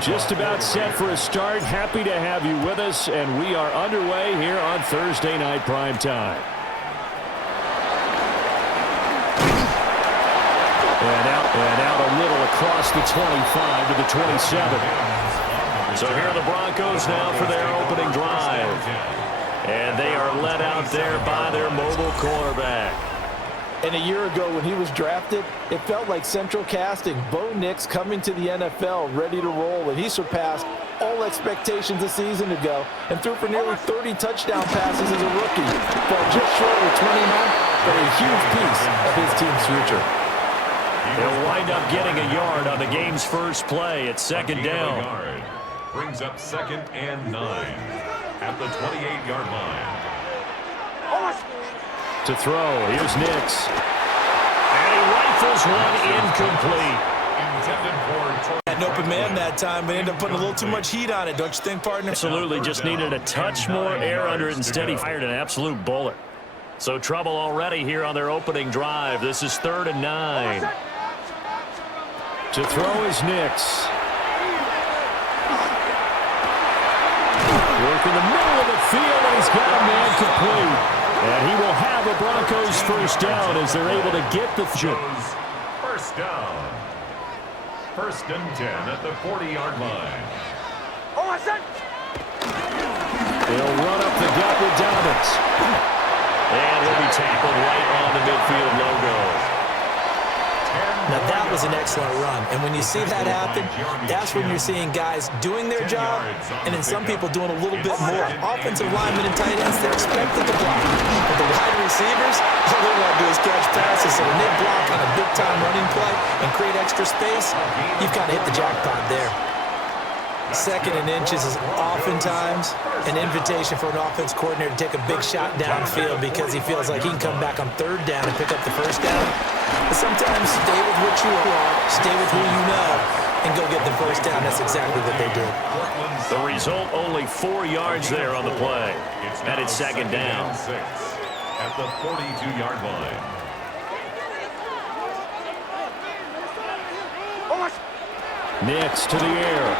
Just about set for a start. Happy to have you with us, and we are underway here on Thursday Night Primetime. And out a little across the 25 to the 27. So here are the Broncos now for their opening drive. And they are led out there by their mobile quarterback. And a year ago when he was drafted, it felt like central casting. Bo Nix coming to the NFL ready to roll, and he surpassed all expectations a season ago and threw for nearly 30 touchdown passes as a rookie. Fell just short with 29, but a huge piece of his team's future. He'll wind up getting a yard on the game's first play at second down. Brings up 2nd and 9 at the 28-yard line. To throw, here's Nix. And he rifles one incomplete. Had an open man that time, but ended up putting a little too much heat on it, don't you think, partner? Absolutely, just needed a touch more air under it. Instead, he fired an absolute bullet. So trouble already here on their opening drive. This is 3rd and 9. To throw is Nix. Work in the middle of the field, and he's got a man complete. And he will have a Broncos first down as they're able to get the first down. 1st and 10 at the 40-yard line. They'll run up the gut with Dobbins. And he'll be tackled right on the midfield logo. Now that was an excellent run, and when you see that happen, that's when you're seeing guys doing their job, and then some people doing a little bit more. Offensive linemen and tight ends, they're expected to block. But the wide receivers, all they want to do is catch passes, so when they block on a big-time running play and create extra space, you've kind of hit the jackpot there. 2nd and inches is oftentimes an invitation for an offense coordinator to take a big shot downfield because he feels like he can come back on 3rd down and pick up the first down. But sometimes stay with what you are, stay with who you know, and go get the first down. That's exactly what they did. The result, only 4 yards there on the play. And it's 2nd down. At the 42-yard line. Nix to the air.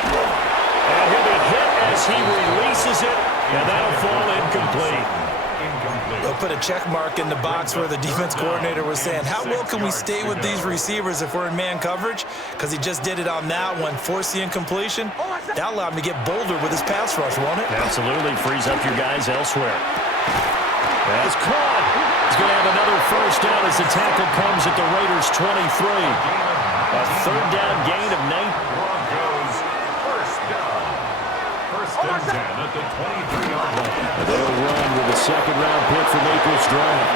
And he'll be hit as he releases it, and that'll fall incomplete. They'll put a check mark in the box where the defense coordinator was saying, how well can we stay with these receivers if we're in man coverage? Because he just did it on that one, forced the incompletion. That allowed him to get bolder with his pass rush, won't it? Absolutely, frees up your guys elsewhere. That's caught. He's going to have another first down as the tackle comes at the Raiders' 23. A 3rd down gain of 9. Broncos first down. 1st and 10 at the 23-yard line. They'll run with a 2nd-round pick from April's draft.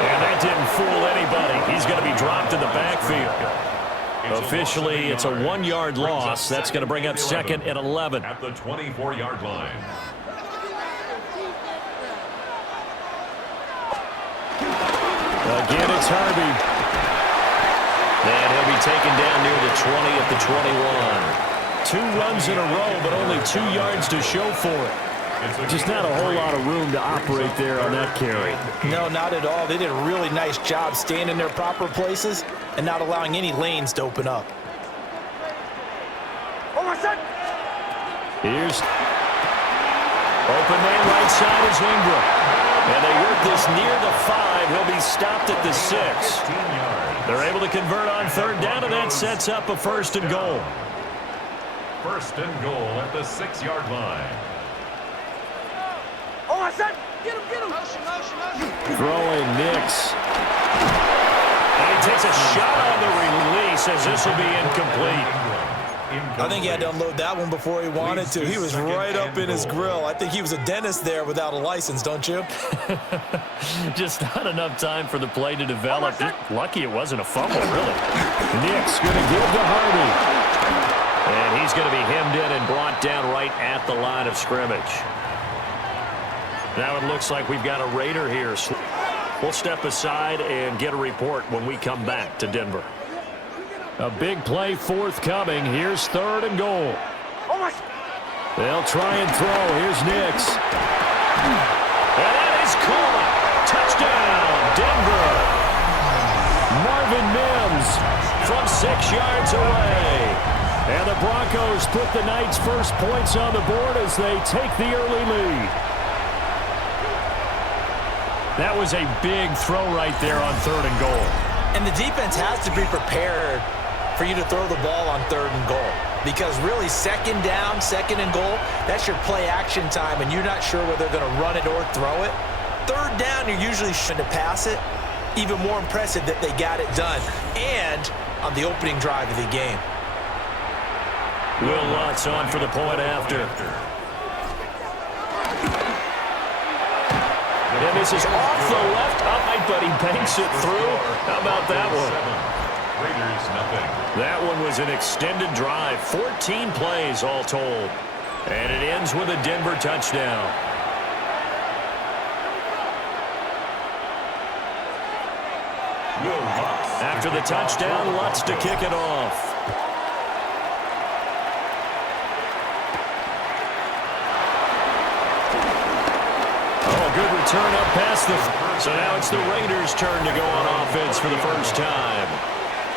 And that didn't fool anybody. He's going to be dropped in the backfield. Officially, it's a 1-yard loss. That's going to bring up 2nd and 11. At the 24-yard line. Again, it's Harvey. And he'll be taken down near the 20 at the 21. 2 runs in a row, but only 2 yards to show for it. Just not a whole lot of room to operate there on that carry. No, not at all. They did a really nice job staying in their proper places and not allowing any lanes to open up. Here's open man right side is Ingram. And they work this near the 5. He'll be stopped at the 6. They're able to convert on 3rd down, and that sets up a 1st and goal. 1st and goal at the 6-yard line. Get him. Throwing Nix. And he takes a shot on the release as this will be incomplete. I think he had to unload that one before he wanted to. He was right up in his grill. I think he was a dentist there without a license, don't you? Just not enough time for the play to develop. Lucky it wasn't a fumble, really. Nix going to give to Harvey. And he's going to be hemmed in and brought down right at the line of scrimmage. Now it looks like we've got a Raider here. We'll step aside and get a report when we come back to Denver. A big play forthcoming. Here's 3rd and goal. They'll try and throw. Here's Nix. And that is caught. Touchdown, Denver. Marvin Mims from 6 yards away. And the Broncos put the Knights' first points on the board as they take the early lead. That was a big throw right there on 3rd and goal. And the defense has to be prepared for you to throw the ball on 3rd and goal. Because really, 2nd down, 2nd and goal, that's your play action time, and you're not sure whether they're going to run it or throw it. 3rd down, you're usually trying to pass it. Even more impressive that they got it done. And on the opening drive of the game. Will Lutz on for the point after. And this is off the left eye, but he banks it through. How about that one? Raiders, nothing. That one was an extended drive. 14 plays all told. And it ends with a Denver touchdown. After the touchdown, Lutz to kick it off. Good return up past the... So now it's the Raiders' turn to go on offense for the first time.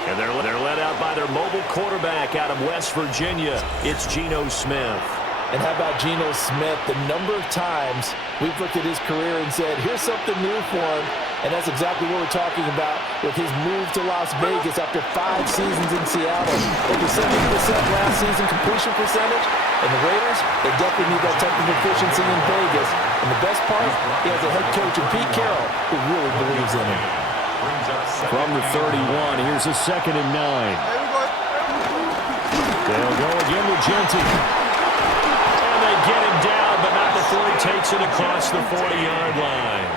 And they're led out by their mobile quarterback out of West Virginia. It's Geno Smith. And how about Geno Smith? The number of times we've looked at his career and said, here's something new for him. And that's exactly what we're talking about with his move to Las Vegas after 5 seasons in Seattle. Over 70% last season completion percentage. And the Raiders, they definitely need that type of efficiency in Vegas. And the best part, he has a head coach in Pete Carroll who really believes in him. From the 31, here's a 2nd and 9. They'll go again with Genty. And they get him down, but not before he takes it across the 40-yard line.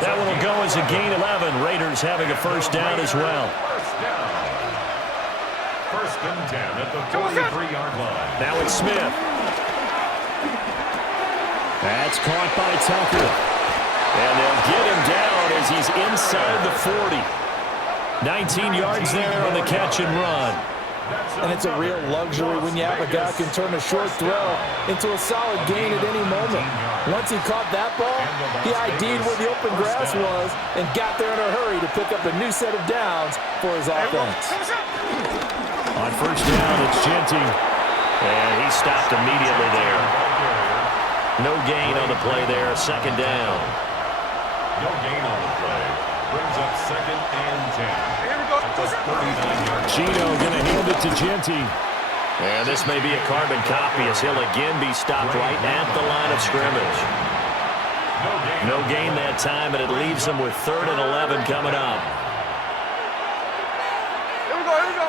That one will go as a gain 11. Raiders having a first down as well. First and 10 at the 43-yard line. Now it's Smith. That's caught by Tucker. And they'll get him down as he's inside the 40. 19 yards there on the catch and run. And it's a real luxury when you have a guy who can turn a short throw into a solid gain at any moment. Once he caught that ball, he ID'd where the open grass was and got there in a hurry to pick up a new set of downs for his offense. On first down, it's Genty. And he stopped immediately there. No gain on the play there, 2nd down. No gain on the play. Brings up 2nd and 10. Geno going to hand it to Genty. And this may be a carbon copy as he'll again be stopped right at the line of scrimmage. No gain that time, and it leaves him with 3rd and 11 coming up. Here we go.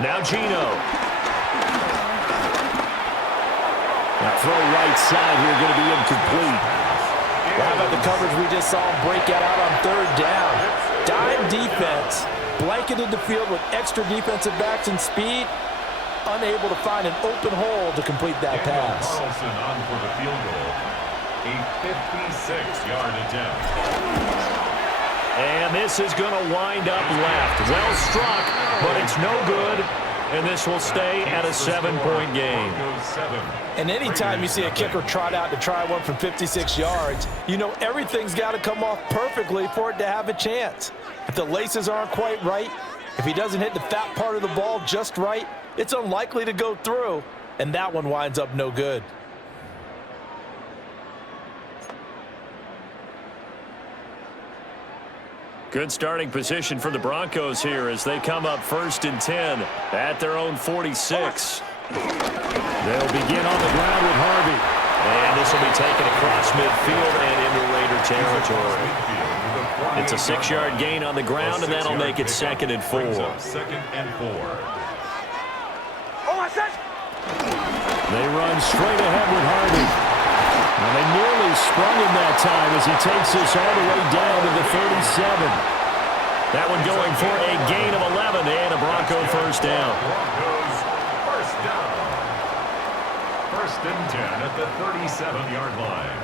Now Geno. That throw right side here going to be incomplete. Well, how about the coverage we just saw him break out on 3rd down? Dime defense, blanketed the field with extra defensive backs and speed, unable to find an open hole to complete that pass. Carlson on for the field goal. A 56-yard attempt. And this is going to wind up left. Well struck, but it's no good. And this will stay at a 7-point game. And anytime you see a kicker trot out to try one from 56 yards, you know everything's got to come off perfectly for it to have a chance. If the laces aren't quite right, if he doesn't hit the fat part of the ball just right, it's unlikely to go through. And that one winds up no good. Good starting position for the Broncos here as they come up 1st and 10 at their own 46. They'll begin on the ground with Harvey. And this will be taken across midfield and into Raider territory. It's a 6-yard gain on the ground, and that'll make it 2nd and 4. 2nd and 4. They run straight ahead with Harvey. And they nearly sprung him that time as he takes this all the way down to the 37. That one going for a gain of 11 and a Bronco first down. Broncos first down. 1st and 10 at the 37-yard line.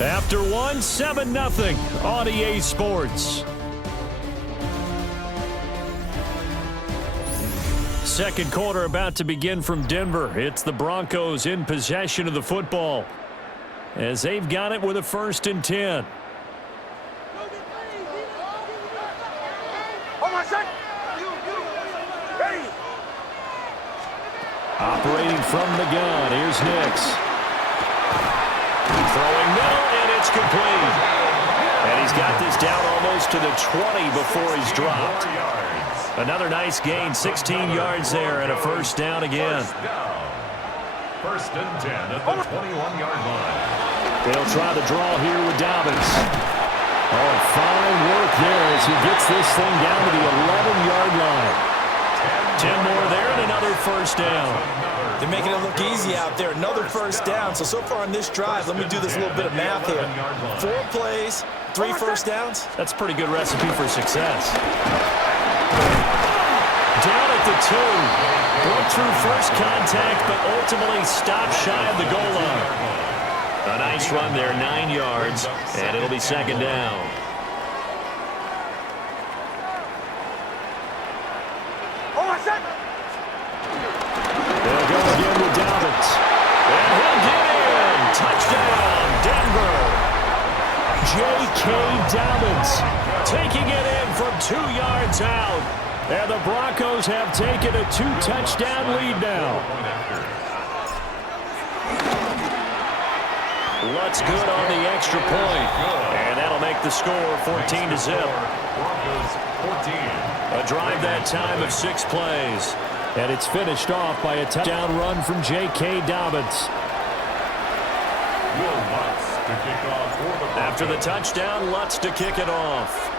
After one, 7-0 on EA Sports. Second quarter about to begin from Denver. It's the Broncos in possession of the football. as they've got it with a 1st and 10. Operating from the gun, here's Nix. Throwing middle, and it's complete. And he's got this down almost to the 20 before he's dropped. Another nice gain, 16 yards there, and a 1st down again. 1st and 10 at the 21-yard line. They'll try the draw here with Dobbins. Oh, fine work there as he gets this thing down to the 11-yard line. 10 more there and another 1st down. They're making it look easy out there. Another 1st down. So far on this drive, let me do this little bit of math here. 4 plays, 3 1st downs. That's a pretty good recipe for success. Down at the 2. Broke through first contact, but ultimately stopped shy of the goal line. A nice run there, 9 yards, and it'll be 2nd down. They'll go again with Dobbins. And he'll get in. Touchdown, Denver. J.K. Dobbins taking it in from 2 yards out. And the Broncos have taken a 2-touchdown lead now. Lutz good on the extra point. And that'll make the score 14-0. A drive that time of 6 plays. And it's finished off by a touchdown run from J.K. Dobbins. After the touchdown, Lutz to kick it off.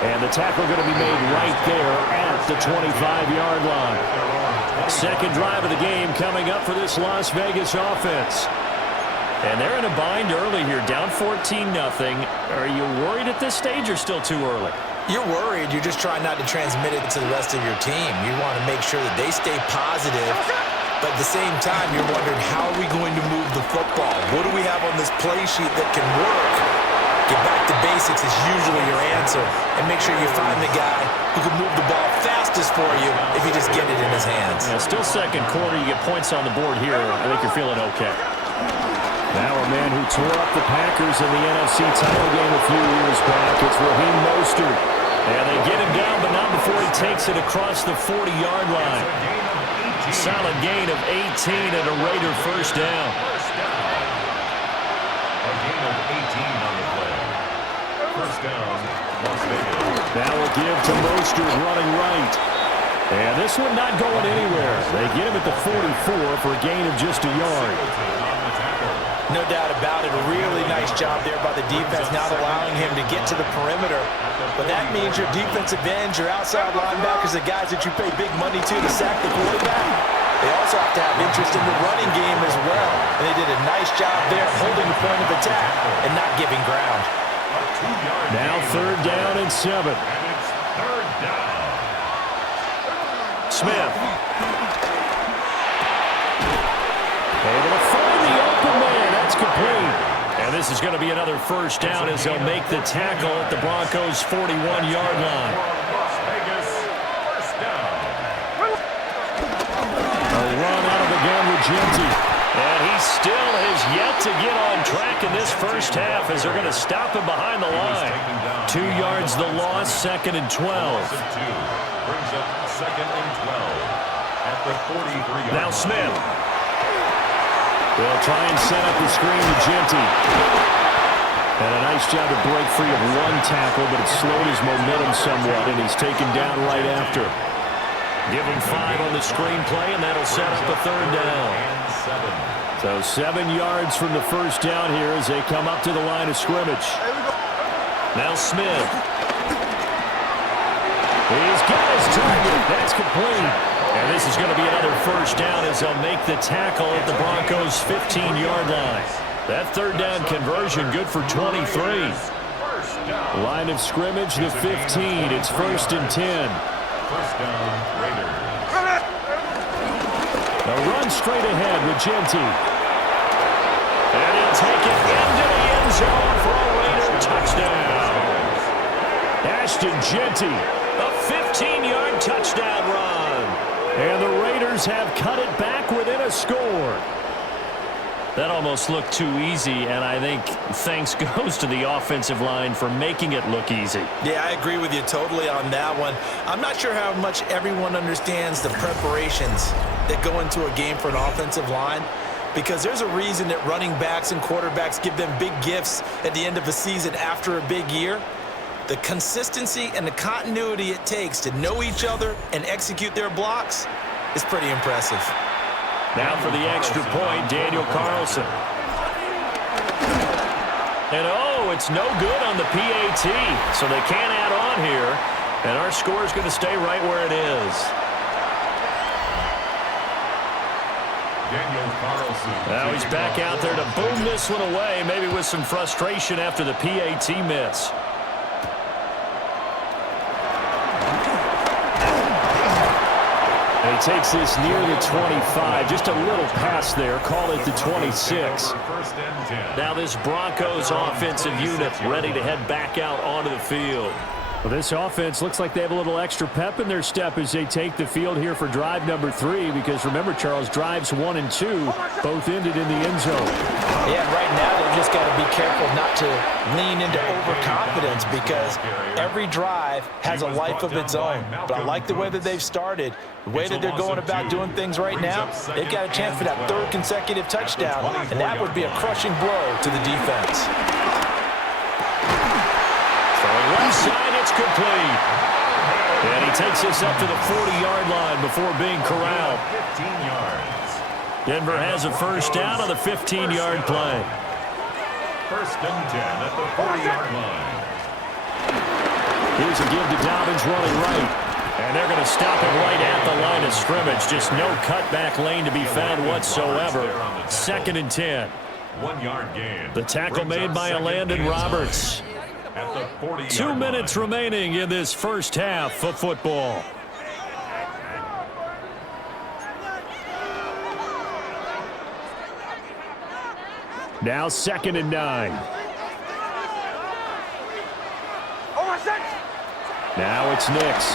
And the tackle going to be made right there at the 25-yard line. 2nd drive of the game coming up for this Las Vegas offense. And they're in a bind early here, down 14-0. Are you worried at this stage or still too early? You're worried. You're just trying not to transmit it to the rest of your team. You want to make sure that they stay positive. But at the same time, you're wondering, how are we going to move the football? What do we have on this play sheet that can work? Get back to basics is usually your answer. And make sure you find the guy who can move the ball fastest for you if you just get it in his hands. Yeah, still 2nd quarter. You get points on the board here. I think you're feeling okay. Now a man who tore up the Packers in the NFC title game a few years back. It's Raheem Mostert. And they get him down, but not before he takes it across the 40-yard line. Solid gain of 18 and a Raider 1st down. A gain of 18 on the play. 1st down, Las Vegas. Now we'll give to Mostert running right. And this one not going anywhere. They get him at the 44 for a gain of just a yard. No doubt about it. A really nice job there by the defense, not allowing him to get to the perimeter. But that means your defensive ends, your outside linebackers, the guys that you pay big money to sack the quarterback, they also have to have interest in the running game as well. And they did a nice job there holding the point of attack and not giving ground. Now 3rd down and 7. And it's 3rd down. Smith. Able to find the open man. That's complete. And this is going to be another 1st down as they'll make the tackle at the Broncos' 41-yard line. Las Vegas, 1st down. A run out of the gun with Genty. And he still has yet to get on track in this 1st half as they're going to stop him behind the line. 2 yards the loss, 2nd and 12. Brings up 2nd and 12 at the 43-yard line. Now Smith. They'll try and set up the screen to Genty. And a nice job to break free of one tackle, but it slowed his momentum somewhat, and he's taken down right after. Give him 5 on the screen play, and that'll set up a 3rd down. So 7 yards from the 1st down here as they come up to the line of scrimmage. Now Smith. He's got his target. That's complete. And this is going to be another 1st down as they'll make the tackle at the Broncos' 15-yard line. That 3rd down conversion good for 23. Line of scrimmage, the 15. It's 1st and 10. 1st down, Raiders. A run straight ahead with Genty. And he'll take it into the end zone for a Raider touchdown. Ashton Genty, a 15-yard touchdown run. Raiders have cut it back within a score. That almost looked too easy, and I think thanks goes to the offensive line for making it look easy. Yeah, I agree with you totally on that one. I'm not sure how much everyone understands the preparations that go into a game for an offensive line, because there's a reason that running backs and quarterbacks give them big gifts at the end of a season after a big year. The consistency and the continuity it takes to know each other and execute their blocks is pretty impressive. Now for the extra point, Daniel Carlson. And oh, it's no good on the PAT, so they can't add on here, and our score is going to stay right where it is. Daniel Carlson. Now he's back out there to boom this one away, maybe with some frustration after the PAT miss. He takes this near the 25. Just a little pass there. Call it the 26. Now this Broncos offensive unit ready to head back out onto the field. Well, this offense looks like they have a little extra pep in their step as they take the field here for drive number 3. Because remember, Charles, drives 1 and 2 both ended in the end zone. Yeah, right now they've just got to be careful not to lean into overconfidence, because every drive has a life of its own. But I like the way that they've started, the way that they're going about doing things right now. They've got a chance for that 3rd consecutive touchdown, and that would be a crushing blow to the defense. Throwing left side, it's complete. And he takes this up to the 40-yard line before being corralled. 15 yards. Denver has a first down on the 15-yard play. First and 10 at the 40-yard line. Here's a give to Dobbins running right. And they're going to stop him right at the line of scrimmage. Just no cutback lane to be found whatsoever. 2nd and 10. 1 yard gain. The tackle made by Landon Roberts. At the 40-yard 2 minutes line. remaining in this first half of football. Now 2nd and 9. Now it's Nix.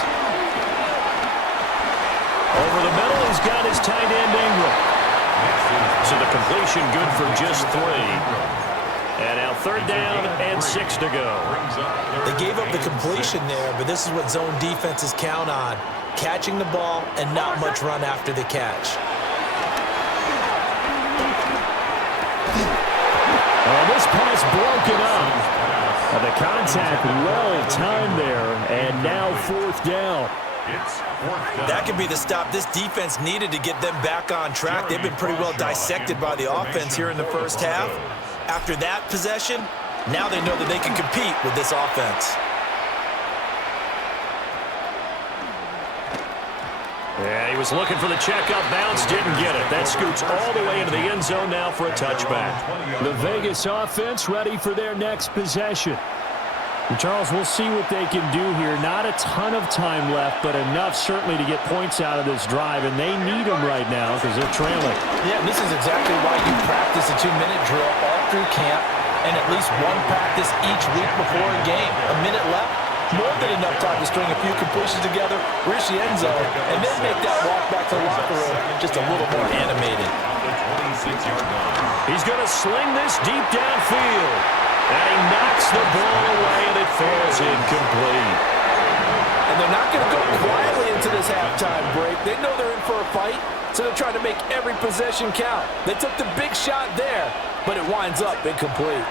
Over the middle, he's got his tight end Ingram. So the completion good for just 3. And now 3rd down and 6 to go. They gave up the completion there, but this is what zone defenses count on: catching the ball and not much run after the catch. Oh, this pass broken up. The contact well timed there, and now 4th down. It's 4th down. That could be the stop this defense needed to get them back on track. They've been pretty well dissected by the offense here in the first half. After that possession, now they know that they can compete with this offense. Yeah, he was looking for the checkup bounce, didn't get it. That scoots all the way into the end zone now for a touchback. The Vegas offense ready for their next possession. And Charles, we'll see what they can do here. Not a ton of time left, but enough certainly to get points out of this drive, and they need them right now because they're trailing. Yeah, this is exactly why you practice a 2-minute drill all through camp and at least one practice each week before a game. A minute left, more than enough time to string a few completions together, reach the end zone, and then make that walk back to the locker room just a little more animated. He's going to sling this deep downfield. And he knocks the ball away, and it falls incomplete. And they're not going to go quietly into this halftime break. They know they're in for a fight, so they're trying to make every possession count. They took the big shot there, but it winds up incomplete.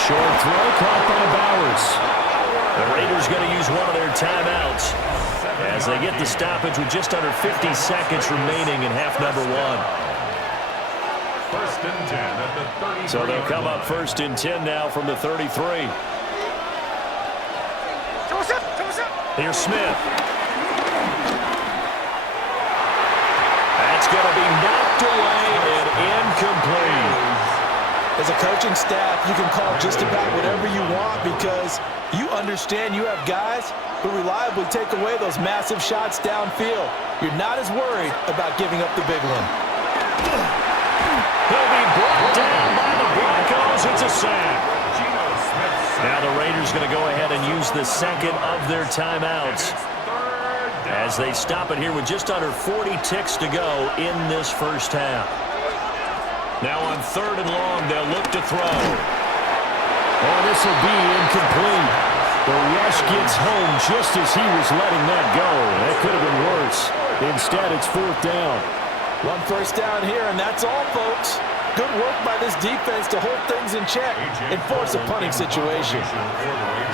Short throw caught by Bowers. The Raiders going to use one of their timeouts as they get the stoppage with just under 50 seconds remaining in half number 1. First and 10 at the 33. So they'll come up 1st and 10 now from the 33. Here's Smith. That's going to be knocked away and incomplete. As a coaching staff, you can call just about whatever you want because you understand you have guys who reliably take away those massive shots downfield. You're not as worried about giving up the big one. He'll be brought down by the Broncos. It's a sack. Now the Raiders going to go ahead and use the second of their timeouts. as they stop it here with just under 40 ticks to go in this first half. Now on 3rd and long, they'll look to throw. Oh, this will be incomplete. The rush gets home just as he was letting that go. That could have been worse. Instead, it's 4th down. 1 first down here, and that's all, folks. Good work by this defense to hold things in check and force a punting situation.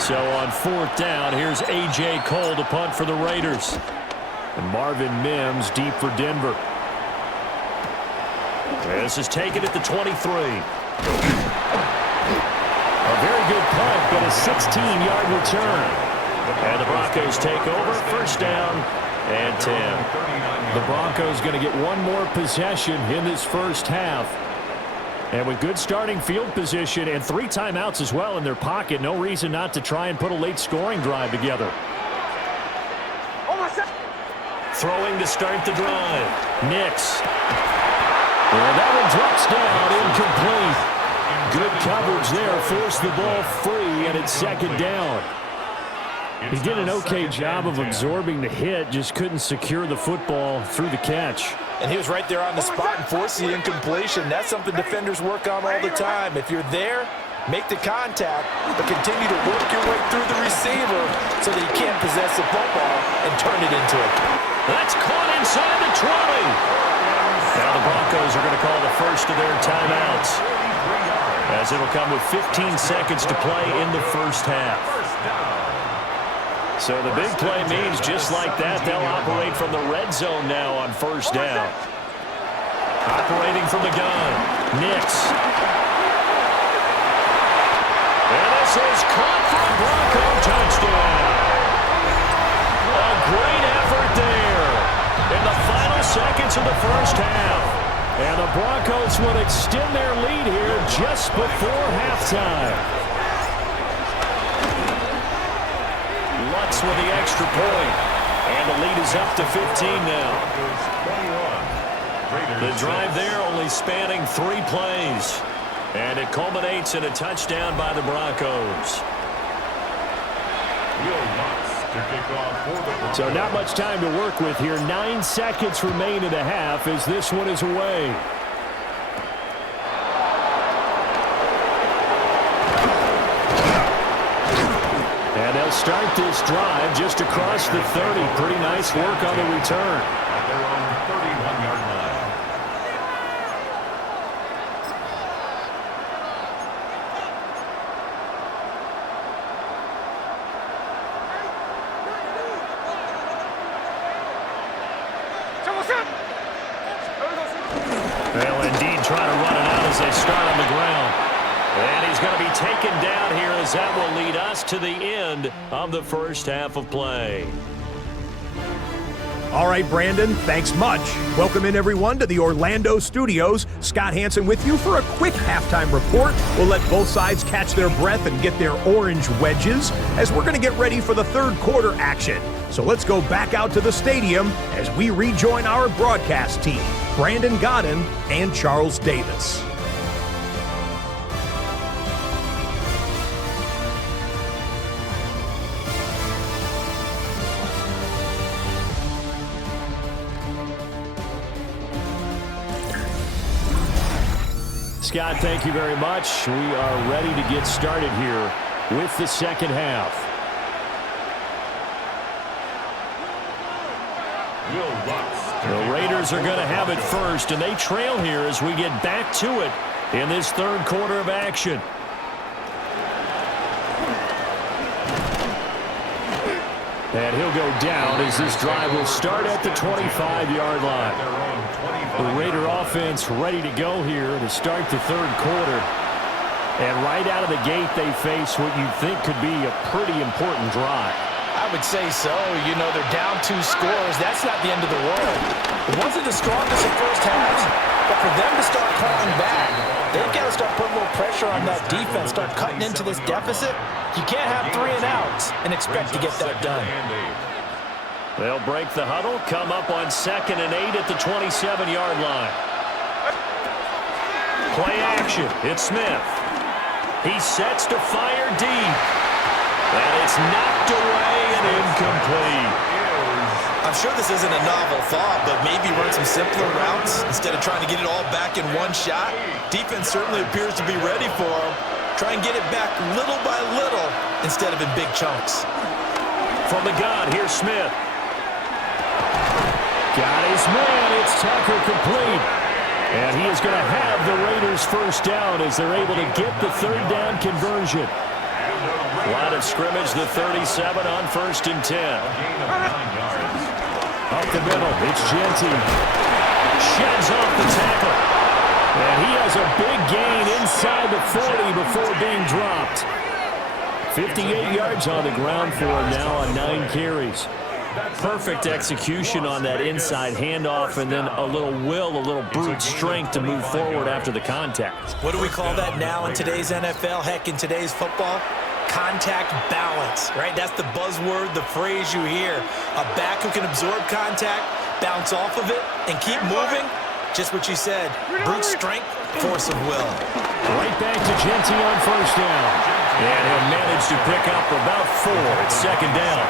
So on 4th down, here's A.J. Cole to punt for the Raiders. And Marvin Mims deep for Denver. This is taken at the 23. A very good punt, but a 16-yard return. And the Broncos take over, 1st down and 10. The Broncos going to get one more possession in this first half. And with good starting field position and 3 timeouts as well in their pocket, no reason not to try and put a late scoring drive together. Throwing to start the drive. Nix. And that one drops down, incomplete. Good coverage there, forced the ball free, and it's 2nd down. He did an okay job of absorbing the hit, just couldn't secure the football through the catch. And he was right there on the spot and forced the incompletion. That's something defenders work on all the time. If you're there, make the contact, but continue to work your way through the receiver so that you can't possess the football and turn it into it. That's caught inside the 20. Now the Broncos are going to call the first of their timeouts, as it'll come with 15 seconds to play in the first half. So the big play means just like that, they'll operate from the red zone now on 1st down. Operating from the gun, Nix. And this is caught for a Bronco touchdown. A great effort there in the final seconds of the first half. And the Broncos will extend their lead here just before halftime. Lutz with the extra point. And the lead is up to 15 now. The drive there only spanning 3 plays. And it culminates in a touchdown by the Broncos. So not much time to work with here. 9 seconds remain in the half as this one is away. And they'll start this drive just across the 30. Pretty nice work on the return. At their own 31-yard line. They'll indeed try to run it out as they start on the ground. And he's going to be taken down here as that will lead us to the end of the first half of play. All right, Brandon, thanks much. Welcome in, everyone, to the Orlando studios. Scott Hansen with you for a quick halftime report. We'll let both sides catch their breath and get their orange wedges as we're going to get ready for the third quarter action. So let's go back out to the stadium as we rejoin our broadcast team, Brandon Godden and Charles Davis. Scott, thank you very much. We are ready to get started here with the second half. The Raiders are going to have it first, and they trail here as we get back to it in this third quarter of action. And he'll go down as this drive will start at the 25-yard line. The Raider offense ready to go here to start the third quarter. And right out of the gate, they face what you think could be a pretty important drive. I would say so. You know, they're down 2 scores. That's not the end of the world. It wasn't the strongest in first half, but for them to start clawing back, they've got to start putting a little pressure on that defense, start cutting into this deficit. You can't have 3 and outs and expect to get that done. They'll break the huddle, come up on 2nd and 8 at the 27-yard line. Play action. It's Smith. He sets to fire deep. And it's knocked away and incomplete. A I'm sure this isn't a novel thought, but maybe run some simpler routes instead of trying to get it all back in one shot. Defense certainly appears to be ready for him. Try and get it back little by little instead of in big chunks. From the gun, here's Smith. Got his man. It's tackle complete. And he is going to have the Raiders first down as they're able to get the third down conversion. Line of scrimmage, the 37 on 1st and 10. Up the middle, it's Genty. Sheds off the tackle. And he has a big gain inside the 40 before being dropped. 58 yards on the ground for him now on 9 carries. Perfect execution on that inside handoff, and then a little will, a little brute strength to move forward after the contact. What do we call that now in today's NFL? Heck, in today's football? Contact balance, right? That's the buzzword, the phrase you hear. A back who can absorb contact, bounce off of it, and keep moving. Just what you said, brute strength, force of will. Right back to Genty on 1st down. And he'll manage to pick up about 4 at 2nd down.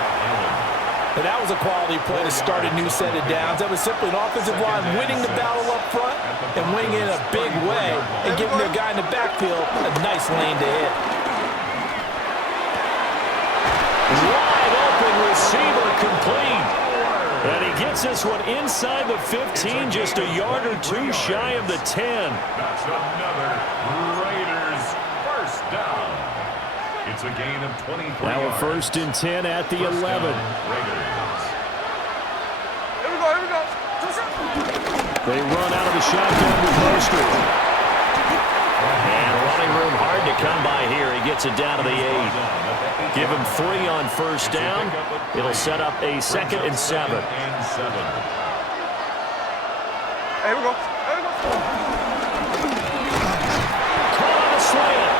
But that was a quality play to start a new set of downs. That was simply an offensive line winning the battle up front and winning in a big way and giving their guy in the backfield a nice lane to hit. Wide open receiver complete. And he gets this one inside the 15, just a yard or 2 shy of the 10. That's another Raiders first down. It's a gain of 23 Now a yards. 1st and 10 at the 11. They run out of the shotgun with Mostert. And running room hard to come by here. He gets it down to the 8. Give him 3 on 1st down. It'll set up a 2nd and 7. Here we go. Caught on a slant.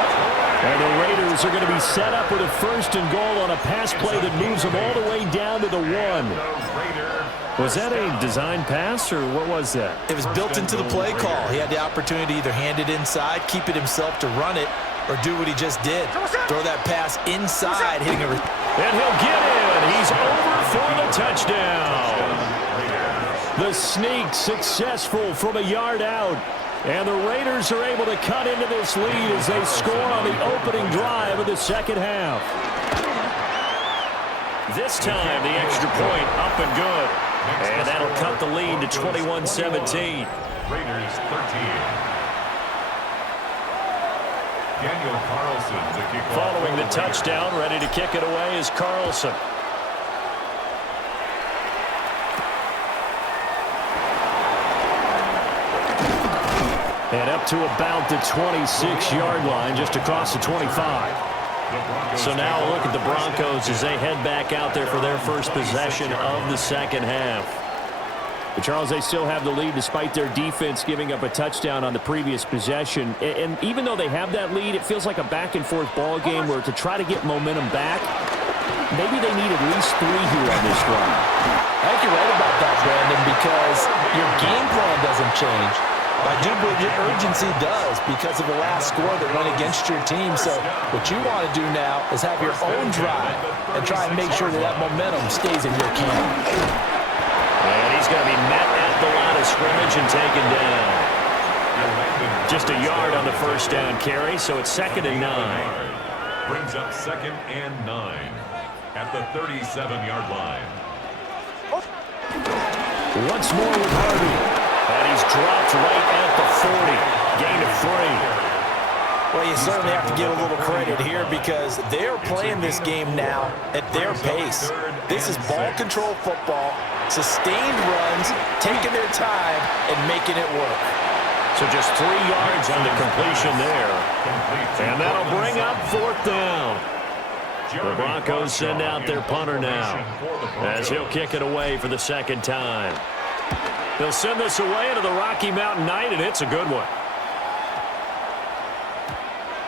And the Raiders are going to be set up with a 1st and goal on a pass play that moves them all the way down to the 1. Was that a design pass, or what was that? It was built into the play call. He had the opportunity to either hand it inside, keep it himself to run it, or do what he just did. Throw that pass inside, hitting a... And he'll get in. He's over for the touchdown. The sneak successful from a yard out. And the Raiders are able to cut into this lead as they score on the opening drive of the 2nd half. This time, the extra point up and good. And that'll cut the lead to 21-17. Raiders 13. Daniel Carlson to kick off. Following the touchdown, ready to kick it away is Carlson. And up to about the 26-yard line, just across the 25. So now a look at the Broncos as they head back out there for their first possession of the 2nd half. But Charles, they still have the lead despite their defense giving up a touchdown on the previous possession. And even though they have that lead, it feels like a back-and-forth ball game where to try to get momentum back, maybe they need at least 3 here on this drive. I think you're right about that, Brandon, because your game plan doesn't change. I do believe your urgency does because of the last score that went against your team. So what you want to do now is have your own drive and try and make sure that that momentum stays in your camp. And he's going to be met at the line of scrimmage and taken down. Just a yard on the 1st down carry, so it's 2nd and 9. Brings up 2nd and 9 at the 37-yard line. Once more with Harvey. And he's dropped right at the 40. Gain of 3. Well, you certainly have to give a little credit here because they're playing this game now at their pace. This is ball control football, sustained runs, taking their time, and making it work. So just 3 yards on the completion there. And that'll bring up 4th down. The Broncos send out their punter now as he'll kick it away for the 2nd time. He'll send this away into the Rocky Mountain night, and it's a good one.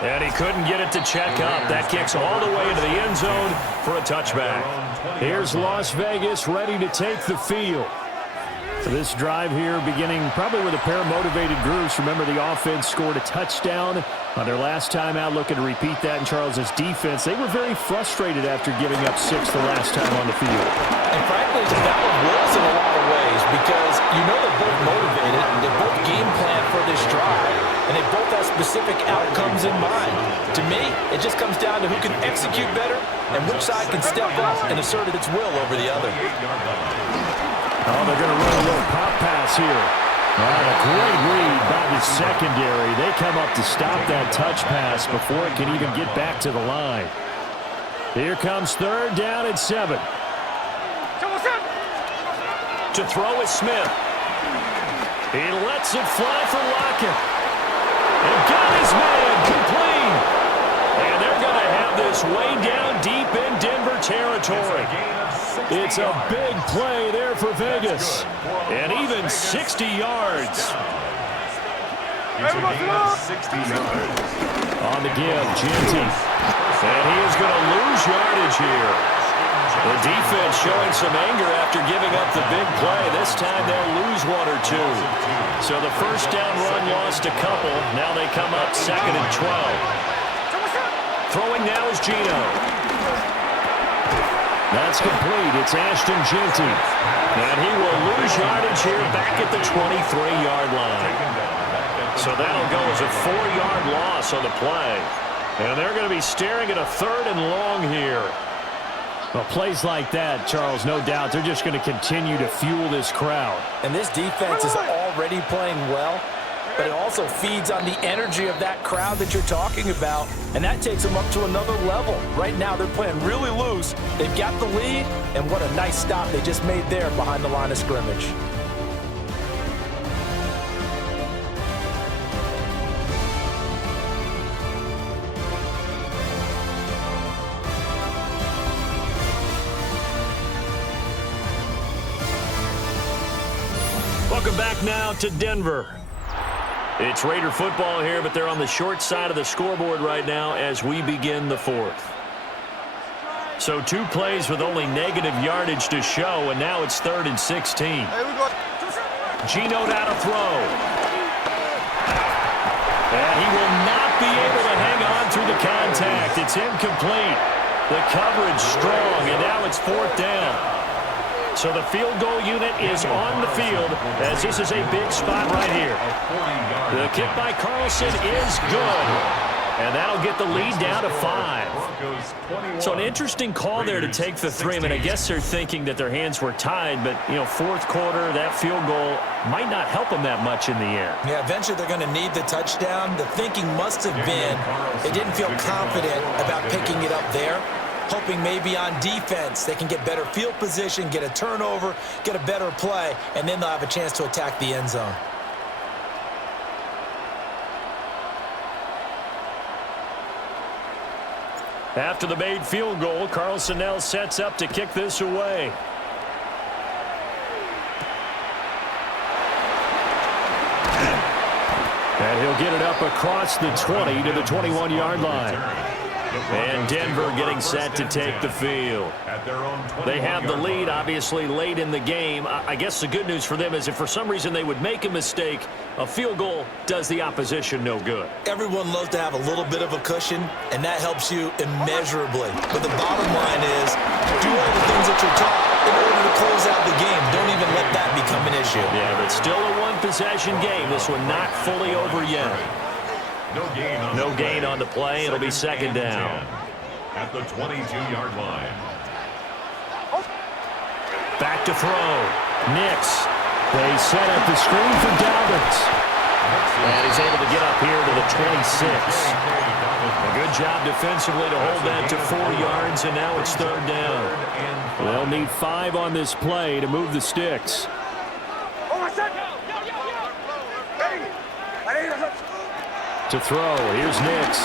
And he couldn't get it to check up. That kicks all the way into the end zone for a touchback. Here's Las Vegas ready to take the field. So this drive here beginning probably with a pair of motivated groups. Remember, the offense scored a touchdown on their last time out, looking to repeat that in Charles's defense. They were very frustrated after giving up 6 the last time on the field. And frankly, that was worse in a lot of ways because you know they're both motivated, they're both game plan for this drive, and they both have specific outcomes in mind. To me, it just comes down to who can execute better and which side can step up and assert its will over the other. Oh, they're going to run a little pop pass here. And a great read by the secondary. They come up to stop that touch pass before it can even get back to the line. Here comes 3rd down and 7. To throw is Smith. He lets it fly for Lockett. And got his man complete. And they're going to have this way down deep in Denver territory. It's a big play there for Vegas. And even 60 yards. It's a gain of 60 yards. On the give, Genty. And he is going to lose yardage here. The defense showing some anger after giving up the big play. This time they'll lose 1 or 2. So the first down run lost a couple. Now they come up 2nd and 12. Throwing now is Geno. That's complete. It's Ashton Genty. And he will lose yardage here back at the 23-yard line. So that'll go as a 4-yard loss on the play. And they're going to be staring at a 3rd and long here. Well, plays like that, Charles, no doubt, they're just going to continue to fuel this crowd. And this defense is already playing well, but it also feeds on the energy of that crowd that you're talking about, and that takes them up to another level. Right now, they're playing really loose. They've got the lead, and what a nice stop they just made there behind the line of scrimmage. Welcome back now to Denver. It's Raider football here, but they're on the short side of the scoreboard right now as we begin the 4th. So 2 plays with only negative yardage to show, and now it's 3rd and 16. Geno out to throw. And he will not be able to hang on through the contact. It's incomplete. The coverage strong, and now it's 4th down. So the field goal unit is on the field as this is a big spot right here. The kick by Carlson is good. And that'll get the lead down to 5. So an interesting call there to take the 3. I mean, I guess they're thinking that their hands were tied, but, you know, 4th quarter, that field goal might not help them that much in the end. Yeah, eventually they're going to need the touchdown. The thinking must have been they didn't feel confident about picking it up there, hoping maybe on defense they can get better field position, get a turnover, get a better play, and then they'll have a chance to attack the end zone. After the made field goal, Carlson now sets up to kick this away. And he'll get it up across the 20 to the 21-yard line. And Denver getting set to take the field. They have the lead, obviously, late in the game. I guess the good news for them is if for some reason they would make a mistake, a field goal does the opposition no good. Everyone loves to have a little bit of a cushion, and that helps you immeasurably. But the bottom line is, do all the things that you're taught in order to close out the game. Don't even let that become an issue. Yeah, but still a one-possession game. This one not fully over yet. No gain on the play. It'll be 2nd down. At the 22-yard line. Back to throw. Nix. They set up the screen for Dalvin. And he's able to get up here to the 26. A good job defensively to hold that to 4 yards, and now it's 3rd down. They'll need 5 on this play to move the sticks. To throw, here's Nix.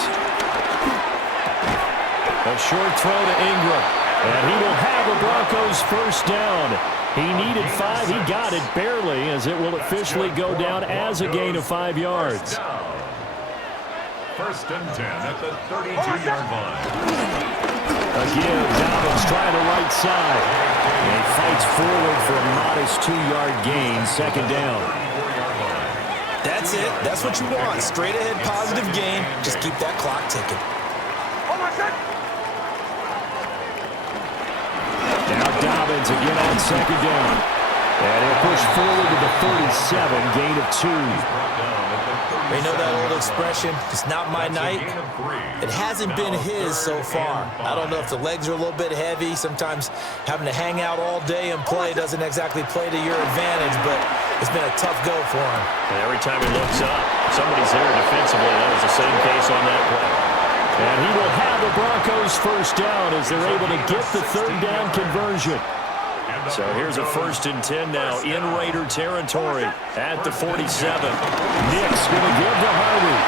A short throw to Ingram. And he will have a Broncos first down. He needed 5. He got it barely as it will officially go down as a gain of 5 yards. 1st and 10 at the 32-yard line. Again, Dalvin's trying the right side. They fight It's forward for a modest 2-yard gain, second down. That's it. That's what you want. Straight ahead, positive gain. Just keep that clock ticking. Now Dobbins again on second down. And he'll push forward to the 37, gain of 2. You know that old expression, it's not my night? It hasn't been his so far. I don't know if the legs are a little bit heavy. Sometimes having to hang out all day and play doesn't exactly play to your advantage, but it's been a tough go for him. And every time he looks up, somebody's there defensively. That was the same case on that play. And he will have the Broncos first down as they're able to get the third down conversion. So here's a 1st and 10 now in Raider territory at the 47. Nick's going to give to Harvey.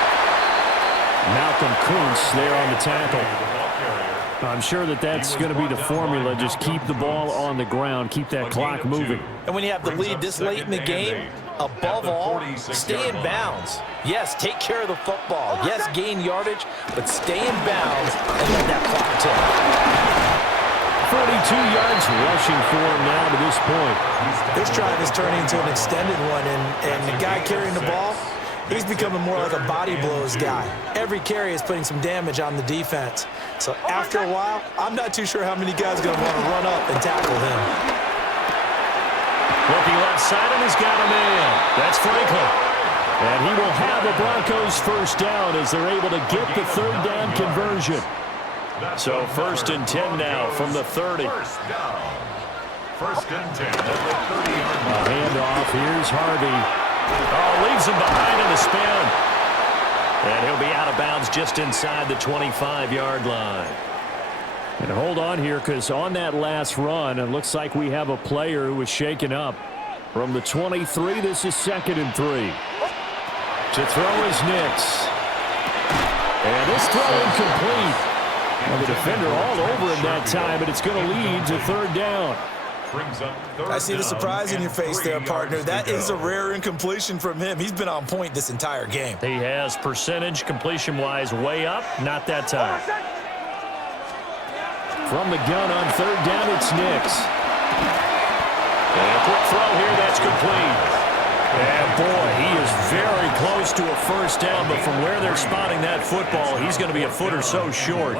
Malcolm Kuntz there on the tackle. I'm sure that's going to be the formula. Just keep the ball on the ground. Keep that clock moving. And when you have the lead this late in the game, above all, stay in bounds. Yes, take care of the football. Yes, gain yardage, but stay in bounds and let that clock tick. 42 yards rushing for him now to this point. This drive is turning into an extended one, and the guy carrying the ball, he's becoming more like a body blows guy. Every carry is putting some damage on the defense. So after a while, I'm not too sure how many guys are going to want to run up and tackle him. Looking left side, and he's got a man. That's Franklin. And he will have the Broncos first down as they're able to get the third down conversion. So 1st and 10 now from the 30. 1st and 10 at the 30-yard line. Handoff. Here's Harvey. Oh, leaves him behind in the spin. And he'll be out of bounds just inside the 25-yard line. And hold on here, because on that last run, it looks like we have a player who was shaken up. From the 23, this is 2nd and 3. To throw is Nix. And this throw incomplete. Well, the defender all over him that time, but it's going to lead to third down. I see the surprise in your face there, partner. That is a rare incompletion from him. He's been on point this entire game. He has percentage completion-wise way up, not that time. From the gun on third down, it's Nix. And a quick throw here, that's complete. And boy, he is very close to a first down, but from where they're spotting that football, he's going to be a foot or so short.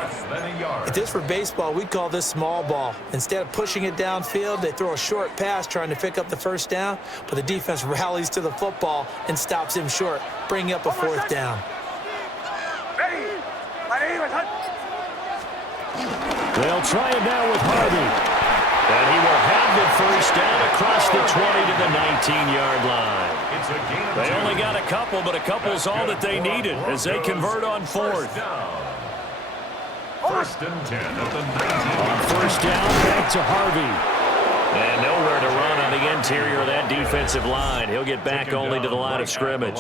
If this were baseball, we'd call this small ball. Instead of pushing it downfield, they throw a short pass trying to pick up the first down, but the defense rallies to the football and stops him short, bringing up a 4th down. They'll try it now with Harvey. And he will have the first down across the 20 to the 19-yard line. They only got a couple, but a couple's all that they needed as they convert on 4th. 1st and 10 at the 19. On first down, back to Harvey. And nowhere to run on the interior of that defensive line. He'll get back only to the line of scrimmage.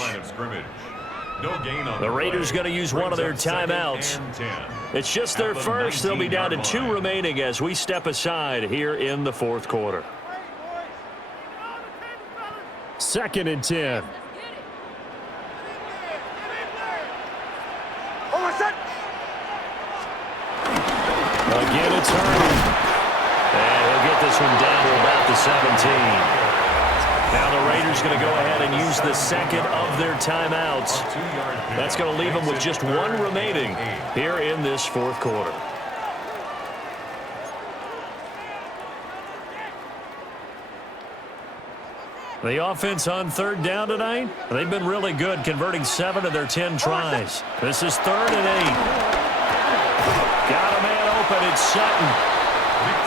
The Raiders going to use one of their timeouts. It's just their first. They'll be down to 2 remaining as we step aside here in the 4th quarter. 2nd and 10. Again, it's Harvey. And he'll get this one down to about the 17. Now the Raiders going to go ahead and use the 2nd of their timeouts. That's going to leave them with just 1 remaining here in this 4th quarter. The offense on third down tonight, they've been really good, converting 7 of their 10 tries. This is 3rd and 8. Got a man open, it's Sutton.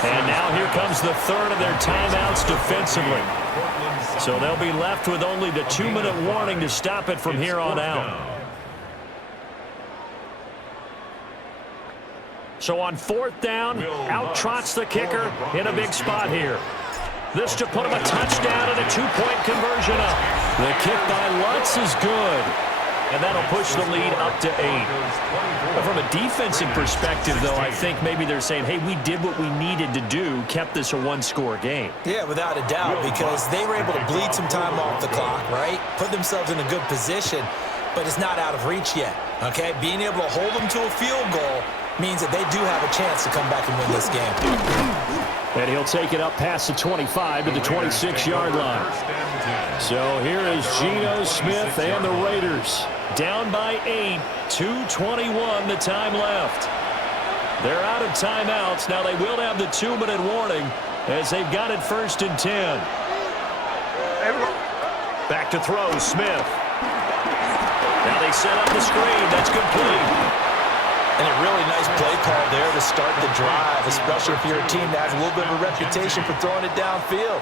And now here comes the 3rd of their timeouts defensively. So they'll be left with only the 2-minute warning to stop it from here on out. So on 4th down, out trots the kicker in a big spot here. This to put him a touchdown and a 2-point conversion up. The kick by Lutz is good. And that'll push the lead up to 8. But from a defensive perspective, though, I think maybe they're saying, hey, we did what we needed to do, kept this a 1-score game. Yeah, without a doubt, because they were able to bleed some time off the clock, right? Put themselves in a good position, but it's not out of reach yet, okay? Being able to hold them to a field goal means that they do have a chance to come back and win this game. And he'll take it up past the 25 to the 26-yard line. So here is Geno Smith and the Raiders. Down by 8, 2:21 the time left. They're out of timeouts. Now they will have the 2-minute warning as they've got it 1st and 10. Back to throw, Smith. Now they set up the screen. That's complete. And a really nice play call there to start the drive, especially if you're a team that has a little bit of a reputation for throwing it downfield.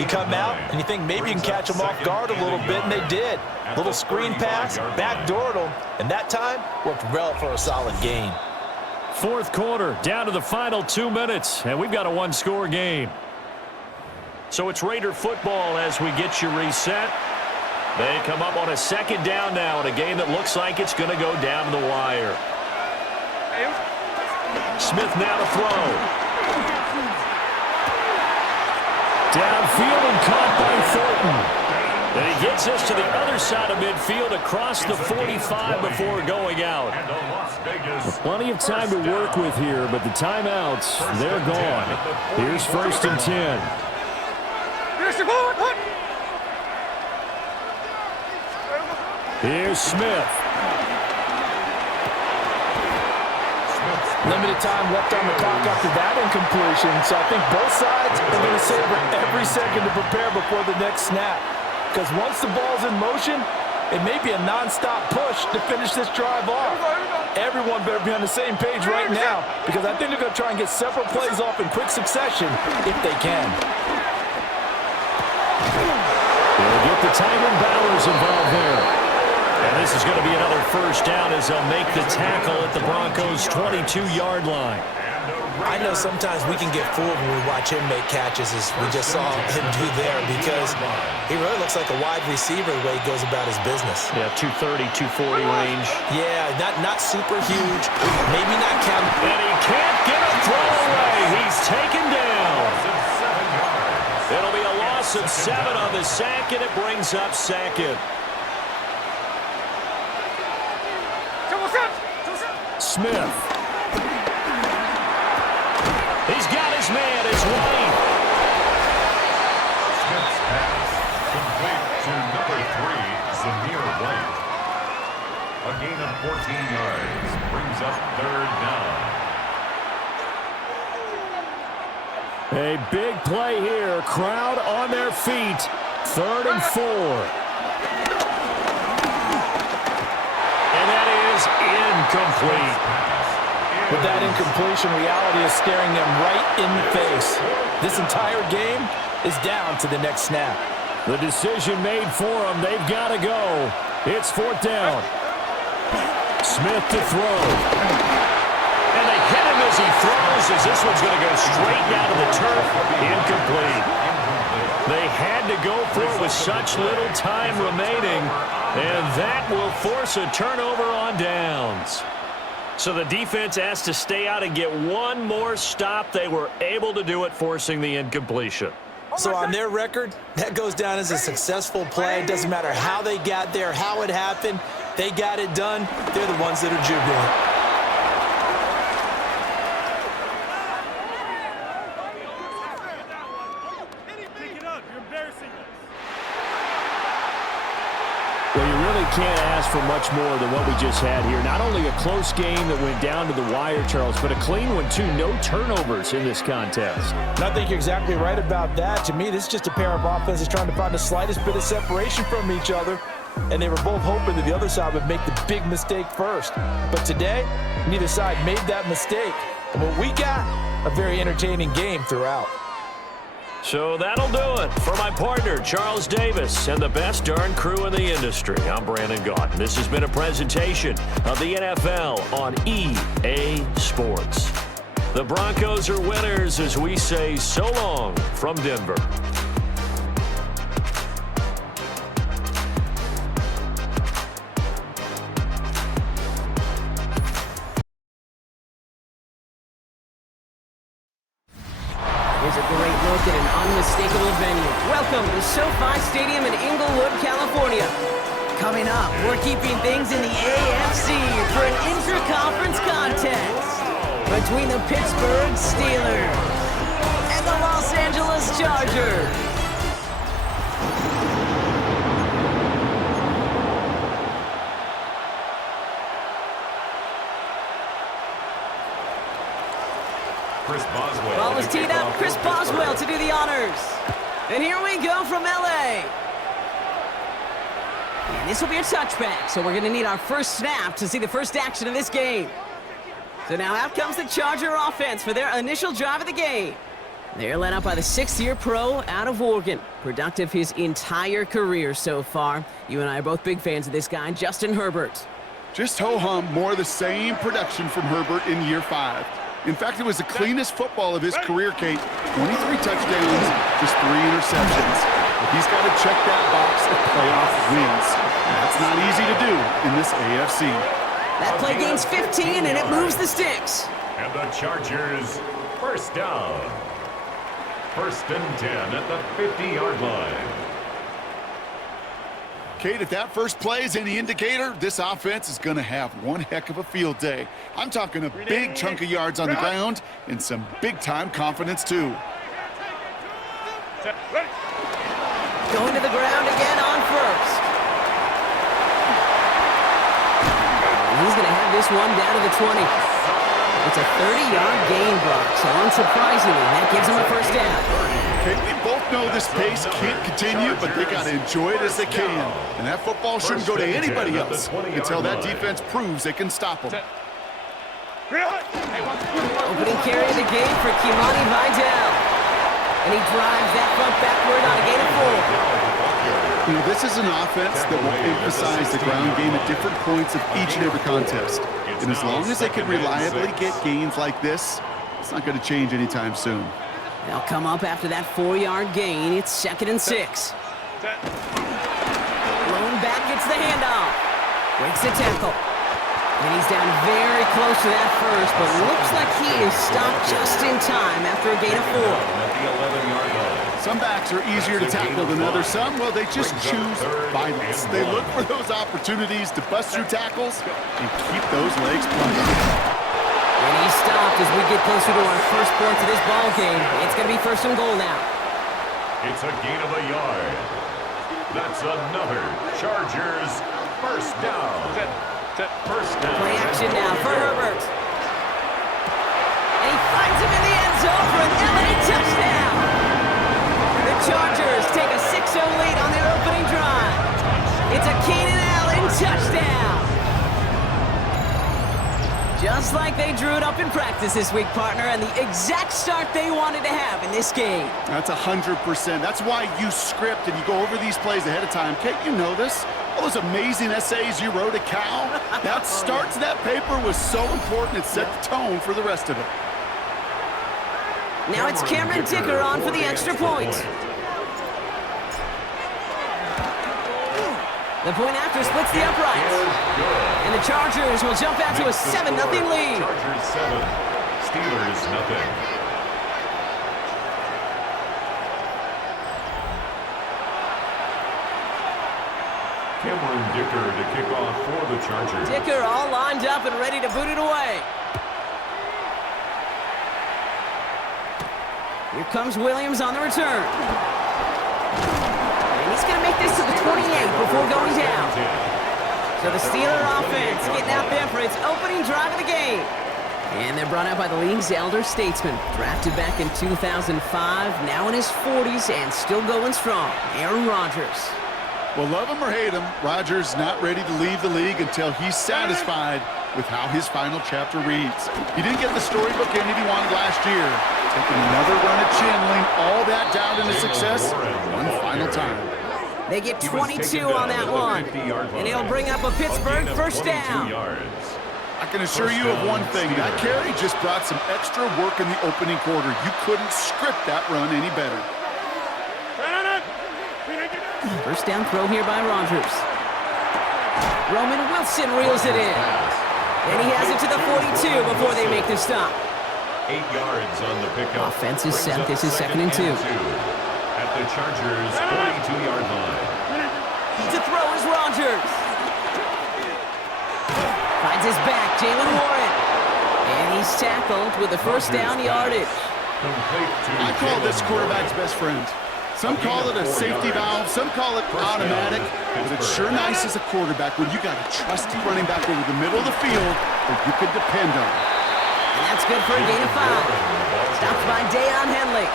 You come out and you think maybe you can catch them off guard a little bit, and they did. Little screen pass, backdoored them, and that time worked well for a solid gain. 4th quarter, down to the final 2 minutes, and we've got a one-score game. So it's Raider football as we get you reset. They come up on a 2nd down now in a game that looks like it's going to go down to the wire. Smith now to throw. Downfield and caught by Thornton. And he gets us to the other side of midfield across the 45 before going out. Plenty of time to work with here, but the timeouts, they're gone. Here's 1st and 10. Here's Smith. Limited time left on the clock after that incompletion, so I think both sides are going to savor every second to prepare before the next snap. Because once the ball's in motion, it may be a non-stop push to finish this drive off. Everyone better be on the same page right now, because I think they're going to try and get several plays off in quick succession if they can. They'll get the Tyron Bowers involved there. And this is going to be another 1st down as they'll make the tackle at the Broncos' 22-yard line. I know sometimes we can get fooled when we watch him make catches, as we just saw him do there, because he really looks like a wide receiver the way he goes about his business. Yeah, 230, 240 range. Yeah, not super huge, maybe not count. And he can't get a throw away. He's taken down. It'll be a loss of 7 on the sack, and it brings up 2nd. Smith. He's got his man. It's White. Smith's pass complete to number 3, Zamir White. A gain of 14 yards brings up 3rd down. A big play here. Crowd on their feet. 3rd and 4. And that is incomplete. With that incompletion, reality is staring them right in the face. This entire game is down to the next snap. The decision made for them. They've got to go. It's 4th down. Smith to throw. And they hit him as he throws, as this one's going to go straight down to the turf. Incomplete. They had to go for it with such little time remaining, and that will force a turnover on downs. So the defense has to stay out and get one more stop. They were able to do it, forcing the incompletion. So on their record, that goes down as a successful play. It doesn't matter how they got there, how it happened. They got it done. They're the ones that are jubilant. Well, you really can't ask for much more than what we just had here. Not only a close game that went down to the wire, Charles, but a clean one, too. No turnovers in this contest. And I think you're exactly right about that. To me, this is just a pair of offenses trying to find the slightest bit of separation from each other, and they were both hoping that the other side would make the big mistake first. But today, neither side made that mistake. And what we got, a very entertaining game throughout. So that'll do it for my partner, Charles Davis, and the best darn crew in the industry. I'm Brandon Gaudin. This has been a presentation of the NFL on EA Sports. The Broncos are winners as we say so long from Denver. Here's a great look at an unmistakable venue. Welcome to SoFi Stadium in Inglewood, California. Coming up, we're keeping things in the AFC for an intra-conference contest between the Pittsburgh Steelers and the Chargers. Chris Boswell. Ball is teed up. Chris Boswell to do the honors. And here we go from L.A. And this will be a touchback, so we're going to need our first snap to see the first action of this game. So now out comes the Charger offense for their initial drive of the game. They're led up by the 6th-year pro out of Oregon. Productive his entire career so far. You and I are both big fans of this guy, Justin Herbert. Just ho-hum, more of the same production from Herbert in year 5. In fact, it was the cleanest football of his career, Kate. 23 touchdowns, just 3 interceptions. But he's got to check that box of playoff wins. That's not easy to do in this AFC. That play gains 15, and it moves the sticks. And the Chargers, first down. 1st and 10 at the 50-yard line. Kate, if that first play is any indicator, this offense is going to have one heck of a field day. I'm talking a big chunk of yards on the ground and some big-time confidence, too. Going to the ground again on first. He's going to have this one down to the 20. It's a 30-yard gain, Brock, so unsurprisingly, that gives him a first down. Okay, we both know this pace can't continue, but they got to enjoy it as they can. And that football shouldn't go to anybody else until that defense proves they can stop them. Opening carry of the game for Kimani Vidal. And he drives that front backward on a gain of 4. You know, this is an offense that will emphasize the ground game at different points of each and every contest. And as long as they can reliably get gains like this, it's not going to change anytime soon. They'll come up after that 4-yard gain. It's 2nd and 6. Lone back gets the handoff. Breaks the tackle. And he's down very close to that first, but looks like he is stopped just in time after a gain of 4. Some backs are easier to tackle than others. Some, well, they just choose violence. They look for those opportunities to bust through tackles and keep those legs plugging. And he's stopped as we get closer to our first points of this ball game. It's going to be 1st and goal now. It's a gain of a yard. That's another Chargers first down. First down. Play action now for Herbert. And he finds him in the end zone for an LA touchdown. The Chargers take a 6-0 lead on their opening drive. It's a Keenan Allen touchdown. Just like they drew it up in practice this week, partner, and the exact start they wanted to have in this game. That's 100%. That's why you script and you go over these plays ahead of time. Kate, you know this. All those amazing essays you wrote at Cal, that start to that paper was so important it set the tone for the rest of it. Now it's Cameron Dicker on for the extra point. The point after splits the uprights. And the Chargers will jump out to a 7-0 lead. Chargers 7, Steelers nothing. Cameron Dicker to kick off for the Chargers. Dicker all lined up and ready to boot it away. Here comes Williams on the return. And he's going to make this to the 28 before going down. So the Steeler offense getting out there for its opening drive of the game. And they're brought out by the league's elder statesman. Drafted back in 2005, now in his 40s and still going strong. Aaron Rodgers. Well, love him or hate him, Rodgers not ready to leave the league until he's satisfied with how his final chapter reads. He didn't get the storybook ending he wanted last year. Taking another run at channeling all that doubt into success one final time. They get 22 on that one. And it'll bring up a Pittsburgh first down. I can assure you of one thing. That carry just brought some extra work in the opening quarter. You couldn't script that run any better. First down throw here by Rodgers. Roman Wilson reels it in. And he has it to the 42 before they make the stop. 8 yards on the pickup. Offense is set. This is 2nd and 2. At the Chargers' 42-yard line. To throw is Rodgers. Finds his back, Jalen Warren. And he's tackled with the first down yardage. I call this quarterback's best friend. Some call it a safety valve, some call it automatic, but it's sure nice as a quarterback when you got a trusty running back over the middle of the field that you could depend on. And that's good for a gain of 5. Stopped by Deion Henley.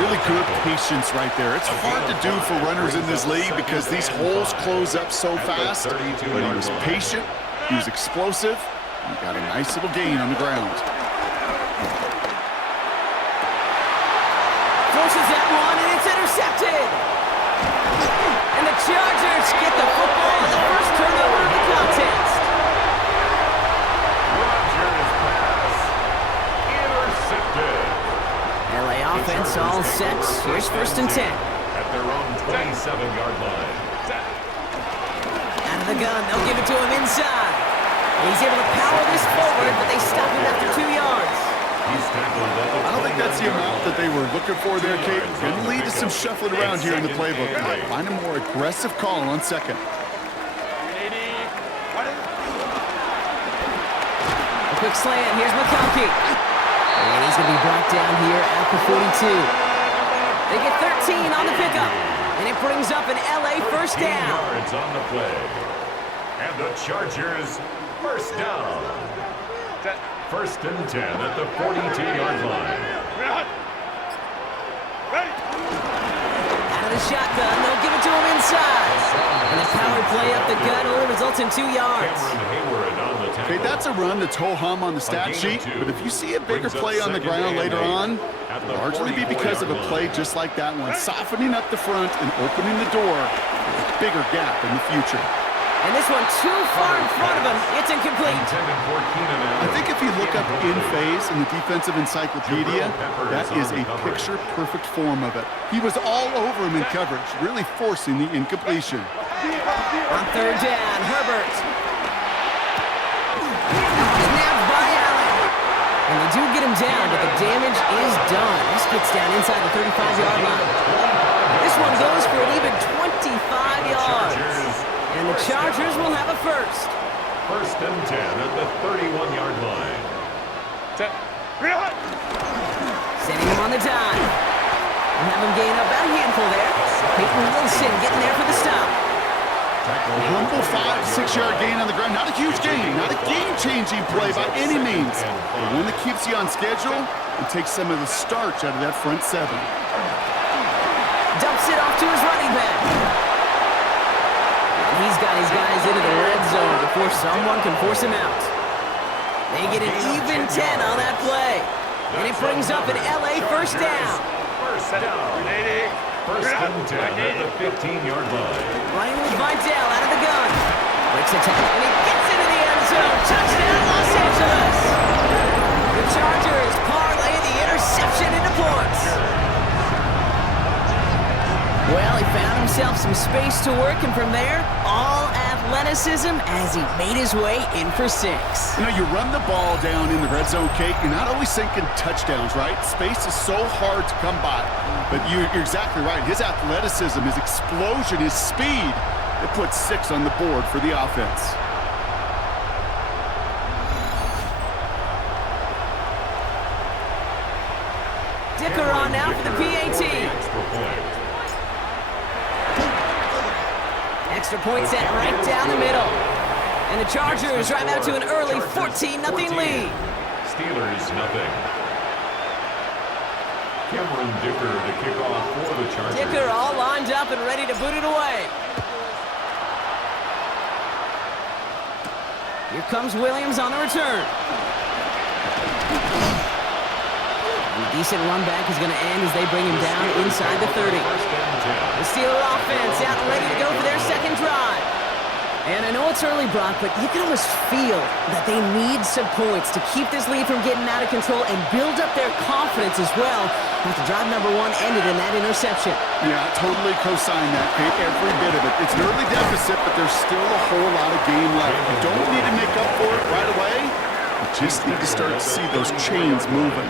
Really good patience right there. It's hard to do for runners in this league because these holes close up so fast, but he was patient, he was explosive, and got a nice little gain on the ground. Forces that one, and it's intercepted. And the Chargers get the football on the first turnover of the contest. Rodgers pass. Intercepted. LA offense all set. Here's 1st and 10. At their own 27-yard line. Out of the gun, they'll give it to him inside. He's able to power this forward, but they stop him after 2 yards. I don't think that's the amount that they were looking for there, Kate. Going to lead to some shuffling around here in the playbook. Find a more aggressive call on 2nd. A quick slant. Here's McConkey. And he's going to be brought down here at the 42. They get 13 on the pickup. And it brings up an LA first down. Yards on the play. And the Chargers first down. 1st and 10 at the 42-yard line. Out of the shotgun, they'll give it to him inside. And the power play up the gut only results in 2 yards. Okay, that's a run that's ho-hum on the stat sheet, but if you see a bigger play on the ground later on, it'll largely be because of a play just like that one, softening up the front and opening the door for a bigger gap in the future. And this one too far in front of him. It's incomplete. I think if you look up in phase in the defensive encyclopedia, that is a picture-perfect form of it. He was all over him in coverage, really forcing the incompletion. On 3rd down, Herbert. Snapped by Allen. And they do get him down, but the damage is done. This gets down inside the 35-yard line. This one goes for an even 25 yards. And the Chargers will have a first. 1st and 10 at the 31-yard line. Setting him on the dime. And have him gain about a handful there. Peyton Wilson getting there for the stop. A humble 5-6-yard gain on the ground. Not a huge gain, not a game-changing play by any means, but one that keeps you on schedule and takes some of the starch out of that front 7. Dumps it off to his running back. He's got his guys into the red zone before someone can force him out. They get an even 10 on that play. And it brings up an LA first down. First down. 1st and 10 at the 15-yard line. Running with Vidal out of the gun. Breaks a tackle and he gets into the end zone. Touchdown, Los Angeles. The Chargers parlay the interception into points. Well, he found himself some space to work, and from there, all athleticism as he made his way in for 6. You know, you run the ball down in the red zone, Kate, you're not always thinking touchdowns, right? Space is so hard to come by. But you're exactly right. His athleticism, his explosion, his speed, it puts 6 on the board for the offense. Dicker on now for the PAT. Extra point set right down the middle. And the Chargers drive out to an early 14-0 lead. Steelers nothing. Cameron Dicker to kick off for the Chargers. Dicker all lined up and ready to boot it away. Here comes Williams on the return. And a decent run back is going to end as they bring him down inside the 30. The Steeler offense out and ready to go for their second drive. And I know it's early, Brock, but you can almost feel that they need some points to keep this lead from getting out of control and build up their confidence as well after drive number 1 ended in that interception. Yeah, totally co-sign that, Kate, every bit of it. It's an early deficit, but there's still a whole lot of game left. You don't need to make up for it right away. You just need to start to see those chains moving.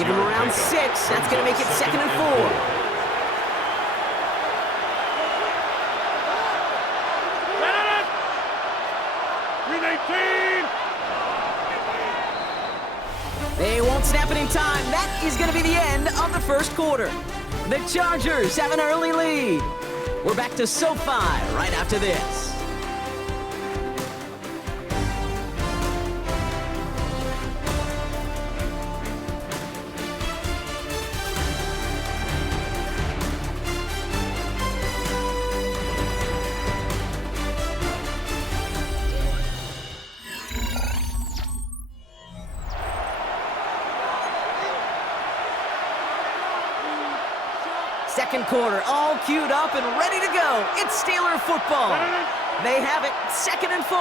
Give him around 6. That's going to make it 2nd and 4. They won't snap it in time, that is going to be the end of the first quarter. The Chargers have an early lead. We're back to SoFi right after this. Second quarter, all queued up and ready to go. It's Steeler football. They have it, 2nd and 4.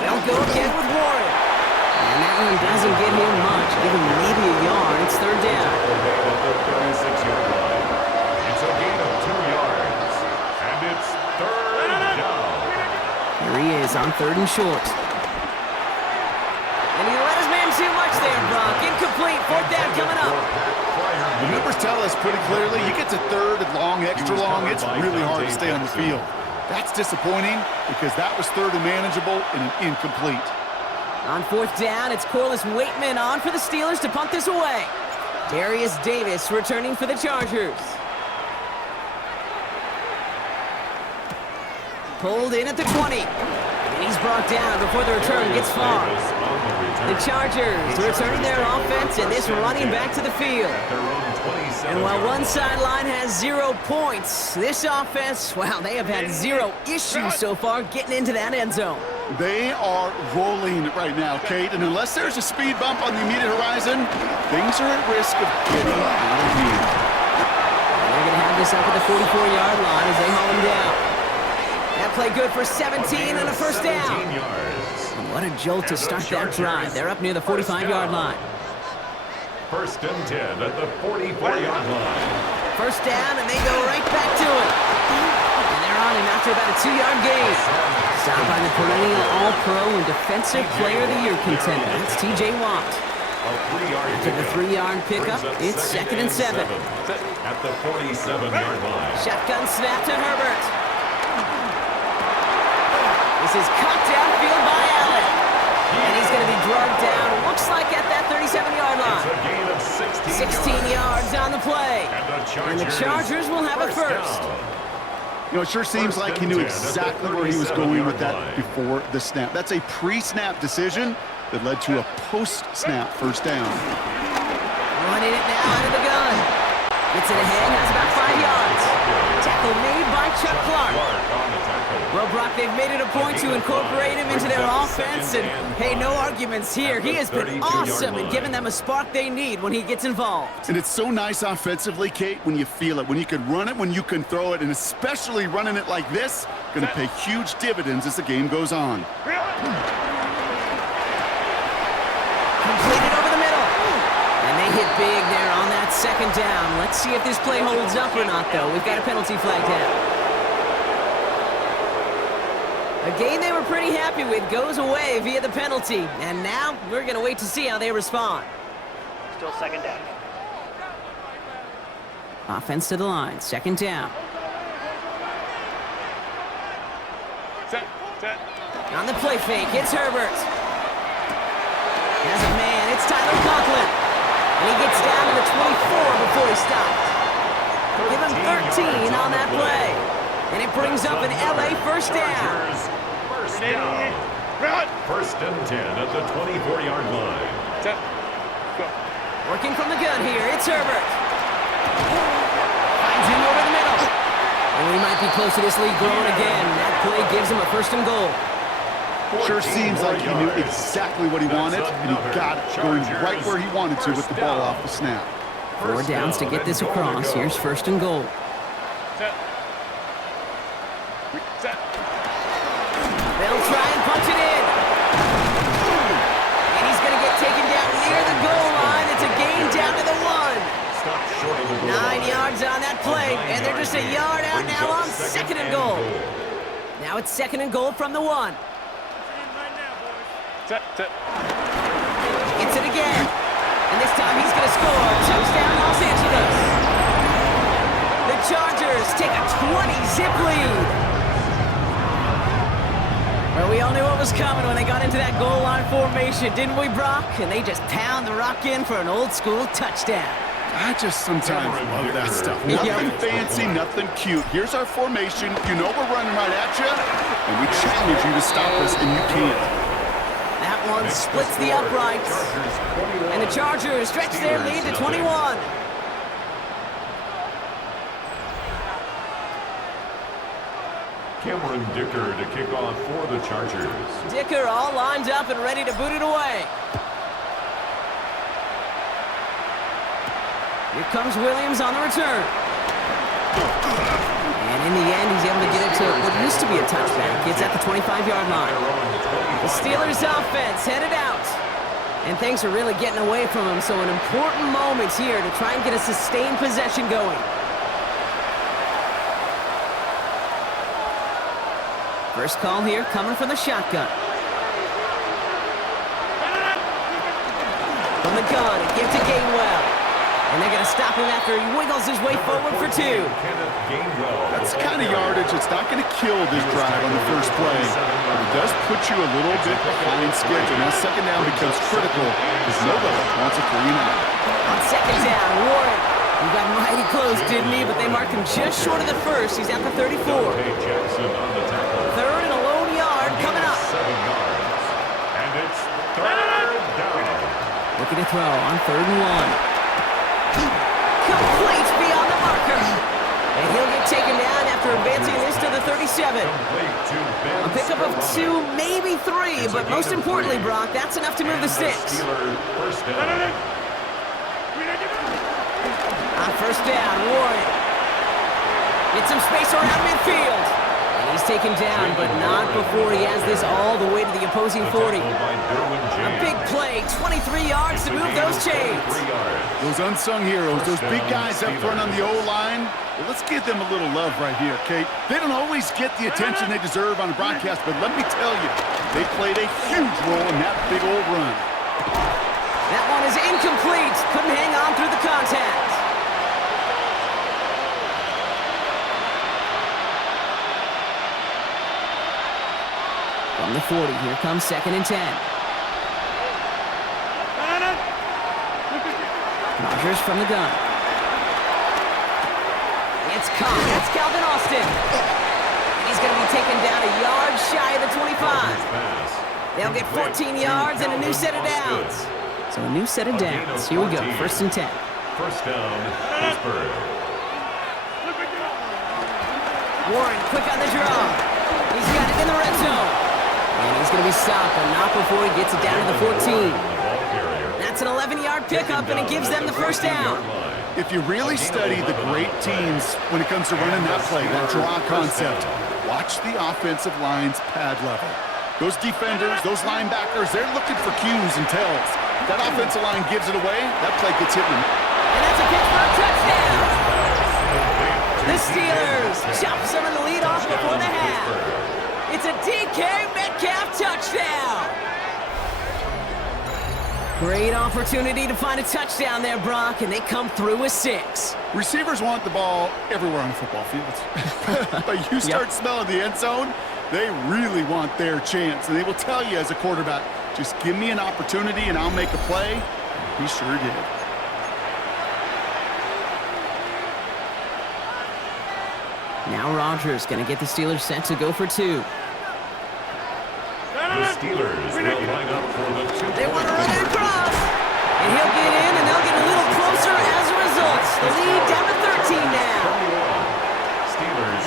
They'll go again with Warren. And that one doesn't get him much. Give him maybe a yard. It's 3rd down. It's a gain of 2 yards. And it's 3rd down. Here he is on 3rd and short. And he let his man too much there, Brock. Incomplete. 4th down coming up. The numbers tell us pretty clearly, you get to 3rd and long, extra long, it's really hard to stay on the field. That's disappointing because that was 3rd and manageable and an incomplete. On 4th down, it's Corliss Waitman on for the Steelers to punt this away. Darius Davis returning for the Chargers. Pulled in at the 20. And he's brought down before the return gets far. The Chargers returning their offense and this running back to the field. And while one sideline has 0 points, this offense, wow, they have had 0 issues so far getting into that end zone. They are rolling right now, Kate, and unless there's a speed bump on the immediate horizon, things are at risk of getting out of hand. And they're going to have this up at the 44-yard line as they haul him down. That play good for 17 and a 1st down. And what a jolt to start that drive. They're up near the 45-yard line. 1st and 10 at the 44-yard line. 1st down, and they go right back to it. And they're on him after about a 2-yard gain. Stopped by the perennial All-Pro and Defensive Player of the Year contender. That's T.J. Watt. After the 3-yard pickup, it's 2nd and 7. At the 47-yard line. Shotgun snap to Herbert. This is cut downfield by Allen. And he's going to be drugged down, looks like at that 37-yard line. It's a gain of 16 yards on the play. And the Chargers will have a 1st. You know, it sure seems like he knew exactly where he was going with that before the snap. That's a pre-snap decision that led to a post-snap 1st down. Running it now out of the gun. Gets it ahead, has about 5 yards. Tackle made by Chuck Clark. Well, Brock, they've made it a point to incorporate him into their offense, and hey, no arguments here. He has been awesome in giving them a spark they need when he gets involved. And it's so nice offensively, Kate, when you feel it, when you can run it, when you can throw it, and especially running it like this, going to pay huge dividends as the game goes on. Completed over the middle. And they hit big there on that 2nd down. Let's see if this play holds up or not, though. We've got a penalty flag down. A game they were pretty happy with goes away via the penalty. And now we're going to wait to see how they respond. Still 2nd down. Offense to the line. 2nd down. Set. On the play fake, it's Herbert. Has a man. It's Tyler Conklin. And he gets down to the 24 before he stopped. Give him 13 on that play. And it brings up an LA 1st down. 1st and 10 at the 24-yard line. Working from the gun here, it's Herbert. Finds him over the middle. And we might be close to this lead growing again. That play gives him a 1st and goal. Sure seems like he knew exactly what he wanted, and he got it going right where he wanted to with the ball off the snap. 4 downs to get this across. Here's 1st and goal. They'll try and punch it in. And he's going to get taken down near the goal line. It's a gain down to the 1. 9 yards on that play, and they're just a yard out now on 2nd and goal. Now it's 2nd and goal from the 1. Gets it again. And this time he's going to score. Touchdown, Los Angeles. The Chargers take a 20-zip lead. Well, we all knew what was coming when they got into that goal line formation, didn't we, Brock? And they just pound the rock in for an old-school touchdown. I just sometimes love that stuff. Nothing fancy, nothing cute. Here's our formation. You know we're running right at you, and we challenge you to stop us, and you can't. That one splits the uprights. And the Chargers stretch their lead to 21. Cameron Dicker to kick off for the Chargers. Dicker all lined up and ready to boot it away. Here comes Williams on the return. And in the end, he's able to get it to what used to be a touchback. It's at the 25-yard line. The Steelers offense headed out. And things are really getting away from him, so an important moment here to try and get a sustained possession going. First call here coming from the shotgun. From the gun, it gives to Gainwell. And they're going to stop him after he wiggles his way forward for two. That's the kind of yardage that's not going to kill this drive on the first play, but it does put you a little bit behind schedule. Now second down becomes critical because nobody wants a 3-and-out. On second down, Warren. He got mighty close, didn't he? But they marked him just short of the first. He's at the 34. Third and a lone yard coming up. 7 yards. And it's third down. Looking to throw on 3rd and 1. Complete beyond the marker. And he'll get taken down after advancing this to the 37. A pickup of 2, maybe 3, but most importantly, Brock, that's enough to move the sticks. On first down, Warren. Gets some space around midfield. And he's taken down, but not before he has this all the way to the opposing 40. A big play, 23 yards to move those chains. Those unsung heroes, those big guys up front on the O-line, well, let's give them a little love right here, Kate. They don't always get the attention they deserve on the broadcast, but let me tell you, they played a huge role in that big old run. That one is incomplete. Couldn't hang on through the contact. From the 40, here comes 2nd and 10. Rodgers from the gun. It's caught. That's Calvin Austin. He's going to be taken down a yard shy of the 25. They'll get 14 yards and a new set of downs. So a new set of downs. Here we go. 1st and 10. First down, Pittsburgh. Warren quick on the draw. He's got it in the red zone. And he's going to be stopped, but not before he gets it down to the 14. That's an 11-yard pickup, and it gives them the first down. If you really study the great teams when it comes to running that play, that draw concept, watch the offensive line's pad level. Those defenders, those linebackers, they're looking for cues and tells. That offensive line gives it away, that play gets hit them. And that's a Pittsburgh touchdown. The Steelers chop some of the lead off before the half. It's a DK Metcalf touchdown. Great opportunity to find a touchdown there, Brock, and they come through with 6. Receivers want the ball everywhere on the football field. But you start smelling the end zone, they really want their chance. And they will tell you as a quarterback, just give me an opportunity and I'll make a play. He sure did. Now Rodgers going to get the Steelers set to go for 2. The Steelers will line up for the 2. They want to run it across. And he'll get in, and they'll get a little closer as a result. The lead down to 13 now.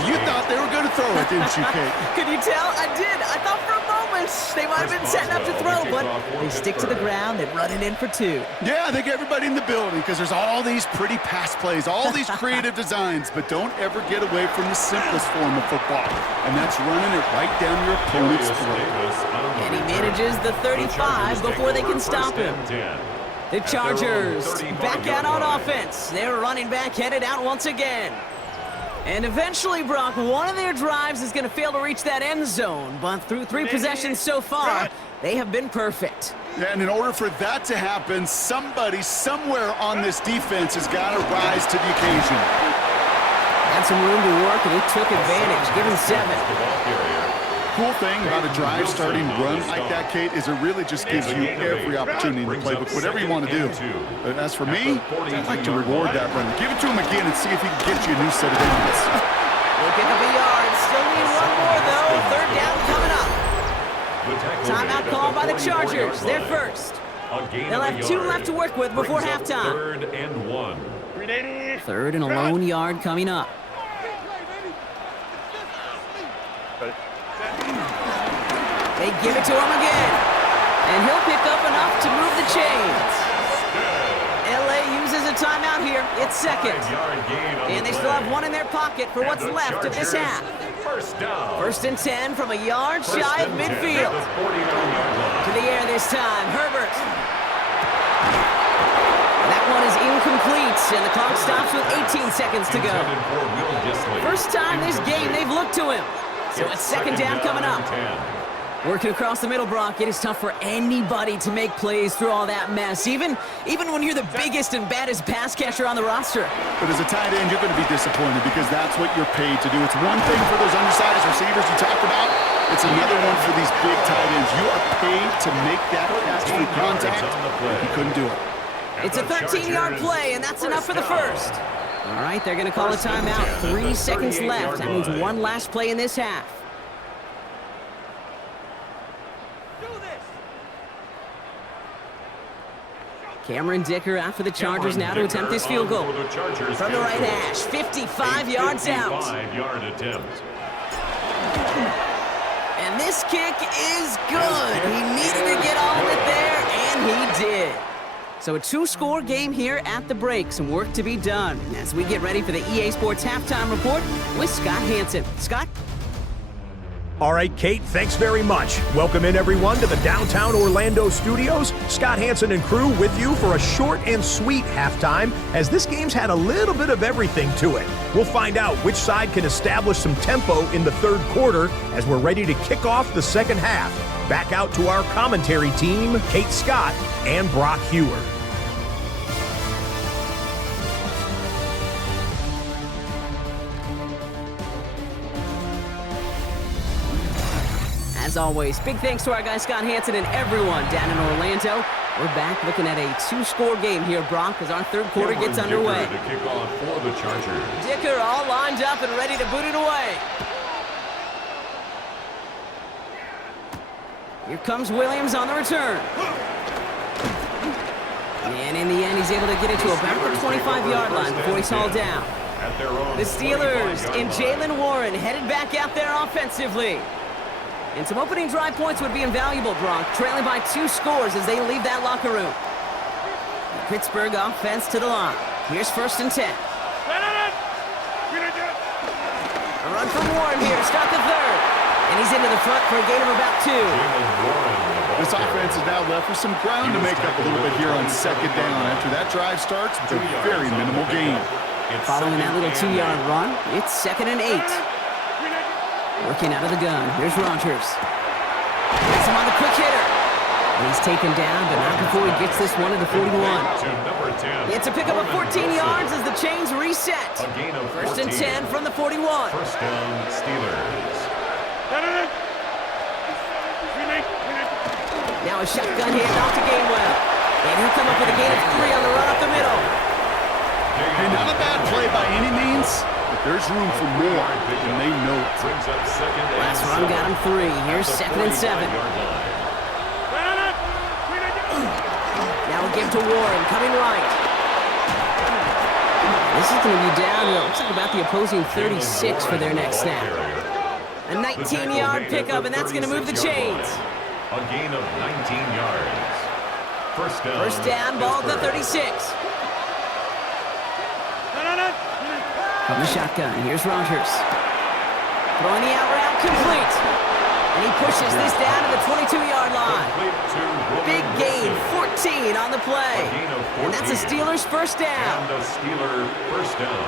You thought they were going to throw it, didn't you, Kate? Could you tell? I did. I thought for a moment they might have been setting up to throw, but they stick to the ground and run it in for 2. Yeah, I think everybody in the building, because there's all these pretty pass plays, all these creative designs, but don't ever get away from the simplest form of football, and that's running it right down your opponent's throat. And he manages the 35 before they can stop him. The Chargers back out on offense. Their running back headed out once again. And eventually, Brock, one of their drives is going to fail to reach that end zone, but through 3 possessions so far, they have been perfect. Yeah, and in order for that to happen, somebody somewhere on this defense has got to rise to the occasion. Had some room to work, and he took advantage, given 7. Cool thing about a drive starting run like that, Kate, is it really just gives you every opportunity in the playbook, whatever you want to do. But as for me, I'd like to reward that run. Give it to him again and see if he can get you a new set of innings. Looking at the yards. Still need one more, though. Third down coming up. Timeout called by the Chargers. They're first. They'll have 2 left to work with before halftime. 3rd and 1. Third and a lone yard coming up. They give it to him again. And he'll pick up enough to move the chains. LA uses a timeout here. It's second. And they still have one in their pocket for what's left of this half. First and 10 from a yard shy of midfield. To the air this time. Herbert. That one is incomplete, and the clock stops with 18 seconds to go. First time this game they've looked to him. So it's second down coming up. Working across the middle, Brock, it is tough for anybody to make plays through all that mess, even when you're the biggest and baddest pass catcher on the roster. But as a tight end, you're going to be disappointed because that's what you're paid to do. It's one thing for those undersized receivers you talked about. It's another one for these big tight ends. You are paid to make that catch through contact. You couldn't do it. It's a 13-yard play, and that's enough for the first. All right, they're going to call a timeout. 3 seconds left. That means one last play in this half. Cameron Dicker out for the Chargers now to attempt this field goal. From the right hash, 55 yards out. 55-yard attempt. And this kick is good. He needed to get all of it there, and he did. So a 2-score game here at the break. Some work to be done as we get ready for the EA Sports Halftime Report with Scott Hanson. Scott? All right, Kate, thanks very much. Welcome in, everyone, to the downtown Orlando studios. Scott Hanson and crew with you for a short and sweet halftime, as this game's had a little bit of everything to it. We'll find out which side can establish some tempo in the third quarter as we're ready to kick off the second half. Back out to our commentary team, Kate Scott and Brock Hewer. As always, big thanks to our guy Scott Hanson and everyone down in Orlando. We're back looking at a 2-score game here, Brock, as our third quarter gets underway. The kickoff for the Chargers. Dicker all lined up and ready to boot it away. Here comes Williams on the return. And in the end, he's able to get it to about the 25-yard line before he's hauled down. The Steelers and Jaylen Warren headed back out there offensively. And some opening drive points would be invaluable, Brock, trailing by 2 scores as they leave that locker room. The Pittsburgh offense to the line. Here's first and 10. A run from Warren here to start the third. And he's into the front for a gain of about 2. This offense is now left with some ground to make up a little bit here on second down. After that drive starts, it's a very minimal gain. Following that little 2-yard run, it's second and 8. Working out of the gun. Here's Rodgers. Gets him on the quick hitter. And he's taken down, but not before he gets this one to the 41. It's a pickup of 14 yards as the chains reset. First and 10 from the 41. First down, Steelers. Now a shotgun handoff to Gainwell. And he'll come up with a gain of 3 on the run up the middle. Hey, not a bad play by any means. But there's room for more, and they know it. Last run got him 3. Here's second and 7. Now a give to Warren, coming right. This is going to be down to, it looks like about the opposing 36 for their next snap. A 19-yard pickup, and that's going to move the chains. A gain of 19 yards. First down, ball at the 36. From the shotgun, here's Rodgers. Throwing the out route complete. And he pushes this down to the 22-yard line. Big gain, 14 on the play. And that's a Steelers first down. And a Steeler first down.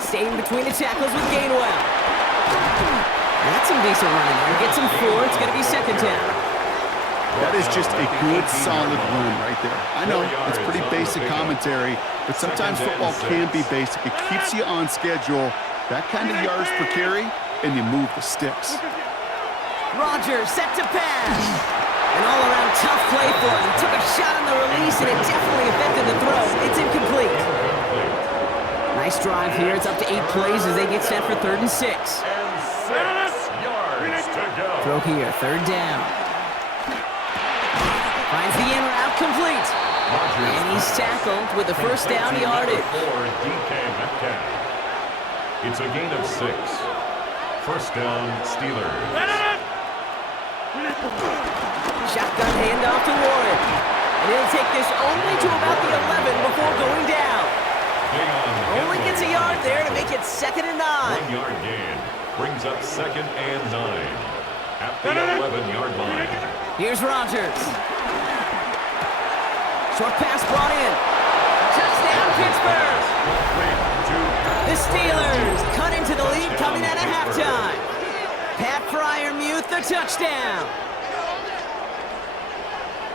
Staying between the tackles with Gainwell. That's some decent running there. Gets him 4. It's going to be second down. That is just a good, solid run right there. I know it's pretty basic commentary, but sometimes football can be basic. It keeps you on schedule, That kind of yards per carry, and you move the sticks. Rodgers set to pass. An all-around tough play for him. He took a shot on the release, and it definitely affected the throw. It's incomplete. Nice drive here. It's up to 8 plays as they get set for 3rd and 6. And 6 yards to go. Throw here, 3rd down. Finds the in route complete. And he's tackled with the first down yardage. DK Metcalf. It's a gain of 6. First down, Steelers. Shotgun handoff to Warren. And he'll take this only to about the 11 before going down. Only gets a yard there to make it 2nd and 9. 1-yard gain brings up 2nd and 9 at the 11-yard line. Here's Rodgers. Short pass brought in. Touchdown, Pittsburgh. The Steelers cut into the lead coming out of halftime. Pat Freiermuth, the touchdown.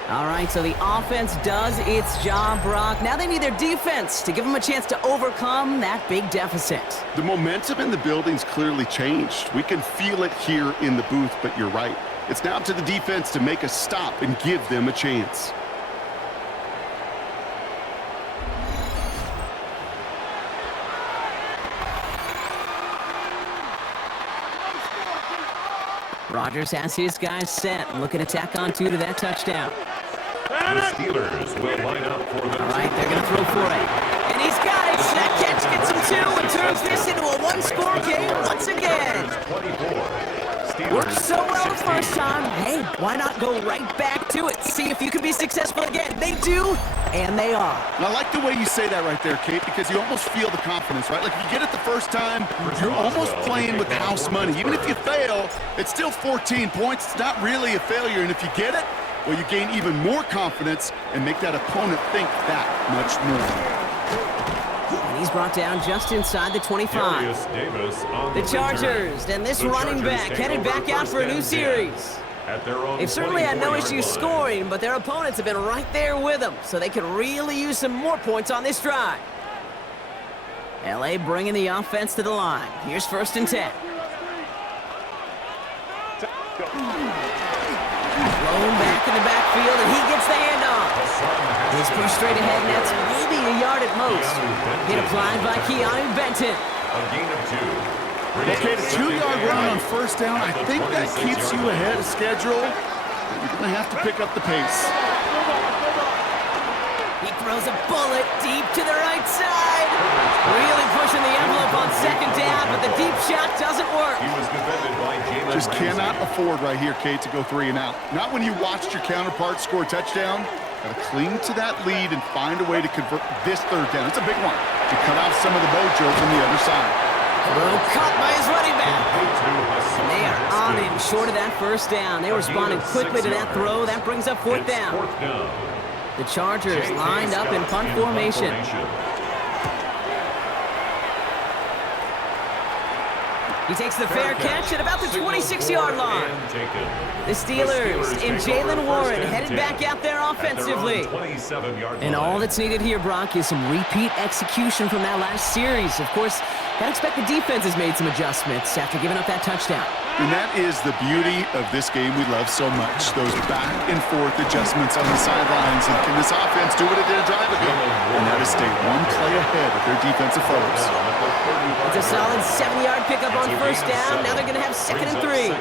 All right, so the offense does its job, Brock. Now they need their defense to give them a chance to overcome that big deficit. The momentum in the building's clearly changed. We can feel it here in the booth, but you're right. It's now up to the defense to make a stop and give them a chance. Rodgers has his guys set. Looking to tack on 2 to that touchdown. The Steelers will line up for the... All right, they're going to throw for it. And he's got it. That catch gets him 2 and turns this into a 1-score game once again. 24. Worked so well the first time. Hey, why not go right back to it? See if you can be successful again. They do, and they are. And I like the way you say that right there, Kate, because you almost feel the confidence, right? Like if you get it the first time, you're almost playing with house money. Even if you fail, it's still 14 points. It's not really a failure. And if you get it, well, you gain even more confidence and make that opponent think that much more. And he's brought down just inside the 25. The Chargers and this running back headed back out for a new series. They've certainly had no issues scoring, but their opponents have been right there with them, so they could really use some more points on this drive. LA bringing the offense to the line. Here's 1st and 10. Thrown back in the backfield, and he gets the handoff. He's pushed straight ahead, and that's maybe a yard at most. Hit applied by Keanu Benton. A gain of 2. Okay, the 2-yard run on 1st down, I think that keeps you ahead of schedule. You're going to have to pick up the pace. He throws a bullet deep to the right side. Really pushing the envelope on 2nd down, but the deep shot doesn't work. He was defended by Jalen Just Ramsey. cannot afford right here, Kate, to go 3 and out. Not when you watched your counterpart score a touchdown. Got to cling to that lead and find a way to convert this 3rd down. It's a big one to cut off some of the mojo from the other side. Throw caught by his running back. And they are on him short of that 1st down. They responded quickly to that throw. That brings up 4th down. The Chargers lined up in punt formation. He takes the fair catch at about the 26-yard line. The Steelers and Jalen Warren headed back out there offensively. And all that's needed here, Brock, is some repeat execution from that last series. Of course, gotta expect the defense has made some adjustments after giving up that touchdown. And that is the beauty of this game we love so much. Those back and forth adjustments on the sidelines. And can this offense do what it did a drive ago? And that is stay 1 play ahead of their defensive foes. It's a solid 7-yard pickup on 1st down. Now they're going to have 2nd and 3.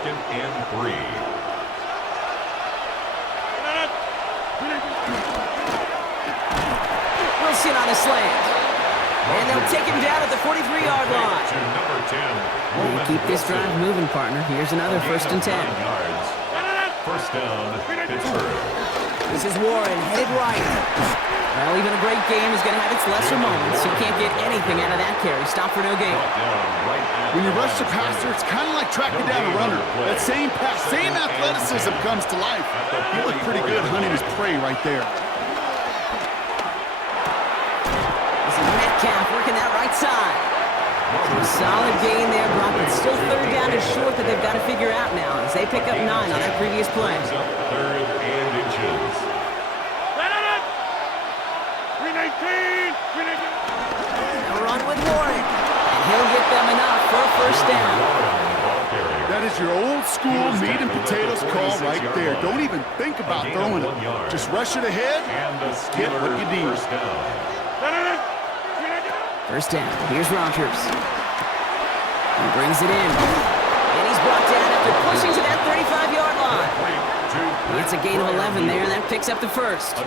Wilson on a slant. And they'll take him down at the 43-yard line. We'll keep this drive moving, partner. Here's another 1st and 10. First down, Pittsburgh. This is Warren, headed right. Well, even a great game is going to have its lesser moments. You can't get anything out of that carry. Stop for no gain. When you rush the passer, it's kind of like tracking down a runner. That same pass, same athleticism comes to life. He looked pretty good hunting his prey right there. This is Metcalf working that right side. Some solid gain there, Brock, but still 3rd down and short that they've got to figure out now as they pick up 9 on that previous play. 3rd and inches. A run with Warren, and he'll get them enough there. Don't even think about throwing it. Just rush it ahead, get what you need. First down. Here's Rogers. He brings it in. And he's brought down after pushing to that 35-yard line. It's a gain of 11 there, and that picks up the first.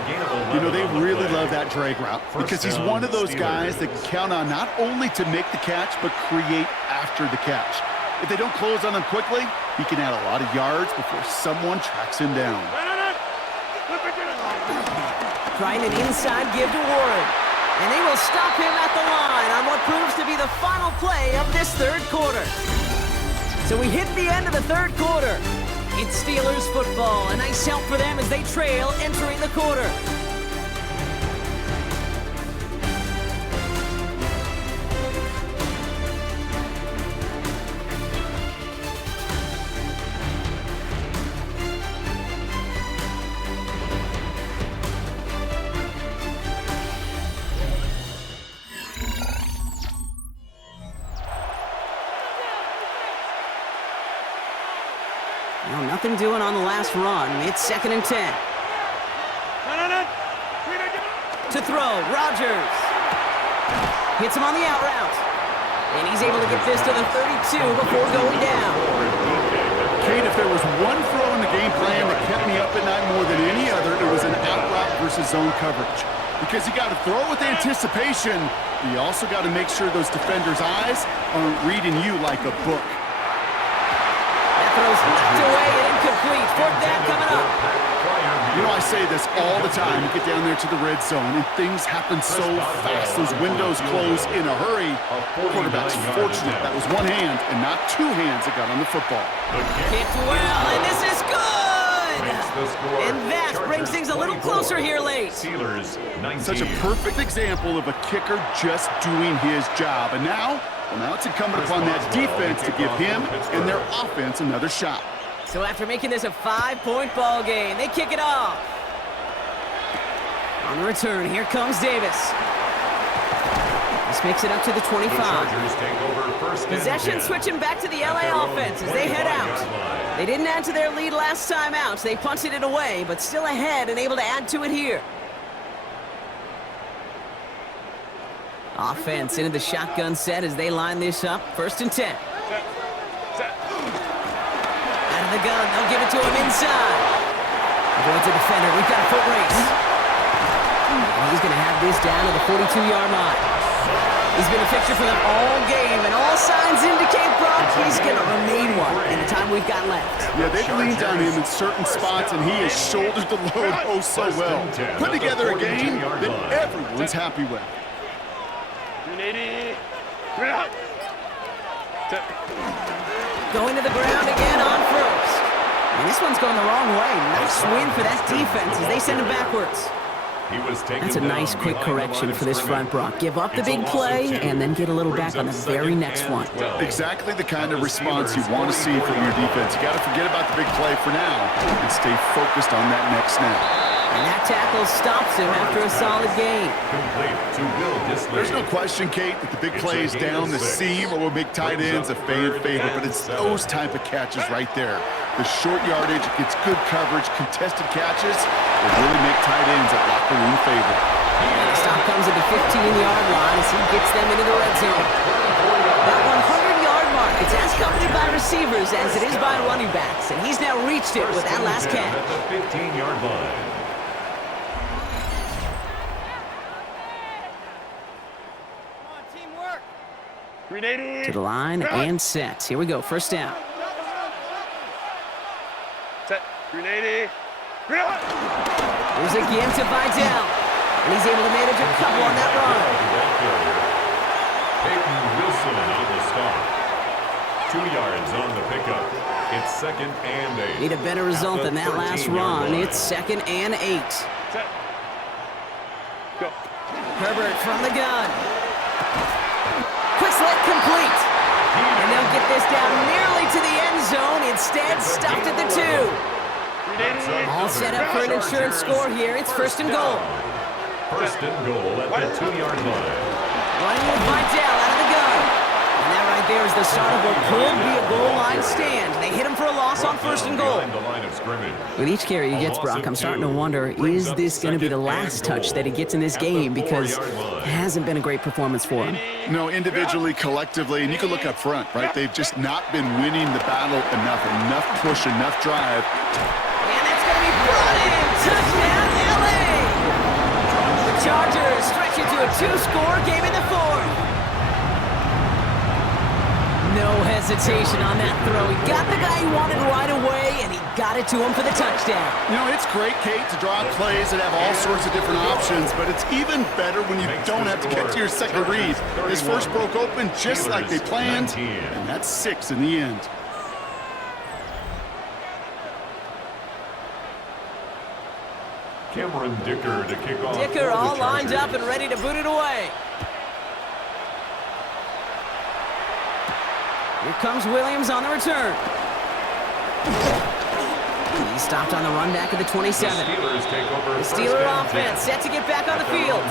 You know, they really love that drag route because he's one of those guys that can count on not only to make the catch, but create after the catch. If they don't close on him quickly, he can add a lot of yards before someone tracks him down. Trying an inside give to Warren. And they will stop him at the line on what proves to be the final play of this third quarter. So we hit the end of the third quarter. It's Steelers football. A nice help for them as they trail entering the quarter. Well, nothing doing on the last run. It's 2nd and 10. To throw, Rogers. Hits him on the out route. And he's able to get this to the 32 before going down. Kate, if there was one throw in the game plan that kept me up at night more than any other, it was an out route versus zone coverage. Because you got to throw with anticipation, but you also got to make sure those defenders' eyes aren't reading you like a book. Throws knocked away and incomplete. Fourth down coming up. You know, I say this all the time. You get down there to the red zone, and things happen so fast. Those windows close in a hurry. Quarterback's fortunate. That was one hand and not two hands that got on the football. Kicked well, and this is good! And that brings things a little closer here late. Such a perfect example of a kicker just doing his job. And now it's incumbent upon that defense to give him and their offense another shot. So after making this a 5-point ball game, they kick it off. On the return, here comes Davis. This makes it up to the 25. Possession switching back to the LA offense as they head out. They didn't add to their lead last time out, so they punted it away, but still ahead and able to add to it here. Offense into the shotgun set as they line this up. 1st and 10. Out of the gun, they'll give it to him inside. Avoids a defender. We've got a foot race. And he's going to have this down to the 42-yard line. He's been a fixture for them all game, and all signs indicate Brock he's going to remain one in the time we've got left. Yeah, they've leaned on him in certain spots, and he has shouldered the load oh so well. Put together a game that everyone's happy with. Going to the ground again on first. And this one's going the wrong way. Nice win for that defense as they send him backwards. That's a nice quick correction for this front, Brock. Give up the big play and then get a little back on the very next one. Exactly the kind of response you want to see from your defense. You got to forget about the big play for now and stay focused on that next snap. And that tackle stops him after a solid game. There's no question, Kate, that the big plays down the seam or will make tight ends a fan favorite, but it's those type of catches right there. The short yardage, it gets good coverage, contested catches that really make tight ends a locker room favorite. And the stop comes at the 15-yard line as he gets them into the red zone. That 100-yard mark, it's as accompanied by receivers as it is by running backs, and he's now reached it with that last catch. The 15-yard line. To the line and set. Here we go. 1st down. Set. Grenade. Here's again to Vidal. And he's able to manage a couple on that run. Peyton Wilson on the start. 2 yards on the pickup. It's 2nd and 8. Need a better result than that last run. It's 2nd and 8. Set. Go. Herbert from the gun. Quick slant complete. And they'll get this down nearly to the end zone. Instead, stopped at the 2. All set up for an insurance score here. It's 1st and goal. 1st and goal at the 2-yard line. Running with Vidal out of the gun. And that right there is the start of what could be a goal line stand. They hit him for a loss on first and goal. With each carry he gets, Brock, I'm starting to wonder, is this going to be the last touch that he gets in this game? Because it hasn't been a great performance for him. No, individually, collectively, and you can look up front, right? They've just not been winning the battle enough push, enough drive. And that's going to be brought in. Touchdown, LA! The Chargers stretch it to a 2-score game in the fourth. No hesitation on that throw. He got the guy he wanted right away, and he got it to him for the touchdown. You know, it's great, Kate, to draw up plays that have all sorts of different options, but it's even better when you don't have to get to your second read. His first broke open just like they planned, and that's 6 in the end. Cameron Dicker to kick off. Dicker all lined up and ready to boot it away. Here comes Williams on the return. He stopped on the run back at the 27. The Steeler offense set to get back on the field.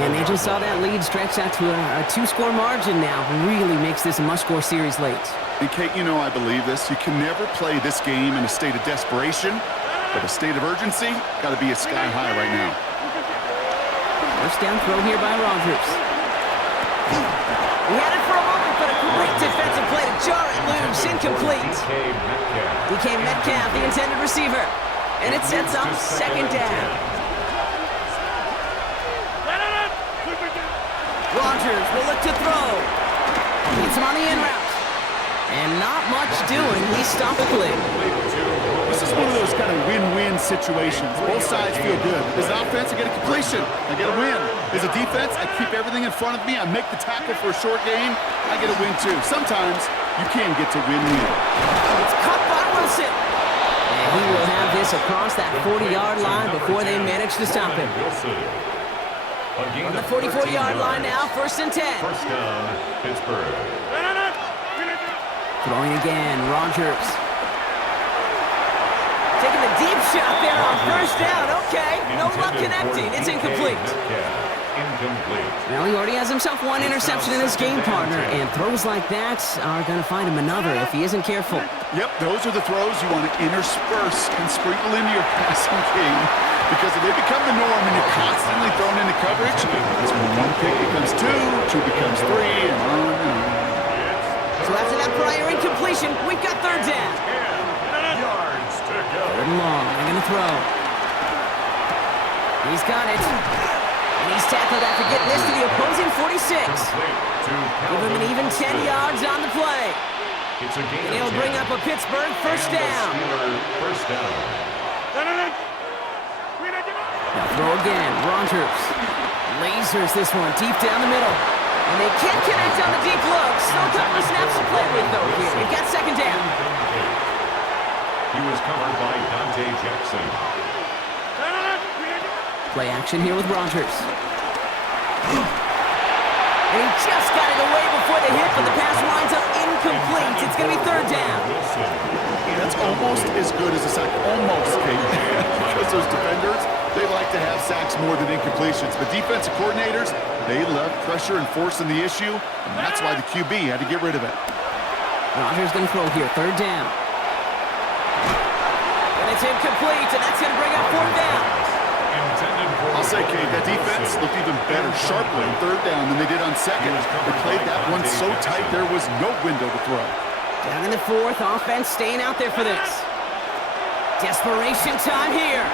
And they just saw that lead stretch out to a 2-score margin now. Really makes this a must-score series late. And Kate, you know I believe this. You can never play this game in a state of desperation, but a state of urgency got to be a sky high right now. First down throw here by Rodgers. He had it for a moment, but a great defensive play to jar it loose. Incomplete. DK Metcalf, the intended receiver. And it sets up second down. Rodgers will look to throw. Gets him on the in route. And not much doing. He stopped the play. This is one of those kind of win-win situations. Both sides feel good. As an offense, I get a completion. I get a win. As a defense, I keep everything in front of me. I make the tackle for a short gain. I get a win, too. Sometimes you can get to win-win. It's caught by Wilson. And he will have this across that 40-yard line before they manage to stop him. On the 44-yard line now, 1st and 10. First down, Pittsburgh. Throwing again, Rodgers. Taking the deep shot there on first down. Okay, no luck connecting. It's incomplete. Well, he already has himself one interception in his game, partner, and throws like that are going to find him another if he isn't careful. Yep, those are the throws you want to intersperse and sprinkle into your passing game, because if they become the norm and you're constantly thrown into coverage, that's when one pick becomes two becomes three, and on and on. So after that prior incompletion, we've got third down. Third and long, they're going to throw. He's got it. And he's tackled after getting this to the opposing 46. Give him an even 10 yards on the play. And he'll bring up a Pittsburgh first down. Now throw again, Rodgers. Lasers this one deep down the middle. And they can't connect on the deep look. Still a couple of snaps to play with, though, here. They've got second down. He was covered by Dante Jackson. Play action here with Rodgers. And he just got it away before the hit, but the pass winds up incomplete. It's going to be third down. That's almost as good as a sack. Almost, Kate. Because those defenders, they like to have sacks more than incompletions. But defensive coordinators, they love pressure and forcing the issue, and that's why the QB had to get rid of it. Rodgers going to throw here, third down. And it's incomplete, and that's going to bring up fourth down. I'll say, Kate, that defense looked even better sharply on third down than they did on second. They played that one so tight there was no window to throw. Down in the fourth, offense staying out there for this. Desperation time here.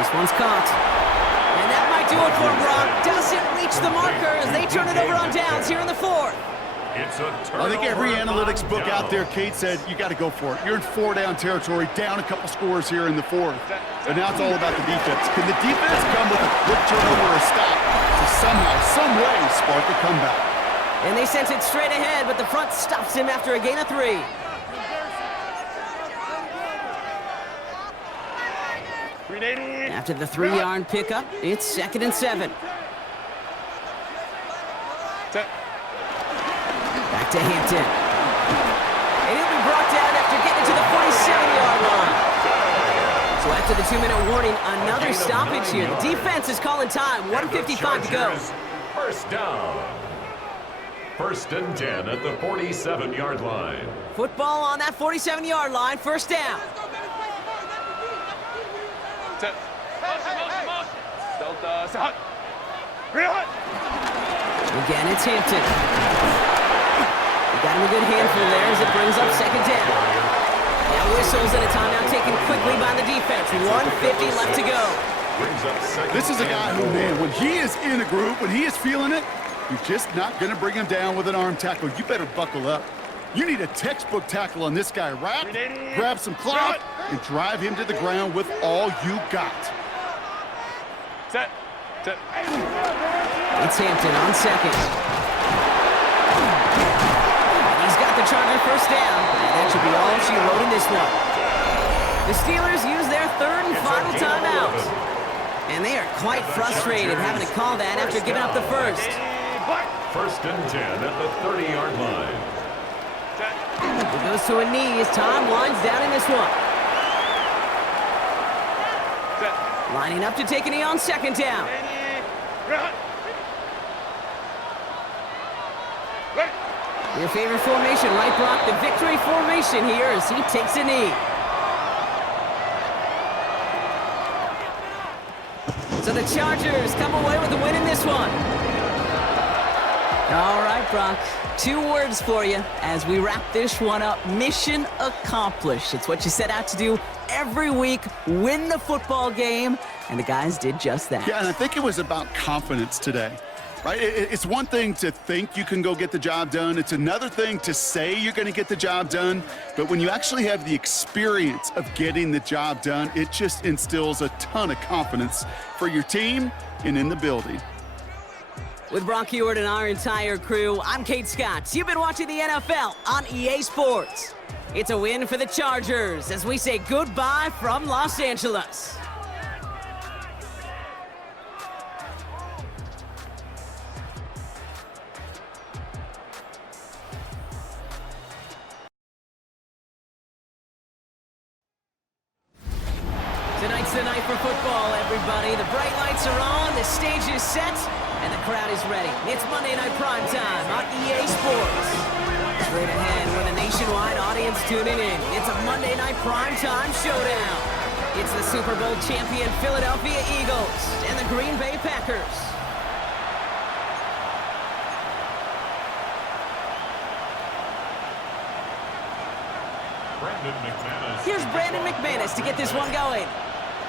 This one's caught. And that might do it for him, Brock. Doesn't reach the marker as they turn it over on downs here in the fourth. I think every analytics book out there, Kate, said you got to go for it. You're in 4-down territory, down a couple scores here in the fourth. And now it's all about the defense. Can the defense come with a quick turnover or a stop to somehow, some way, spark a comeback? And they sent it straight ahead, but the front stops him after a gain of 3. After the 3-yard pickup, it's 2nd and 7. Back to Hampton. And he'll be brought down after getting to the 47-yard line. So after the 2-minute warning, another stoppage here. The defense is calling time. 1:55 to go. First down. First and 10 at the 47-yard line. Football on that 47-yard line, first down. Set. Delta, set. Real. Again, it's Hampton. He got him a good handful there as it brings up second down. Now whistles and a timeout taken quickly by the defense. 1:50 left to go. This is a guy who, man, when he is in a group, when he is feeling it, you're just not going to bring him down with an arm tackle. You better buckle up. You need a textbook tackle on this guy. Wrap, grab some clout, and drive him to the ground with all you got. Set. Set. It's Hampton on second. He's got the Charger first down. And that should be all she wrote in this one. The Steelers use their third and final timeout. And they are quite frustrated having to call that after giving up the first. First and 10 at the 30-yard line. It goes to a knee as Tom winds down in this one. Lining up to take a knee on second down. Your favorite formation, right, Brock? The victory formation here as he takes a knee. So the Chargers come away with the win in this one. All right, Brock. 2 words for you as we wrap this one up. Mission accomplished. It's what you set out to do every week, win the football game, and the guys did just that. Yeah, and I think it was about confidence today, right? It's one thing to think you can go get the job done. It's another thing to say you're going to get the job done. But when you actually have the experience of getting the job done, it just instills a ton of confidence for your team and in the building. With Brock Heward and our entire crew, I'm Kate Scott. You've been watching the NFL on EA Sports. It's a win for the Chargers as we say goodbye from Los Angeles. Tonight's the night for football, everybody. The bright lights are on, the stage is set, and the crowd is ready. It's Monday Night Primetime on EA Sports. Straight ahead with a nationwide audience tuning in. It's a Monday Night Primetime showdown. It's the Super Bowl champion Philadelphia Eagles and the Green Bay Packers. Here's Brandon McManus to get this one going.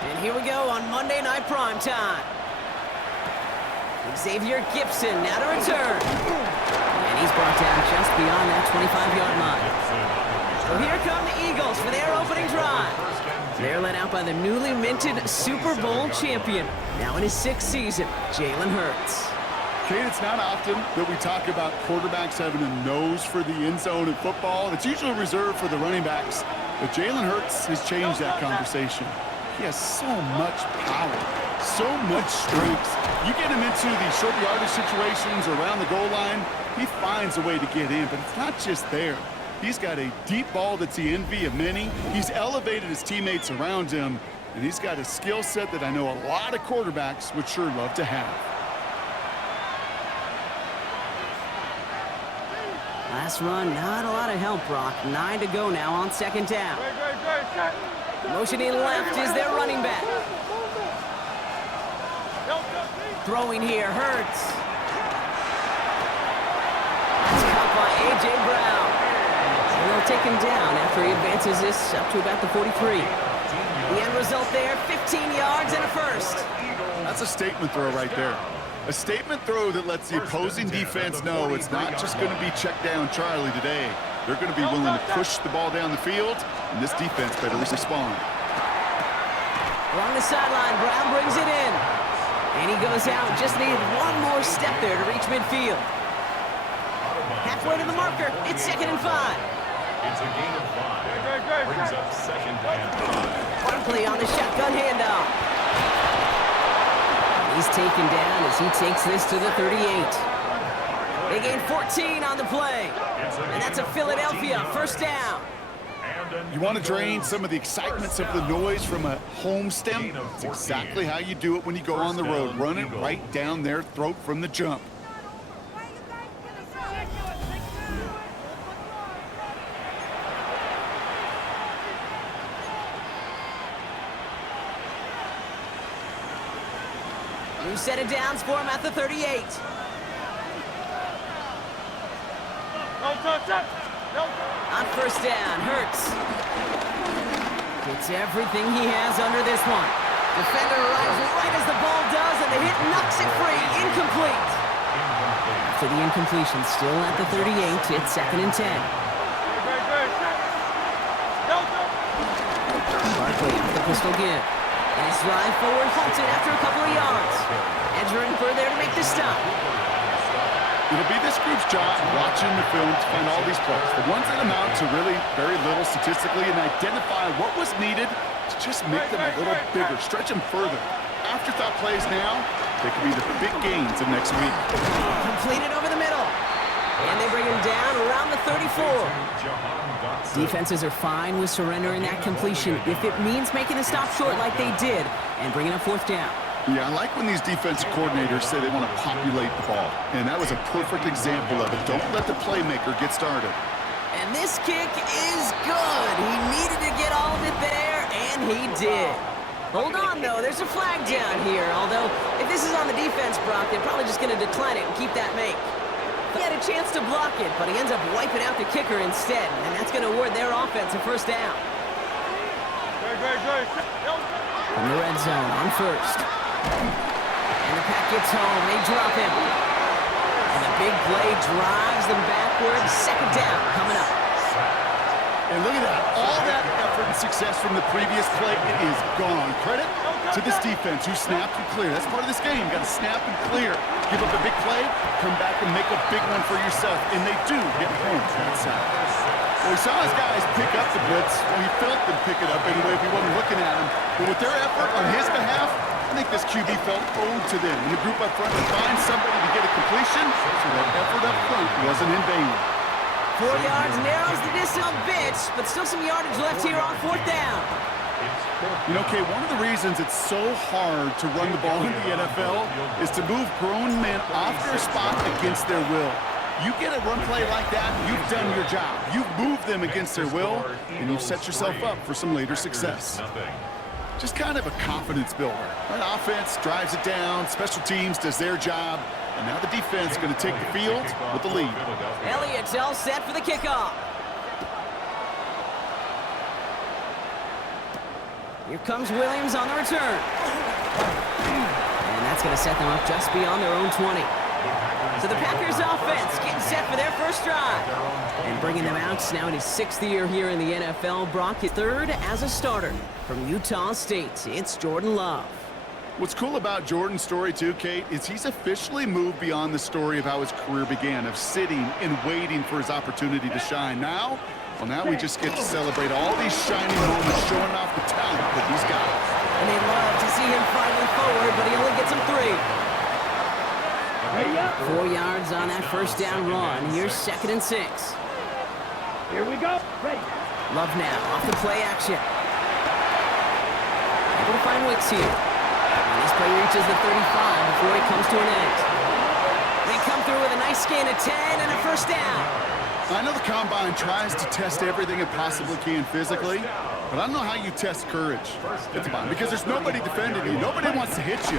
And here we go on Monday Night Primetime. Xavier Gibson now to return. And he's brought down just beyond that 25-yard line. So here come the Eagles for their opening drive. They're led out by the newly minted Super Bowl champion, now in his 6th season, Jalen Hurts. Kate, it's not often that we talk about quarterbacks having a nose for the end zone in football. It's usually reserved for the running backs. But Jalen Hurts has changed that conversation. He has so much power, so much strength. You get him into these short yardage situations around the goal line, he finds a way to get in. But it's not just there. He's got a deep ball that's the envy of many. He's elevated his teammates around him. And he's got a skill set that I know a lot of quarterbacks would sure love to have. Last run, not a lot of help, Brock. 9 to go now on second down. Motioning left is their running back. Throwing here, Hurts. That's caught by A.J. Brown. And they'll take him down after he advances this up to about the 43. The end result there, 15 yards and a first. That's a statement throw right there. A statement throw that lets the opposing defense know it's not just going to be check down Charlie today. They're going to be willing to push the ball down the field, and this defense better respond. Along the sideline, Brown brings it in. And he goes out, just needed one more step there to reach midfield. Halfway to the marker, it's 2nd and 5. It's a gain of 5. Brings up 2nd and 5. Barkley on the shotgun handoff. He's taken down as he takes this to the 38. They gain 14 on the play. And that's a Philadelphia first down. You want to drain some of the excitements of the noise from a home stem? It's exactly how you do it when you go on the road. Run it right down their throat from the jump. New set of downs for him at the 38. On first down, Hurts gets everything he has under this one. Defender arrives right as the ball does, and the hit knocks it free. Incomplete. After the incompletion, still at the 38, it's 2nd and 10. Barkley with the pistol give. And his drive forward halted after a couple of yards. Edgerton for there to make the stop. It'll be this group's job watching the film to find all these plays, the ones that amount to really very little statistically, and identify what was needed to just make them a little bigger, stretch them further. Afterthought plays now, they could be the big gains of next week. Completed over the middle. And they bring him down around the 34. Defenses are fine with surrendering that completion if it means making a stop short like they did and bringing up 4th down. Yeah, I like when these defensive coordinators say they want to populate the ball. And that was a perfect example of it. Don't let the playmaker get started. And this kick is good. He needed to get all of it there, and he did. Hold on, though. There's a flag down here. Although, if this is on the defense, Brock, they're probably just going to decline it and keep that make. He had a chance to block it, but he ends up wiping out the kicker instead. And that's going to award their offense a first down. From the red zone on first. And the pack gets home. They drop him. And the big play drives them backwards. 2nd down coming up. And look at that. All that effort and success from the previous play, it is gone. Credit to this defense who snapped and cleared. That's part of this game. You got to snap and clear. Give up a big play, come back and make a big one for yourself. And they do get home to that side. Well, we saw his guys pick up the blitz. Well, he felt them pick it up anyway if he wasn't looking at him. But with their effort on his behalf, I think this QB felt owed to them. And the group up front to find somebody to get a completion, so that effort up front wasn't in vain. 4 yards narrows the distance a bit, but still some yardage left here on 4th down. You know, Kay, one of the reasons it's so hard to run the ball in the NFL is to move grown men off their spot against their will. You get a run play like that, you've done your job. You've moved them against their will, and you've set yourself up for some later success. Just kind of a confidence builder. Right? Offense drives it down, special teams does their job, and now the defense is going to take the field with the lead. Elliott's all set for the kickoff. Here comes Williams on the return. And that's going to set them up just beyond their own 20. So the Packers offense getting set for their first drive. And bringing them out now in his 6th year here in the NFL. Brock is 3rd as a starter from Utah State. It's Jordan Love. What's cool about Jordan's story too, Kate, is he's officially moved beyond the story of how his career began, of sitting and waiting for his opportunity to shine. Now we just get to celebrate all these shining moments, showing off the talent that he's got. And they love to see him fighting forward, but he only gets them 3. 4 yards on that first down run. Here's 2nd and 6. Here we go. Ready. Love now off the play action. Able to find Wicks here. And this play reaches the 35 before it comes to an end. They come through with a nice gain of 10 and a first down. I know the Combine tries to test everything it possibly can physically, but I don't know how you test courage at the Combine, because there's nobody defending you. Nobody wants to hit you.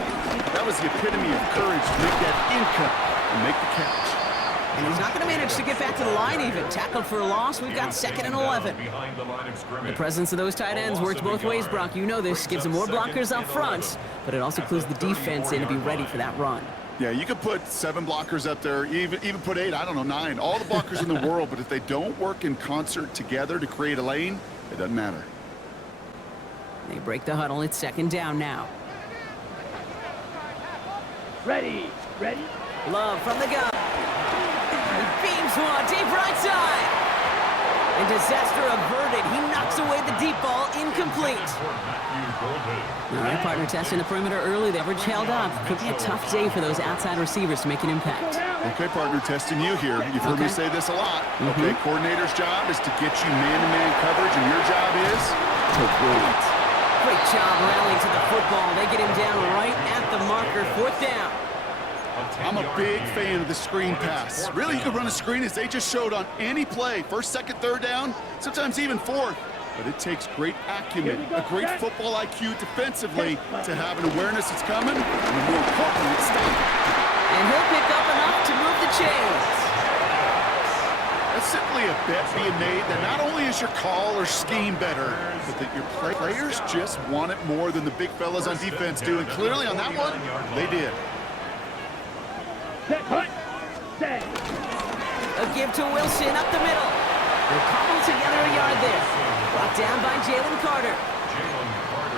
That was the epitome of courage to make that in cut and make the catch. And he's not going to manage to get back to the line even. Tackled for a loss. We've got 2nd and 11. The presence of those tight ends works both ways, Brock. You know this. Gives them more blockers up front, but it also clues the defense in to be ready for that run. Yeah, you could put 7 blockers up there, even put 8, I don't know, 9. All the blockers in the world, but if they don't work in concert together to create a lane, it doesn't matter. They break the huddle. It's 2nd down now. Ready. Love from the gun. He beams one deep right side. And disaster averted. He knocks away the deep ball, incomplete. All right, partner testing the perimeter early. The average held up. Could be a tough day for those outside receivers to make an impact. Okay, partner, testing you here. You've heard me say this a lot. Okay, coordinator's job is to get you man-to-man coverage, and your job is to wait. Great job rallying to the football. They get him down right at the marker. 4th down. I'm a big fan of the screen pass. Really, you can run a screen as they just showed on any play. 1st, 2nd, 3rd down, sometimes even 4th. but it takes great acumen, a great football IQ defensively to have an awareness it's coming, and more importantly, stop it. And he'll pick up enough to move the chains. That's simply a bet being made that not only is your call or scheme better, but that your players just want it more than the big fellas on defense do. And clearly on that one, they did. A give to Wilson up the middle. They'll cobble together a yard there. Brought down by Jalen Carter.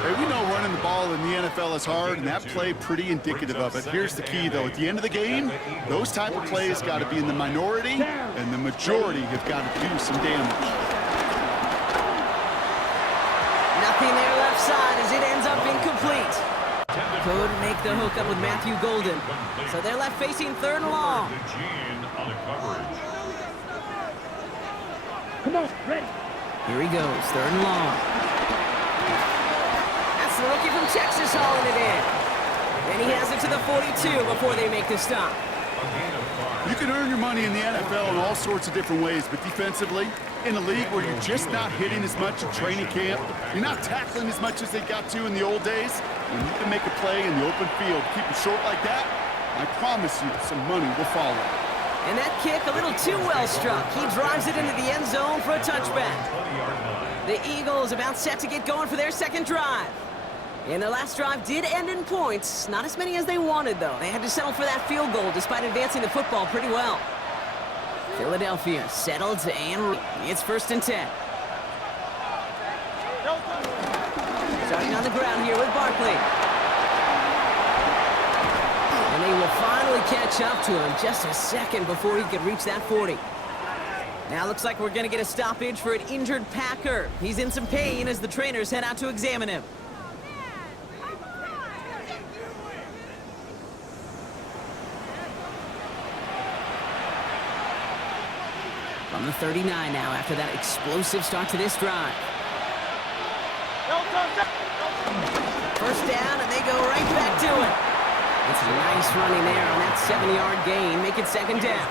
Hey, we know running the ball in the NFL is hard, and that play pretty indicative of it. Here's the key, though. At the end of the game, those type of plays got to be in the minority, and the majority have got to do some damage. Nothing there left side as it ends up incomplete. Couldn't make the hook up with Matthew Golden. So they're left facing 3rd and long. Come on, ready. Here he goes, 3rd and long. That's the rookie from Texas hauling it in. Then he has it to the 42 before they make the stop. You can earn your money in the NFL in all sorts of different ways, but defensively, in a league where you're just not hitting as much in training camp, you're not tackling as much as they got to in the old days, when you can make a play in the open field, keep it short like that, I promise you some money will follow. And that kick a little too well struck. He drives it into the end zone for a touchback. The Eagles about set to get going for their 2nd drive. And their last drive did end in points. Not as many as they wanted, though. They had to settle for that field goal despite advancing the football pretty well. Philadelphia settled and it's 1st and 10. Starting on the ground here with Barkley. And they will finally catch up to him just a second before he could reach that 40. Now looks like we're going to get a stoppage for an injured Packer. He's in some pain as the trainers head out to examine him. From the 39 now after that explosive start to this drive. 1st down, and they go right back to it. It's a nice running there on that 7-yard gain. Make it 2nd down.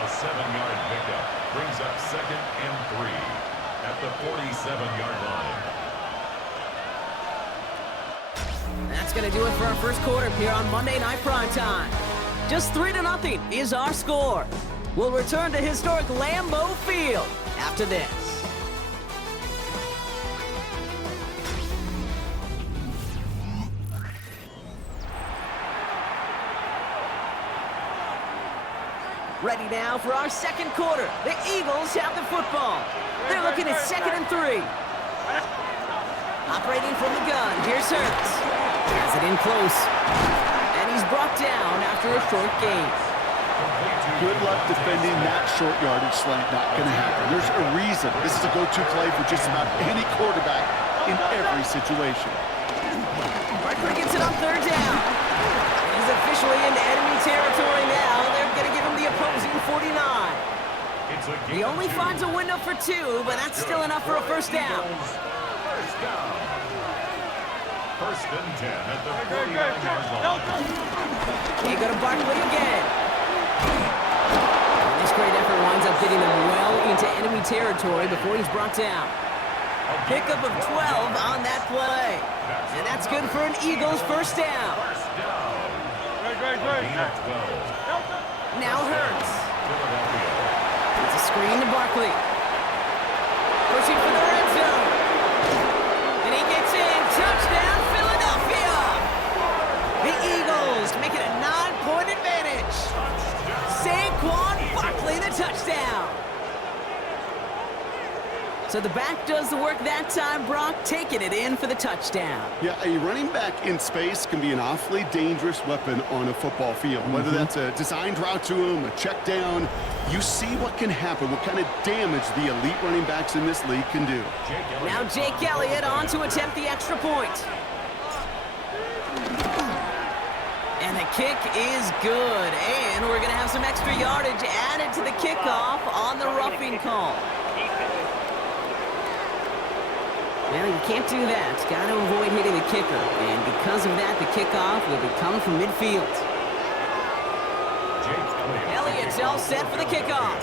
A 7-yard pickup brings up 2nd and 3 at the 47-yard line. That's going to do it for our 1st quarter here on Monday Night Primetime. Just 3-0 is our score. We'll return to historic Lambeau Field after this. Ready now for our 2nd quarter. The Eagles have the football. They're looking at 2nd and 3. Operating from the gun, here's Hurts. Has it in close. And he's brought down after a short gain. Good luck defending that short yardage slant. Not going to happen. There's a reason this is a go-to play for just about any quarterback in every situation. Barkley gets it on 3rd down. He's officially into enemy territory now. They're going to give him the opposing 49. He only finds a window for 2, but that's still enough for a 1st down. 1st and 10 at the 49-yard line. They go to Barkley again. And this great effort winds up getting him well into enemy territory before he's brought down. Pickup of 12 on that play. And that's good for an Eagles 1st down. Now Hurts. It's a screen to Barkley. Pushing for the red zone. And he gets in. Touchdown, Philadelphia. The Eagles make it a 9-point advantage. Saquon Barkley, the touchdown. So the back does the work that time, Brock, taking it in for the touchdown. Yeah, a running back in space can be an awfully dangerous weapon on a football field. Whether that's a designed route to him, a check down, you see what can happen, what kind of damage the elite running backs in this league can do. Now Jake Elliott on to attempt the extra point. And the kick is good. And we're going to have some extra yardage added to the kickoff on the roughing call. Well, you can't do that. Got to avoid hitting the kicker. And because of that, the kickoff will be coming from midfield. Elliott's all set for the kickoff.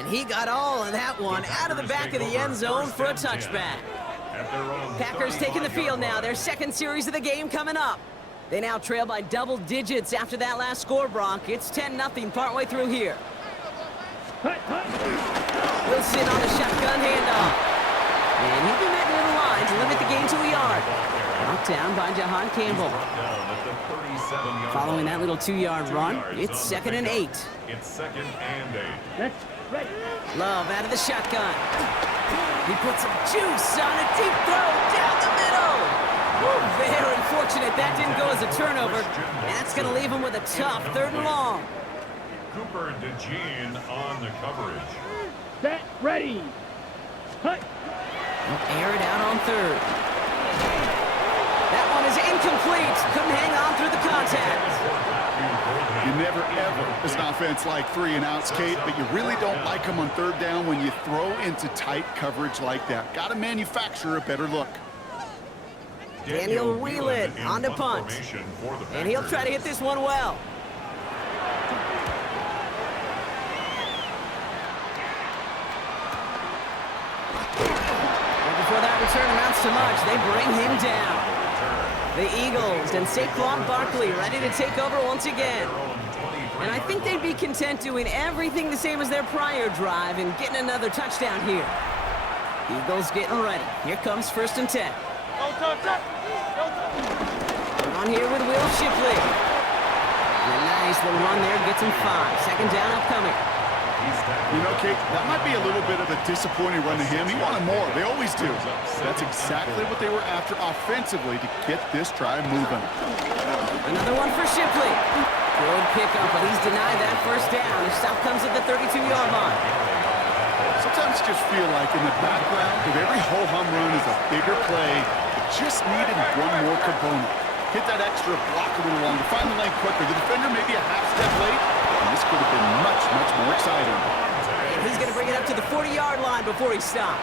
And he got all of that one out of the back of the end zone for a touchback. Packers taking the field now. Their second series of the game coming up. They now trail by double digits after that last score, Brock. It's 10-0 partway through here. Wilson on the shotgun handoff. And he'll be met near the line to limit the game to a yard. Knocked down by Jahan Campbell. Following that little 2-yard run, it's 2nd and 8. It's 2nd and 8. Let's ready. Love out of the shotgun. He puts some juice on a deep throw down the middle. Woo, very fortunate that didn't go as a turnover. And that's going to leave him with a tough 3rd and long. Cooper DeJean on the coverage. Set. Ready. Hut. He'll air it out on 3rd. That one is incomplete. Couldn't hang on through the contact. You never, ever, as an offense, like 3-and-outs, Kate, but you really don't like them on 3rd down when you throw into tight coverage like that. Got to manufacture a better look. Daniel Wheelan on the punt. And he'll try to hit this one well. And before that return amounts to much, they bring him down. The Eagles and Saquon Barkley ready to take over once again. And I think they'd be content doing everything the same as their prior drive and getting another touchdown here. Eagles getting ready. Here comes 1st and 10. On here with Will Shipley. And a nice little run there gets him 5. 2nd down upcoming. You know, Kate, that might be a little bit of a disappointing run to him. He wanted more. They always do. That's exactly what they were after offensively to get this drive moving. Another one for Shipley. Good pickup, but he's denied that 1st down. The stop comes at the 32-yard line. Sometimes you just feel like in the background of every ho-hum run is a bigger play. It just needed one more component. Hit that extra block a little longer. Find the lane quicker. The defender maybe a half step late. And this could have been much, much more exciting. And he's going to bring it up to the 40-yard line before he stops.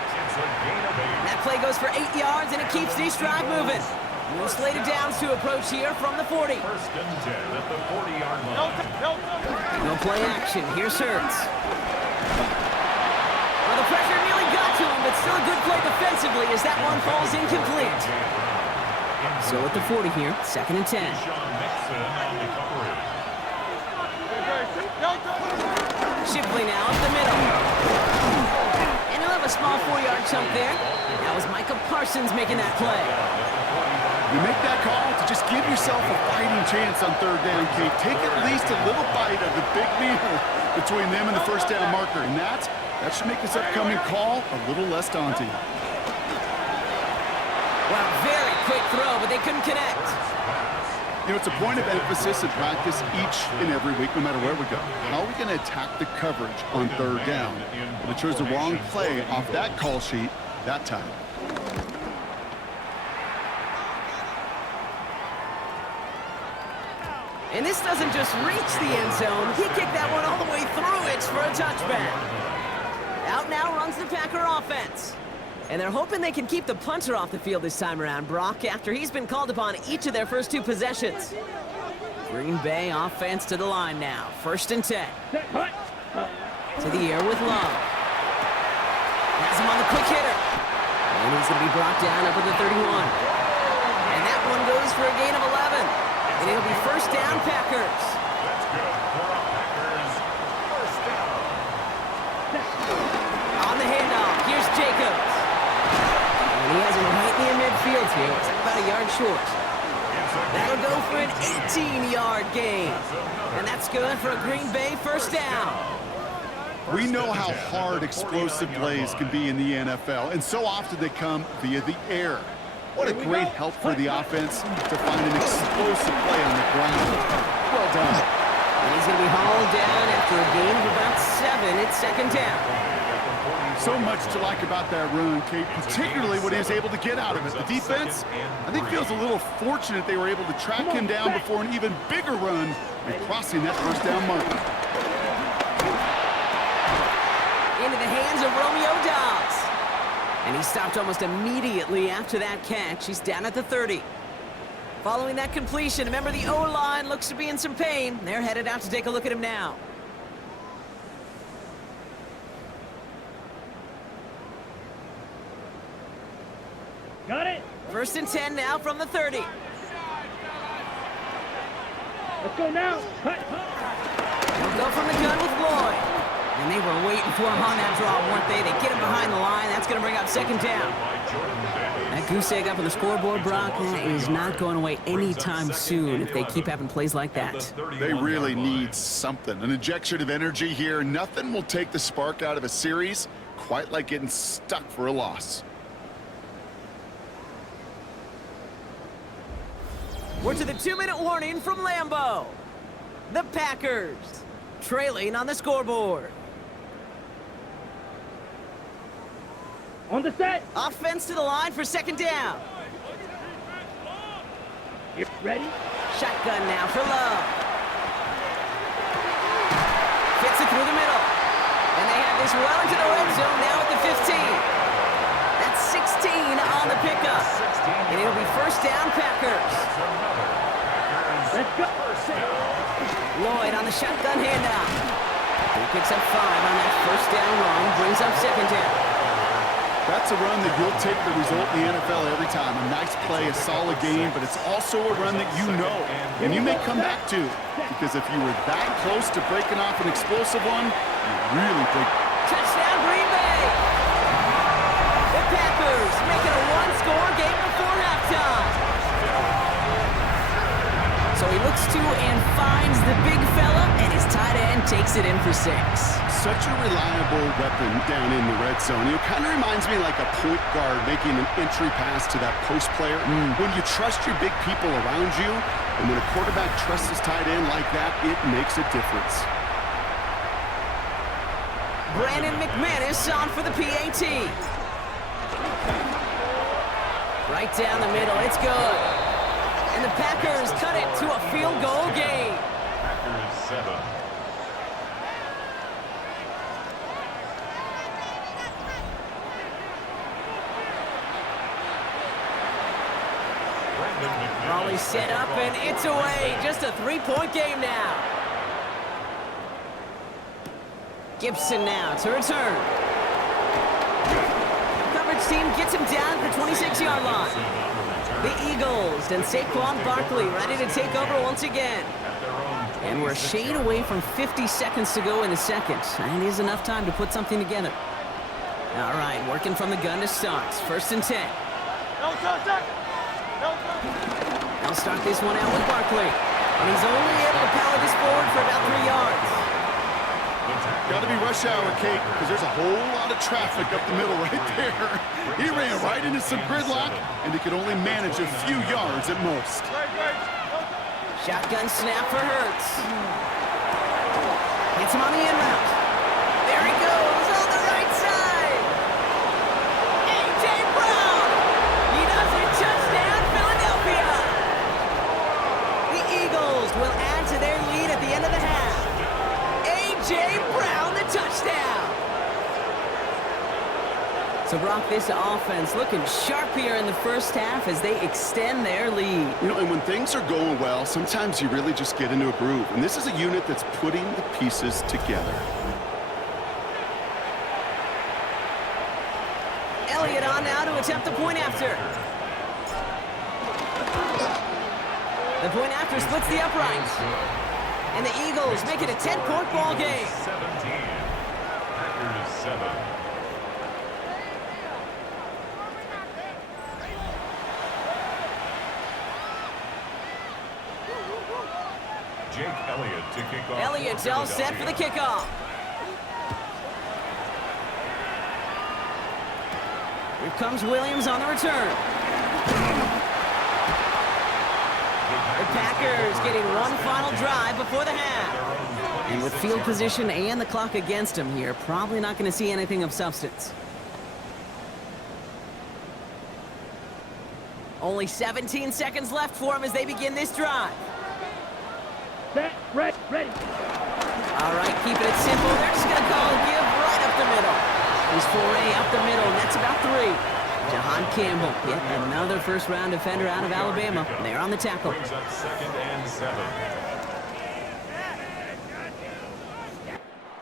That play goes for 8 yards, and it keeps this drive moving. No slated downs to approach here from the 40. 1st and 10 at the 40-yard line. No play action. Here's Hurts. Well, the pressure nearly got to him, but still a good play defensively as that one falls incomplete. So at the 40 here, 2nd and 10. Shipley now up the middle. And he'll have a small 4-yard chunk there. That was Micah Parsons making that play. You make that call to just give yourself a fighting chance on 3rd down, Kate. Take at least a little bite of the big meal between them and the 1st down marker. And that should make this upcoming call a little less daunting. Wow, very quick throw, but they couldn't connect. You know, it's a point of emphasis in practice each and every week, no matter where we go. How are we going to attack the coverage on 3rd down? But they chose the wrong play off that call sheet that time. And this doesn't just reach the end zone. He kicked that one all the way through it for a touchback. Out now runs the Packer offense. And they're hoping they can keep the punter off the field this time around, Brock, after he's been called upon each of their first 2 possessions. Green Bay offense to the line now. 1st and 10. To the air with Love. Has him on the quick hitter. And he's going to be brought down up at the 31. And that one goes for a gain of 11. And it'll be 1st down, Packers. That's good for a Packers 1st down. On the handoff, here's Jacobs. And he has it right near midfield here. It's about a yard short. That'll go for an 18-yard gain. And that's good for a Green Bay 1st down. We know how hard explosive plays can be in the NFL, and so often they come via the air. What a great help for the offense to find an explosive play on the ground. Well done. And he's going to be hauled down after a gain of about 7. It's 2nd down. So much to like about that run, Kate, particularly what he was able to get out of it. The defense, I think, feels a little fortunate they were able to track him down before an even bigger run and crossing that 1st down marker. Into the hands of Romeo Dobbs. And he stopped almost immediately after that catch. He's down at the 30. Following that completion, remember the O-line looks to be in some pain. They're headed out to take a look at him now. First and 10 now from the 30. Let's go now. Hut. They'll go from the gun with Lloyd. And they were waiting for him on that draw, weren't they? They get him behind the line. That's going to bring up second down. That goose egg up on the scoreboard, Brock, that is not going away anytime soon if they keep having plays like that. They really need something. An injection of energy here. Nothing will take the spark out of a series quite like getting stuck for a loss. We're to the 2-minute warning from Lambeau. The Packers trailing on the scoreboard. On the set. Offense to the line for second down. You're ready? Shotgun now for Love. Fits it through the middle. And they have this well into the red zone now at the 15. That's 16 on the pickup. And it'll be first down, Packers. Let's go. Lloyd on the shotgun handoff. He picks up 5 on that first down run, brings up second down. That's a run that you'll take the result in the NFL every time. A nice play, a solid game, but it's also a run that you know, and you may come back to. Because if you were that close to breaking off an explosive one, you really think. Touchdown, Green Bay! The Packers make it a one-score game before halftime. So he looks to and finds the big fella, and his tight end takes it in for 6. Such a reliable weapon down in the red zone. It kind of reminds me like a point guard making an entry pass to that post player. When you trust your big people around you, and when a quarterback trusts his tight end like that, it makes a difference. Brandon McManus on for the PAT. Right down the middle, it's good. And the Packers cut it to a field goal game. Packers 7. Raleigh set up and it's away. Just a 3-point game now. Gibson now to return. Coverage team gets him down at the 26-yard line. The Eagles and Saquon Barkley ready to take over once again. And we're a shade away from 50 seconds to go in the second. And it is enough time to put something together. All right, working from the gun to start. First and 10. They'll start this one out with Barkley. And he's only able to power this forward for about 3 yards. Got to be rush hour, Kate, because there's a whole lot of traffic up the middle right there. He ran right into some gridlock, and he could only manage a few yards at most. Shotgun snap for Hurts. Hits him on the in route. There he goes on the right side. A.J. Brown. He does it. Touchdown, Philadelphia. The Eagles will add to their lead at the end of the half. A.J. Brown, the touchdown. So, Brock, this offense looking sharp here in the first half as they extend their lead. You know, and when things are going well, sometimes you really just get into a groove. And this is a unit that's putting the pieces together. Elliott on now to attempt the point after. The point after splits the uprights. And the Eagles make it a 10-point ball game. 17. Packers 7. Jake Elliott to kick off. Elliott's all set for the kickoff. Here comes Williams on the return. The Packers getting one final drive before the half. And with field position and the clock against them here, probably not going to see anything of substance. Only 17 seconds left for them as they begin this drive. Set. Ready. All right, keeping it simple. They're just going to call a give right up the middle. He's 4A up the middle, and that's about 3. Jahan Campbell, yet another first-round defender out of Alabama. They're on the tackle. Brings up 2nd and 7.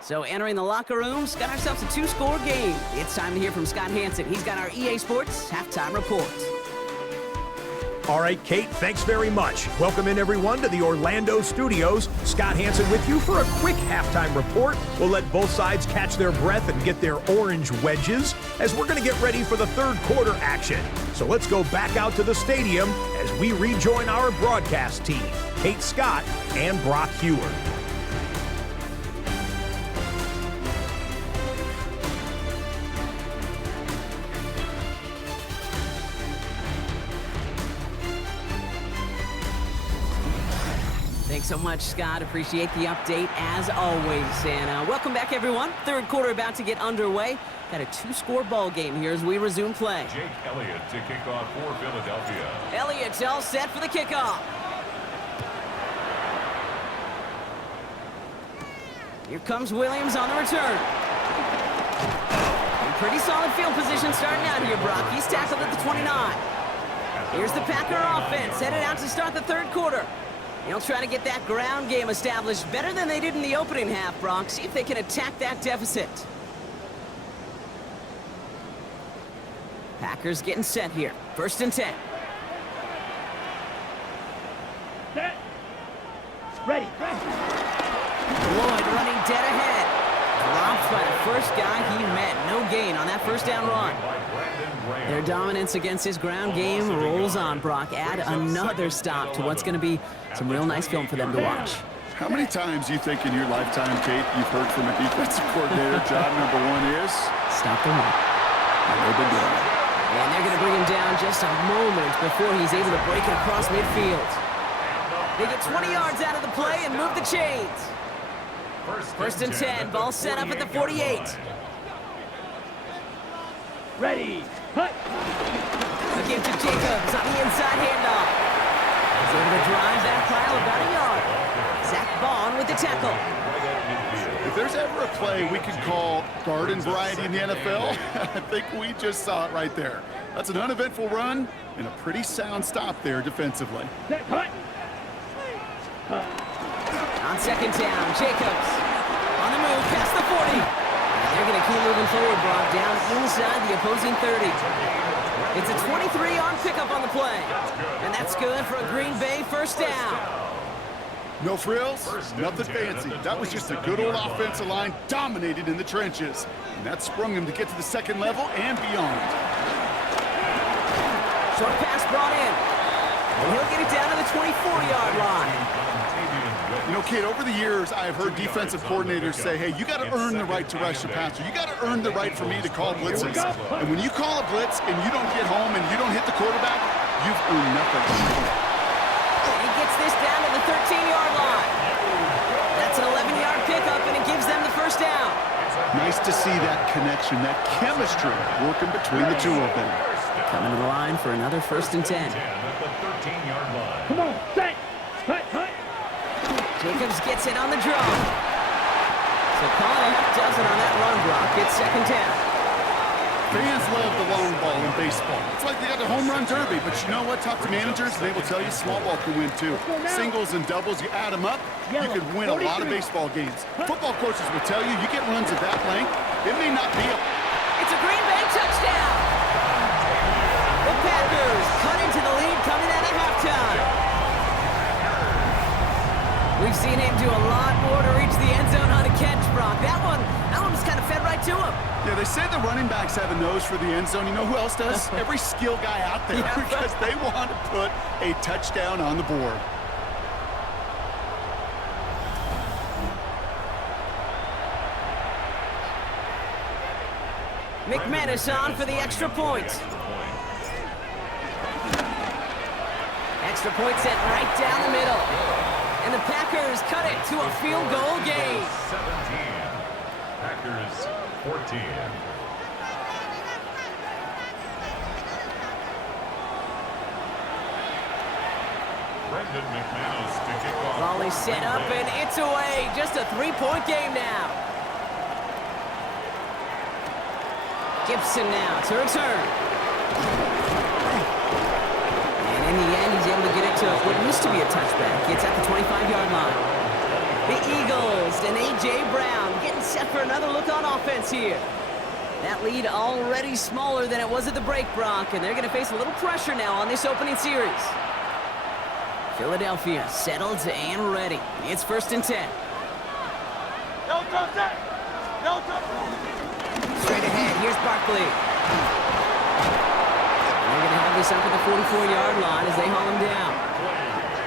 So entering the locker rooms, got ourselves a 2-score game. It's time to hear from Scott Hansen. He's got our EA Sports halftime report. All right, Kate, thanks very much. Welcome in, everyone, to the Orlando studios. Scott Hansen with you for a quick halftime report. We'll let both sides catch their breath and get their orange wedges as we're going to get ready for the third quarter action. So let's go back out to the stadium as we rejoin our broadcast team, Kate Scott and Brock Hewer. Thanks so much, Scott. Appreciate the update, as always. And welcome back, everyone. Third quarter about to get underway. Got a two-score ball game here as we resume play. Jake Elliott to kick off for Philadelphia. Elliott's all set for the kickoff. Here comes Williams on the return. In pretty solid field position starting out here, Brock. He's tackled at the 29. Here's the Packer offense headed out to start the third quarter. They'll try to get that ground game established better than they did in the opening half, Brock. See if they can attack that deficit. Packers getting set here. 1st and 10. Set. Ready. Lloyd running dead ahead. Dropped by the first guy he met. No gain on that first down run. Their dominance against his ground game rolls on, Brock. Add another stop to what's going to be some real nice film for them to watch. How many times do you think in your lifetime, Kate, you've heard from a defensive coordinator, job number one is? Stop the run. And they've been doing it. And they're going to bring him down just a moment before he's able to break it across midfield. They get 20 yards out of the play and move the chains. 1st and 10, ball set up at the 48. Ready. Hut. A give to Jacobs on the inside handoff. He's able to drive that pile about a yard. Zach Bond with the tackle. If there's ever a play we could call garden variety in the NFL, I think we just saw it right there. That's an uneventful run and a pretty sound stop there defensively. Set. Hut. On 2nd down, Jacobs on the move past the 40. And they're going to keep moving forward, Brock, down inside the opposing 30. It's a 23-yard pickup on the play. And that's good for a Green Bay 1st down. No frills, nothing fancy. That was just a good old offensive line dominated in the trenches. And that sprung him to get to the second level and beyond. Short pass brought in. And he'll get it down to the 24-yard line. You know, Kate, over the years, I've heard defensive coordinators say, hey, you got to earn the right to rush the passer. You got to earn the right for me to call blitzes. And when you call a blitz and you don't get home and you don't hit the quarterback, you've earned nothing. He gets this down to the 13-yard line. That's an 11-yard pickup, and it gives them the 1st down. Nice to see that connection, that chemistry working between the two of them. Coming to the line for another 1st and 10. Come on. Set. Hut. Jacobs gets it on the draw. So call it a half dozen on that run block. It's 2nd down. Fans love the long ball in baseball. It's like they got the home run derby, but you know what? Talk to managers, they will tell you small ball can win too. Singles and doubles, you add them up, you can win a lot of baseball games. Football coaches will tell you, you get runs of that length, it may not be a... It's a Green Bay touchdown. The Packers cut into the lead coming out of halftime. We've seen him do a lot more to reach the end zone on a catch, Brock. That one just kind of fed right to him. Yeah, they say the running backs have a nose for the end zone. You know who else does? Every skill guy out there, because they want to put a touchdown on the board. McManus on for the extra point. Extra point set right down the middle. And the Packers cut it to a field goal game. 17. Packers 14. Brendan McManus to kick off. Volley set up and it's away. Just a 3-point game now. Gibson now to return. And in the end, he's able to get it to what used to be a touchback. It's at the 25-yard line. The Eagles and A.J. Brown getting set for another look on offense here. That lead already smaller than it was at the break, Brock, and they're going to face a little pressure now on this opening series. Philadelphia settled and ready. It's 1st and 10. Straight ahead, here's Barkley. They're going to have this up at the 44-yard line as they haul him down.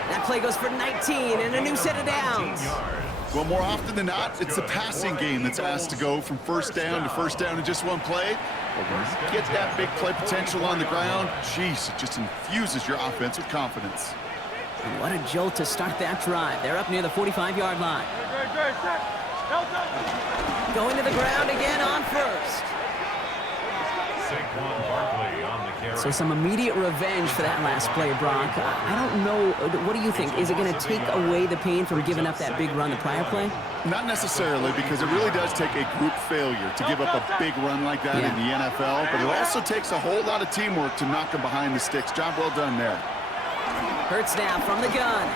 That play goes for 19 and a new set of downs. Well, more often than not, it's the passing game that's asked to go from first down in just one play. But when you get that big play potential on the ground, geez, it just infuses your offense with confidence. And what a jolt to start that drive. They're up near the 45-yard line. Going to the ground again on first. So some immediate revenge for that last play, Brock. I don't know. What do you think? Is it going to take away the pain from giving up that big run the prior play? Not necessarily, because it really does take a group failure to give up a big run like that in the NFL. But it also takes a whole lot of teamwork to knock him behind the sticks. Job well done there. Hurts now from the gun.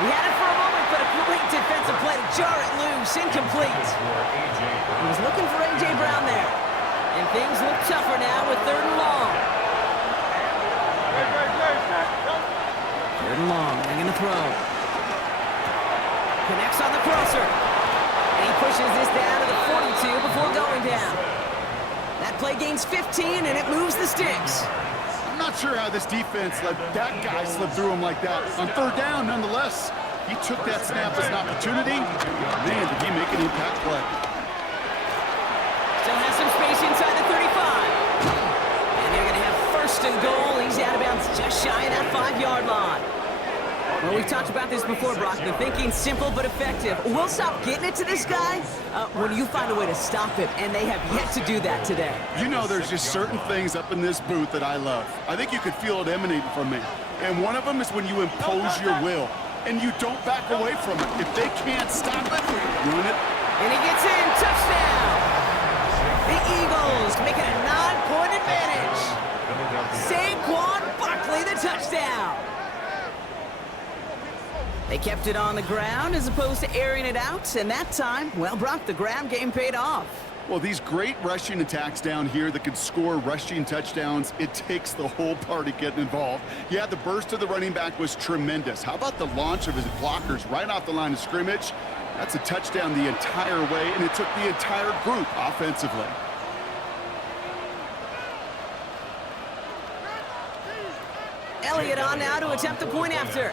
He had it for a moment, but a great defensive play to jar it loose. Incomplete. He was looking for A.J. Brown there. And things look tougher now with 3rd and long. 3rd and long, they're going to throw. Connects on the crosser. And he pushes this down to the 42 before going down. That play gains 15, and it moves the sticks. I'm not sure how this defense let that guy slip through him like that. On 3rd down, nonetheless, he took that snap as an opportunity. Man, did he make an impact play. Still has some space inside the 35. And they're going to have 1st and goal. He's out of bounds just shy of that 5-yard line. Well, we've talked about this before, Brock. The thinking's simple but effective. We'll stop getting it to this guy when you find a way to stop him, and they have yet to do that today. You know, there's just certain things up in this booth that I love. I think you could feel it emanating from me. And one of them is when you impose your will, and you don't back away from it. If they can't stop it, ruin it. And he gets in. Touchdown! The Eagles make it a 9-point advantage. Saquon Barkley, the touchdown. They kept it on the ground as opposed to airing it out, and that time, well, Brock, the ground game paid off. Well, these great rushing attacks down here that can score rushing touchdowns, it takes the whole party getting involved. Yeah, the burst of the running back was tremendous. How about the launch of his blockers right off the line of scrimmage? That's a touchdown the entire way, and it took the entire group offensively. Elliott on now to attempt the point after.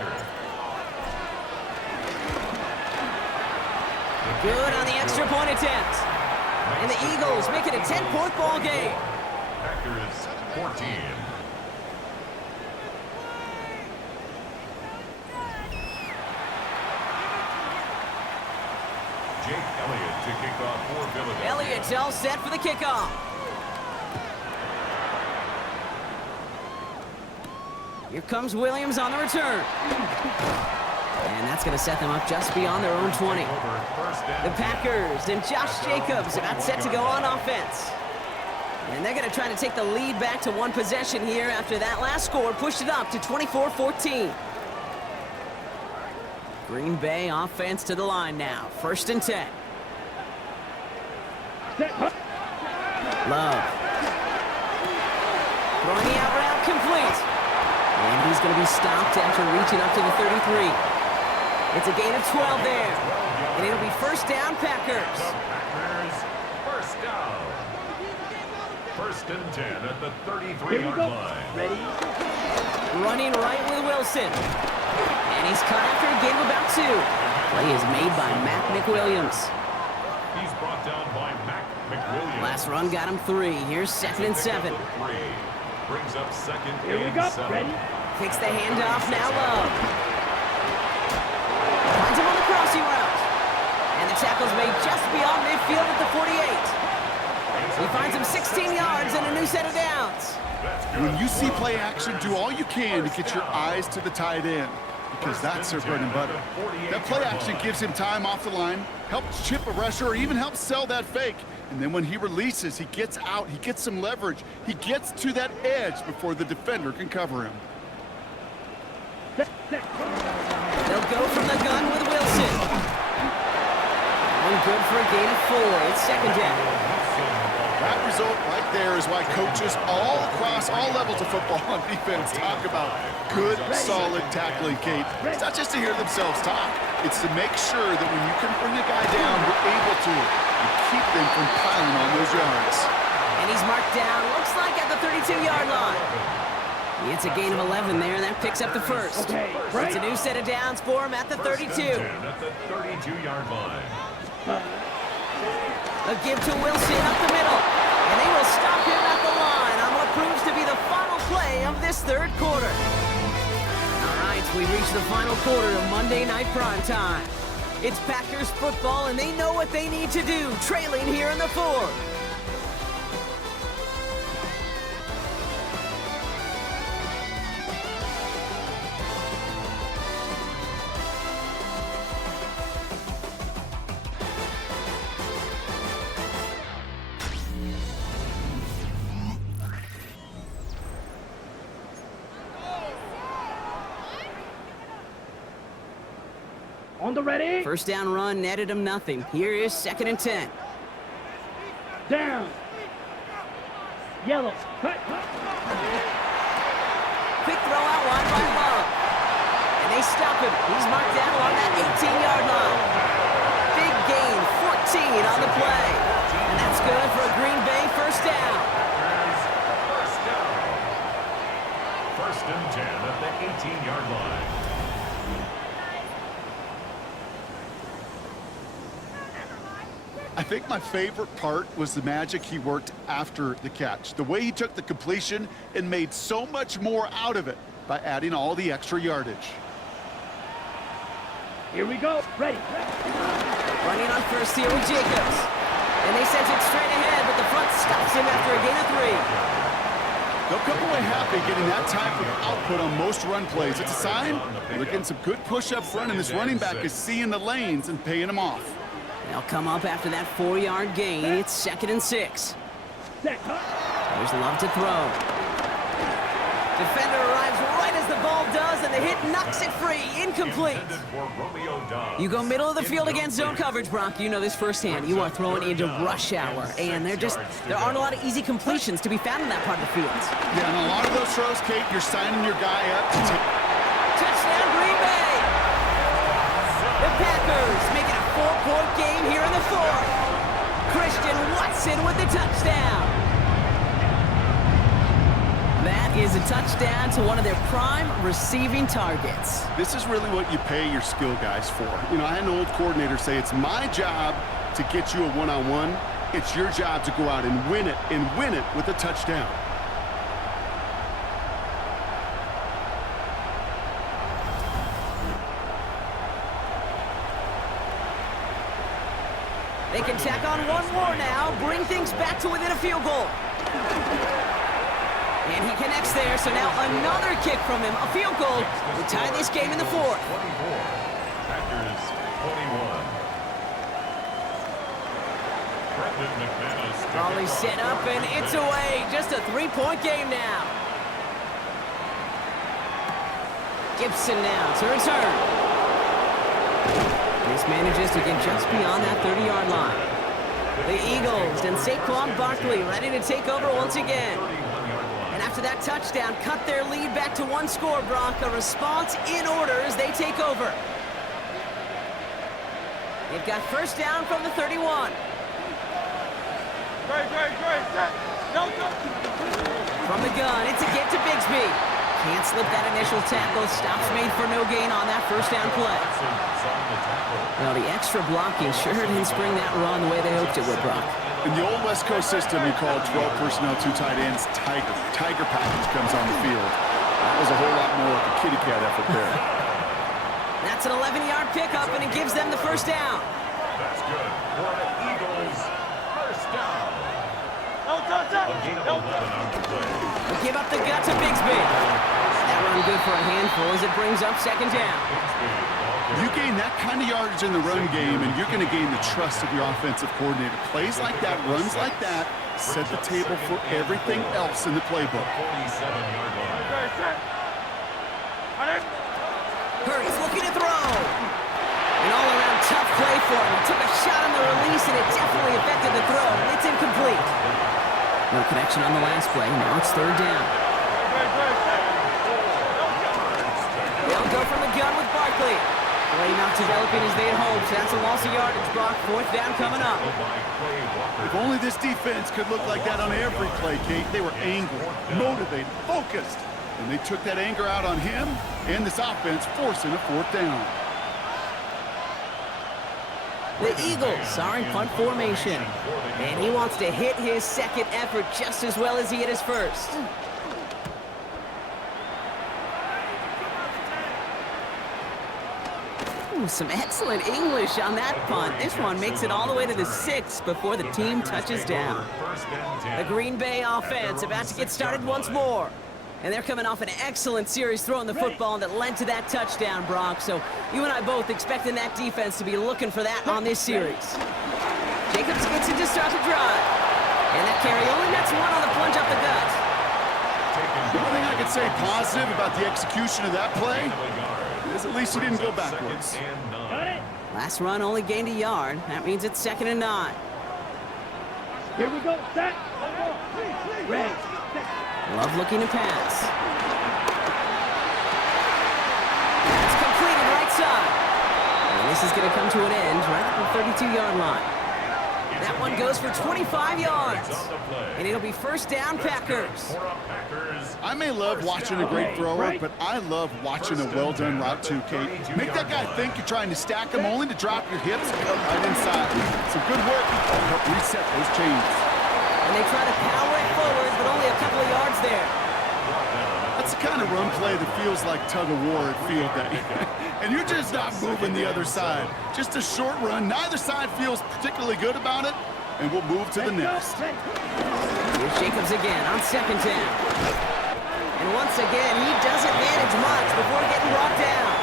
Good on the extra point attempt. And the Eagles make it a 10-point ball game. Packers 14. Jake Elliott to kick off for Philadelphia. Elliott's all set for the kickoff. Here comes Williams on the return. And that's going to set them up just beyond their own 20. The Packers and Josh Jacobs about set to go on offense. And they're going to try to take the lead back to one possession here after that last score pushed it up to 24-14. Green Bay offense to the line now. 1st and 10. Love. Throwing the out route complete. And he's going to be stopped after reaching up to the 33. It's a gain of 12 there. And it'll be 1st down, Packers. Packers, 1st down. 1st and 10 at the 33-yard line. Ready? Running right with Wilson. And he's cut after a gain of about 2. Play is made by Mac McWilliams. He's brought down by Mac McWilliams. Last run got him 3. Here's 2nd and 7. Brings up 2nd Here we and go. 7. Ready? Takes the handoff, now Love. Finds him on the crossing route. And the tackle's made just beyond midfield at the 48. He finds him 16 yards and a new set of downs. When you see play action, do all you can to get your eyes to the tight end, because that's their bread and butter. That play action gives him time off the line, helps chip a rusher, or even helps sell that fake. And then when he releases, he gets out, he gets some leverage. He gets to that edge before the defender can cover him. They'll go from the gun with Wilson. One good for a gain of 4. It's second down. That result right there is why coaches all across all levels of football on defense talk about good, solid tackling, Kate. It's not just to hear themselves talk. It's to make sure that when you can bring a guy down, you're able to and keep them from piling on those yards. And he's marked down, looks like at the 32-yard line. It's a gain of 11 there, and that picks up the first. Okay, It's a new set of downs for him at the 32. At the 32-yard line. A give to Wilson up the middle. And they will stop him at the line on what proves to be the final play of this third quarter. All right, we reach the final quarter of Monday Night Primetime. It's Packers football, and they know what they need to do, trailing here in the fourth. On the ready. First down run netted him nothing. Here is 2nd and 10. Down. Yellow. Cut. Quick throw out wide by Love. And they stop him. He's marked down along that 18-yard line. Big gain, 14 on the play. And that's good for a Green Bay first down. First and 10 at the 18-yard line. I think my favorite part was the magic he worked after the catch. The way he took the completion and made so much more out of it by adding all the extra yardage. Here we go. Ready. Running on first here with Jacobs. And they send it straight ahead, but the front stops him after a gain of 3. They'll come away happy getting that type of output on most run plays. It's a sign they're getting some good push up front, and this running back is seeing the lanes and paying them off. They'll come up after that 4-yard gain. It's 2nd and 6. Set. There's Love to throw. Defender arrives right as the ball does, and the hit knocks it free. Incomplete. You go middle of the field against zone coverage, Brock. You know this firsthand. You are throwing into rush hour, and there aren't a lot of easy completions to be found in that part of the field. Yeah, and a lot of those throws, Kate, you're signing your guy up to take. Touchdown, Green Bay! The Packers make it a 4-point game here in the fourth. Christian Watson with the touchdown. That is a touchdown to one of their prime receiving targets. This is really what you pay your skill guys for. You know, I had an old coordinator say, it's my job to get you a one-on-one. It's your job to go out and win it with a touchdown. They can tack on one more now, bring things back to within a field goal. And he connects there, so now another kick from him, a field goal, to tie this game in the fourth. 24. Packers 21. Ball is set up, and it's away. Just a 3-point game now. Gibson now to return. This manages to get just beyond that 30-yard line. The Eagles and Saquon Barkley ready to take over once again. And after that touchdown, cut their lead back to 1 score, Brock. A response in order as they take over. They've got first down from the 31. From the gun, it's a get to Bigsby. Can't slip that initial tackle. Stops made for no gain on that first down play. Well, the extra blocking sure didn't spring that run the way they hoped it would, Brock. In the old West Coast system, you call 12 personnel, 2 tight ends, Tiger. Tiger package comes on the field. That was a whole lot more like a kitty cat effort there. That's an 11-yard pickup, and it gives them the first down. That's good for the Eagles. First down. We'll give up the gut to Bigsby. That run good for a handful as it brings up second down. You gain that kind of yardage in the run game, and you're going to gain the trust of your offensive coordinator. Plays like that, runs like that, set the table for everything else in the playbook. 47-yard line. Hurts looking to throw. An all-around tough play for him. He took a shot on the release, and it definitely affected the throw. It's incomplete. No connection on the last play. Now it's third down. They'll go from the gun with Barkley. Play not developing as they had hoped. That's a loss of yardage, Brock. Fourth down coming up. If only this defense could look like that on every play, Kate. They were angry, motivated, focused. And they took that anger out on him and this offense, forcing a fourth down. The Eagles are in punt formation. And he wants to hit his second effort just as well as he hit his first. Ooh, some excellent English on that punt. This one makes it all the way to the 6 before the team touches down. The Green Bay offense about to get started once more. And they're coming off an excellent series throwing the football that led to that touchdown, Brock. So you and I both expecting that defense to be looking for that on this series. Jacobs gets it to start the drive. And that carry only nets one on the plunge up the gut. The only thing I could say positive about the execution of that play is at least he didn't go backwards. Last run only gained a yard. That means it's 2nd and 9. Here we go. Set. Ready. Love looking to pass. That's completed right side. And this is going to come to an end right at the 32-yard line. That one goes for 25 yards. And it'll be first down, Packers. I may love watching a great thrower, but I love watching a well-done route too, Kate. Make that guy think you're trying to stack him only to drop your hips and come right inside. Some good work to help reset those chains. And they try to power it forward, but only a couple of yards there. That's the kind of run play that feels like tug-of-war at field day. And you're just not moving the other side. Just a short run. Neither side feels particularly good about it, and we'll move to the next. Here's Jacobs again on 2nd down. And once again, he doesn't manage much before getting brought down.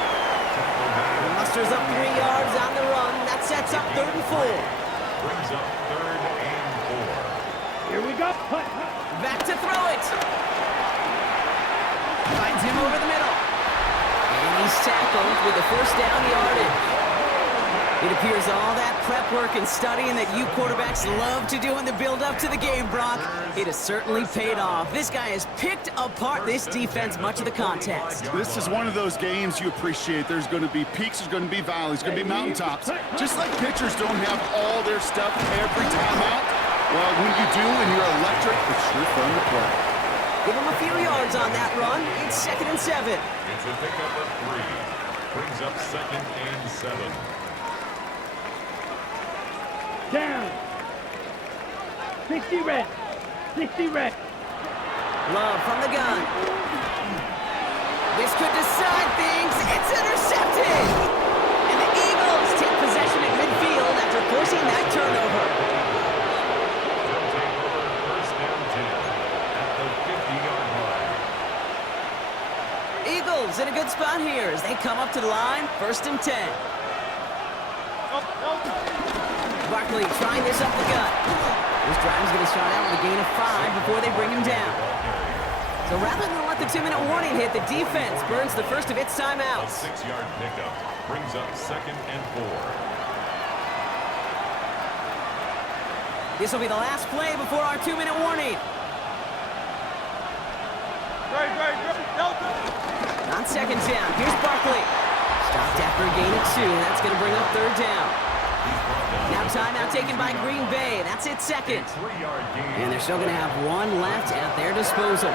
He musters up 3 yards on the run. That sets up 3rd and 4. Brings up 3rd and 4. Here we go. Back to throw it. Finds him over the middle. And he's tackled with the first down yardage. It appears all that prep work and studying that you quarterbacks love to do in the build-up to the game, Brock, it has certainly paid off. This guy has picked apart this defense much of the contest. This is one of those games you appreciate. There's going to be peaks, there's going to be valleys, there's going to be mountaintops. Just like pitchers don't have all their stuff every time out, well, when you do and you're electric, it's sure fun to play. Give him a few yards on that run. It's 2nd and 7. It's a pickup of 3. Brings up 2nd and 7. Down. 60 red. 60 red. Love from the gun. This could decide things. It's intercepted. And the Eagles take possession at midfield after forcing that turnover. They'll take over first down 10 at the 50-yard line. Eagles in a good spot here as they come up to the line, 1st and 10. Barkley trying this up the gut. This drive is going to start out with a gain of 5 before they bring him down. So rather than let the 2-minute warning hit, the defense burns the first of its timeouts. A 6-yard pickup brings up 2nd and 4. This will be the last play before our 2-minute warning. On 2nd down, here's Barkley. Stopped after a gain of 2. That's going to bring up 3rd down. Now timeout taken by Green Bay. That's it, 2nd. And they're still going to have 1 left at their disposal.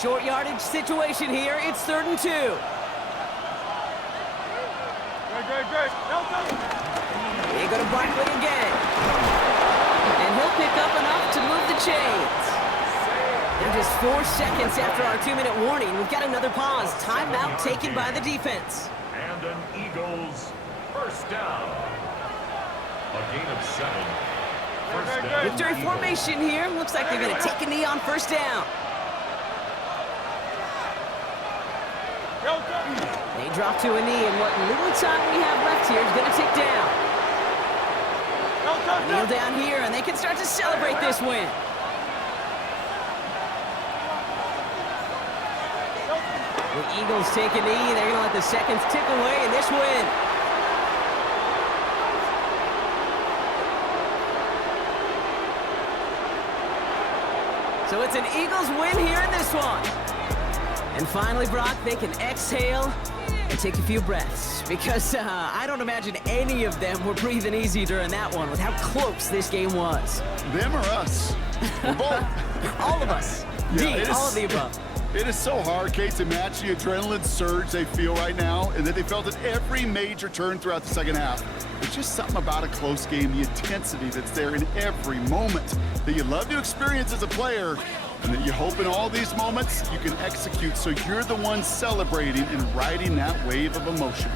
Short yardage situation here. It's 3rd and 2. They go to Barkley again. And he'll pick up enough to move the chains. And just 4 seconds after our 2-minute warning, we've got another pause. Timeout taken by the defense. And an Eagles first down. A gain of 7. First down. Victory formation here. Looks like they're going to take a knee on 1st down. They drop to a knee, and what little time we have left here is going to tick down. Kneel down here, and they can start to celebrate this win. The Eagles take a knee. They're going to let the seconds tick away in this win. So it's an Eagles win here in this one. And finally, Brock, they can exhale and take a few breaths. Because I don't imagine any of them were breathing easy during that one with how close this game was. Them or us? We're both. All of us. Yeah, all of the above. It is so hard, Kate, to match the adrenaline surge they feel right now and that they felt at every major turn throughout the second half. There's just something about a close game, the intensity that's there in every moment that you love to experience as a player, and that you hope in all these moments you can execute so you're the one celebrating and riding that wave of emotion.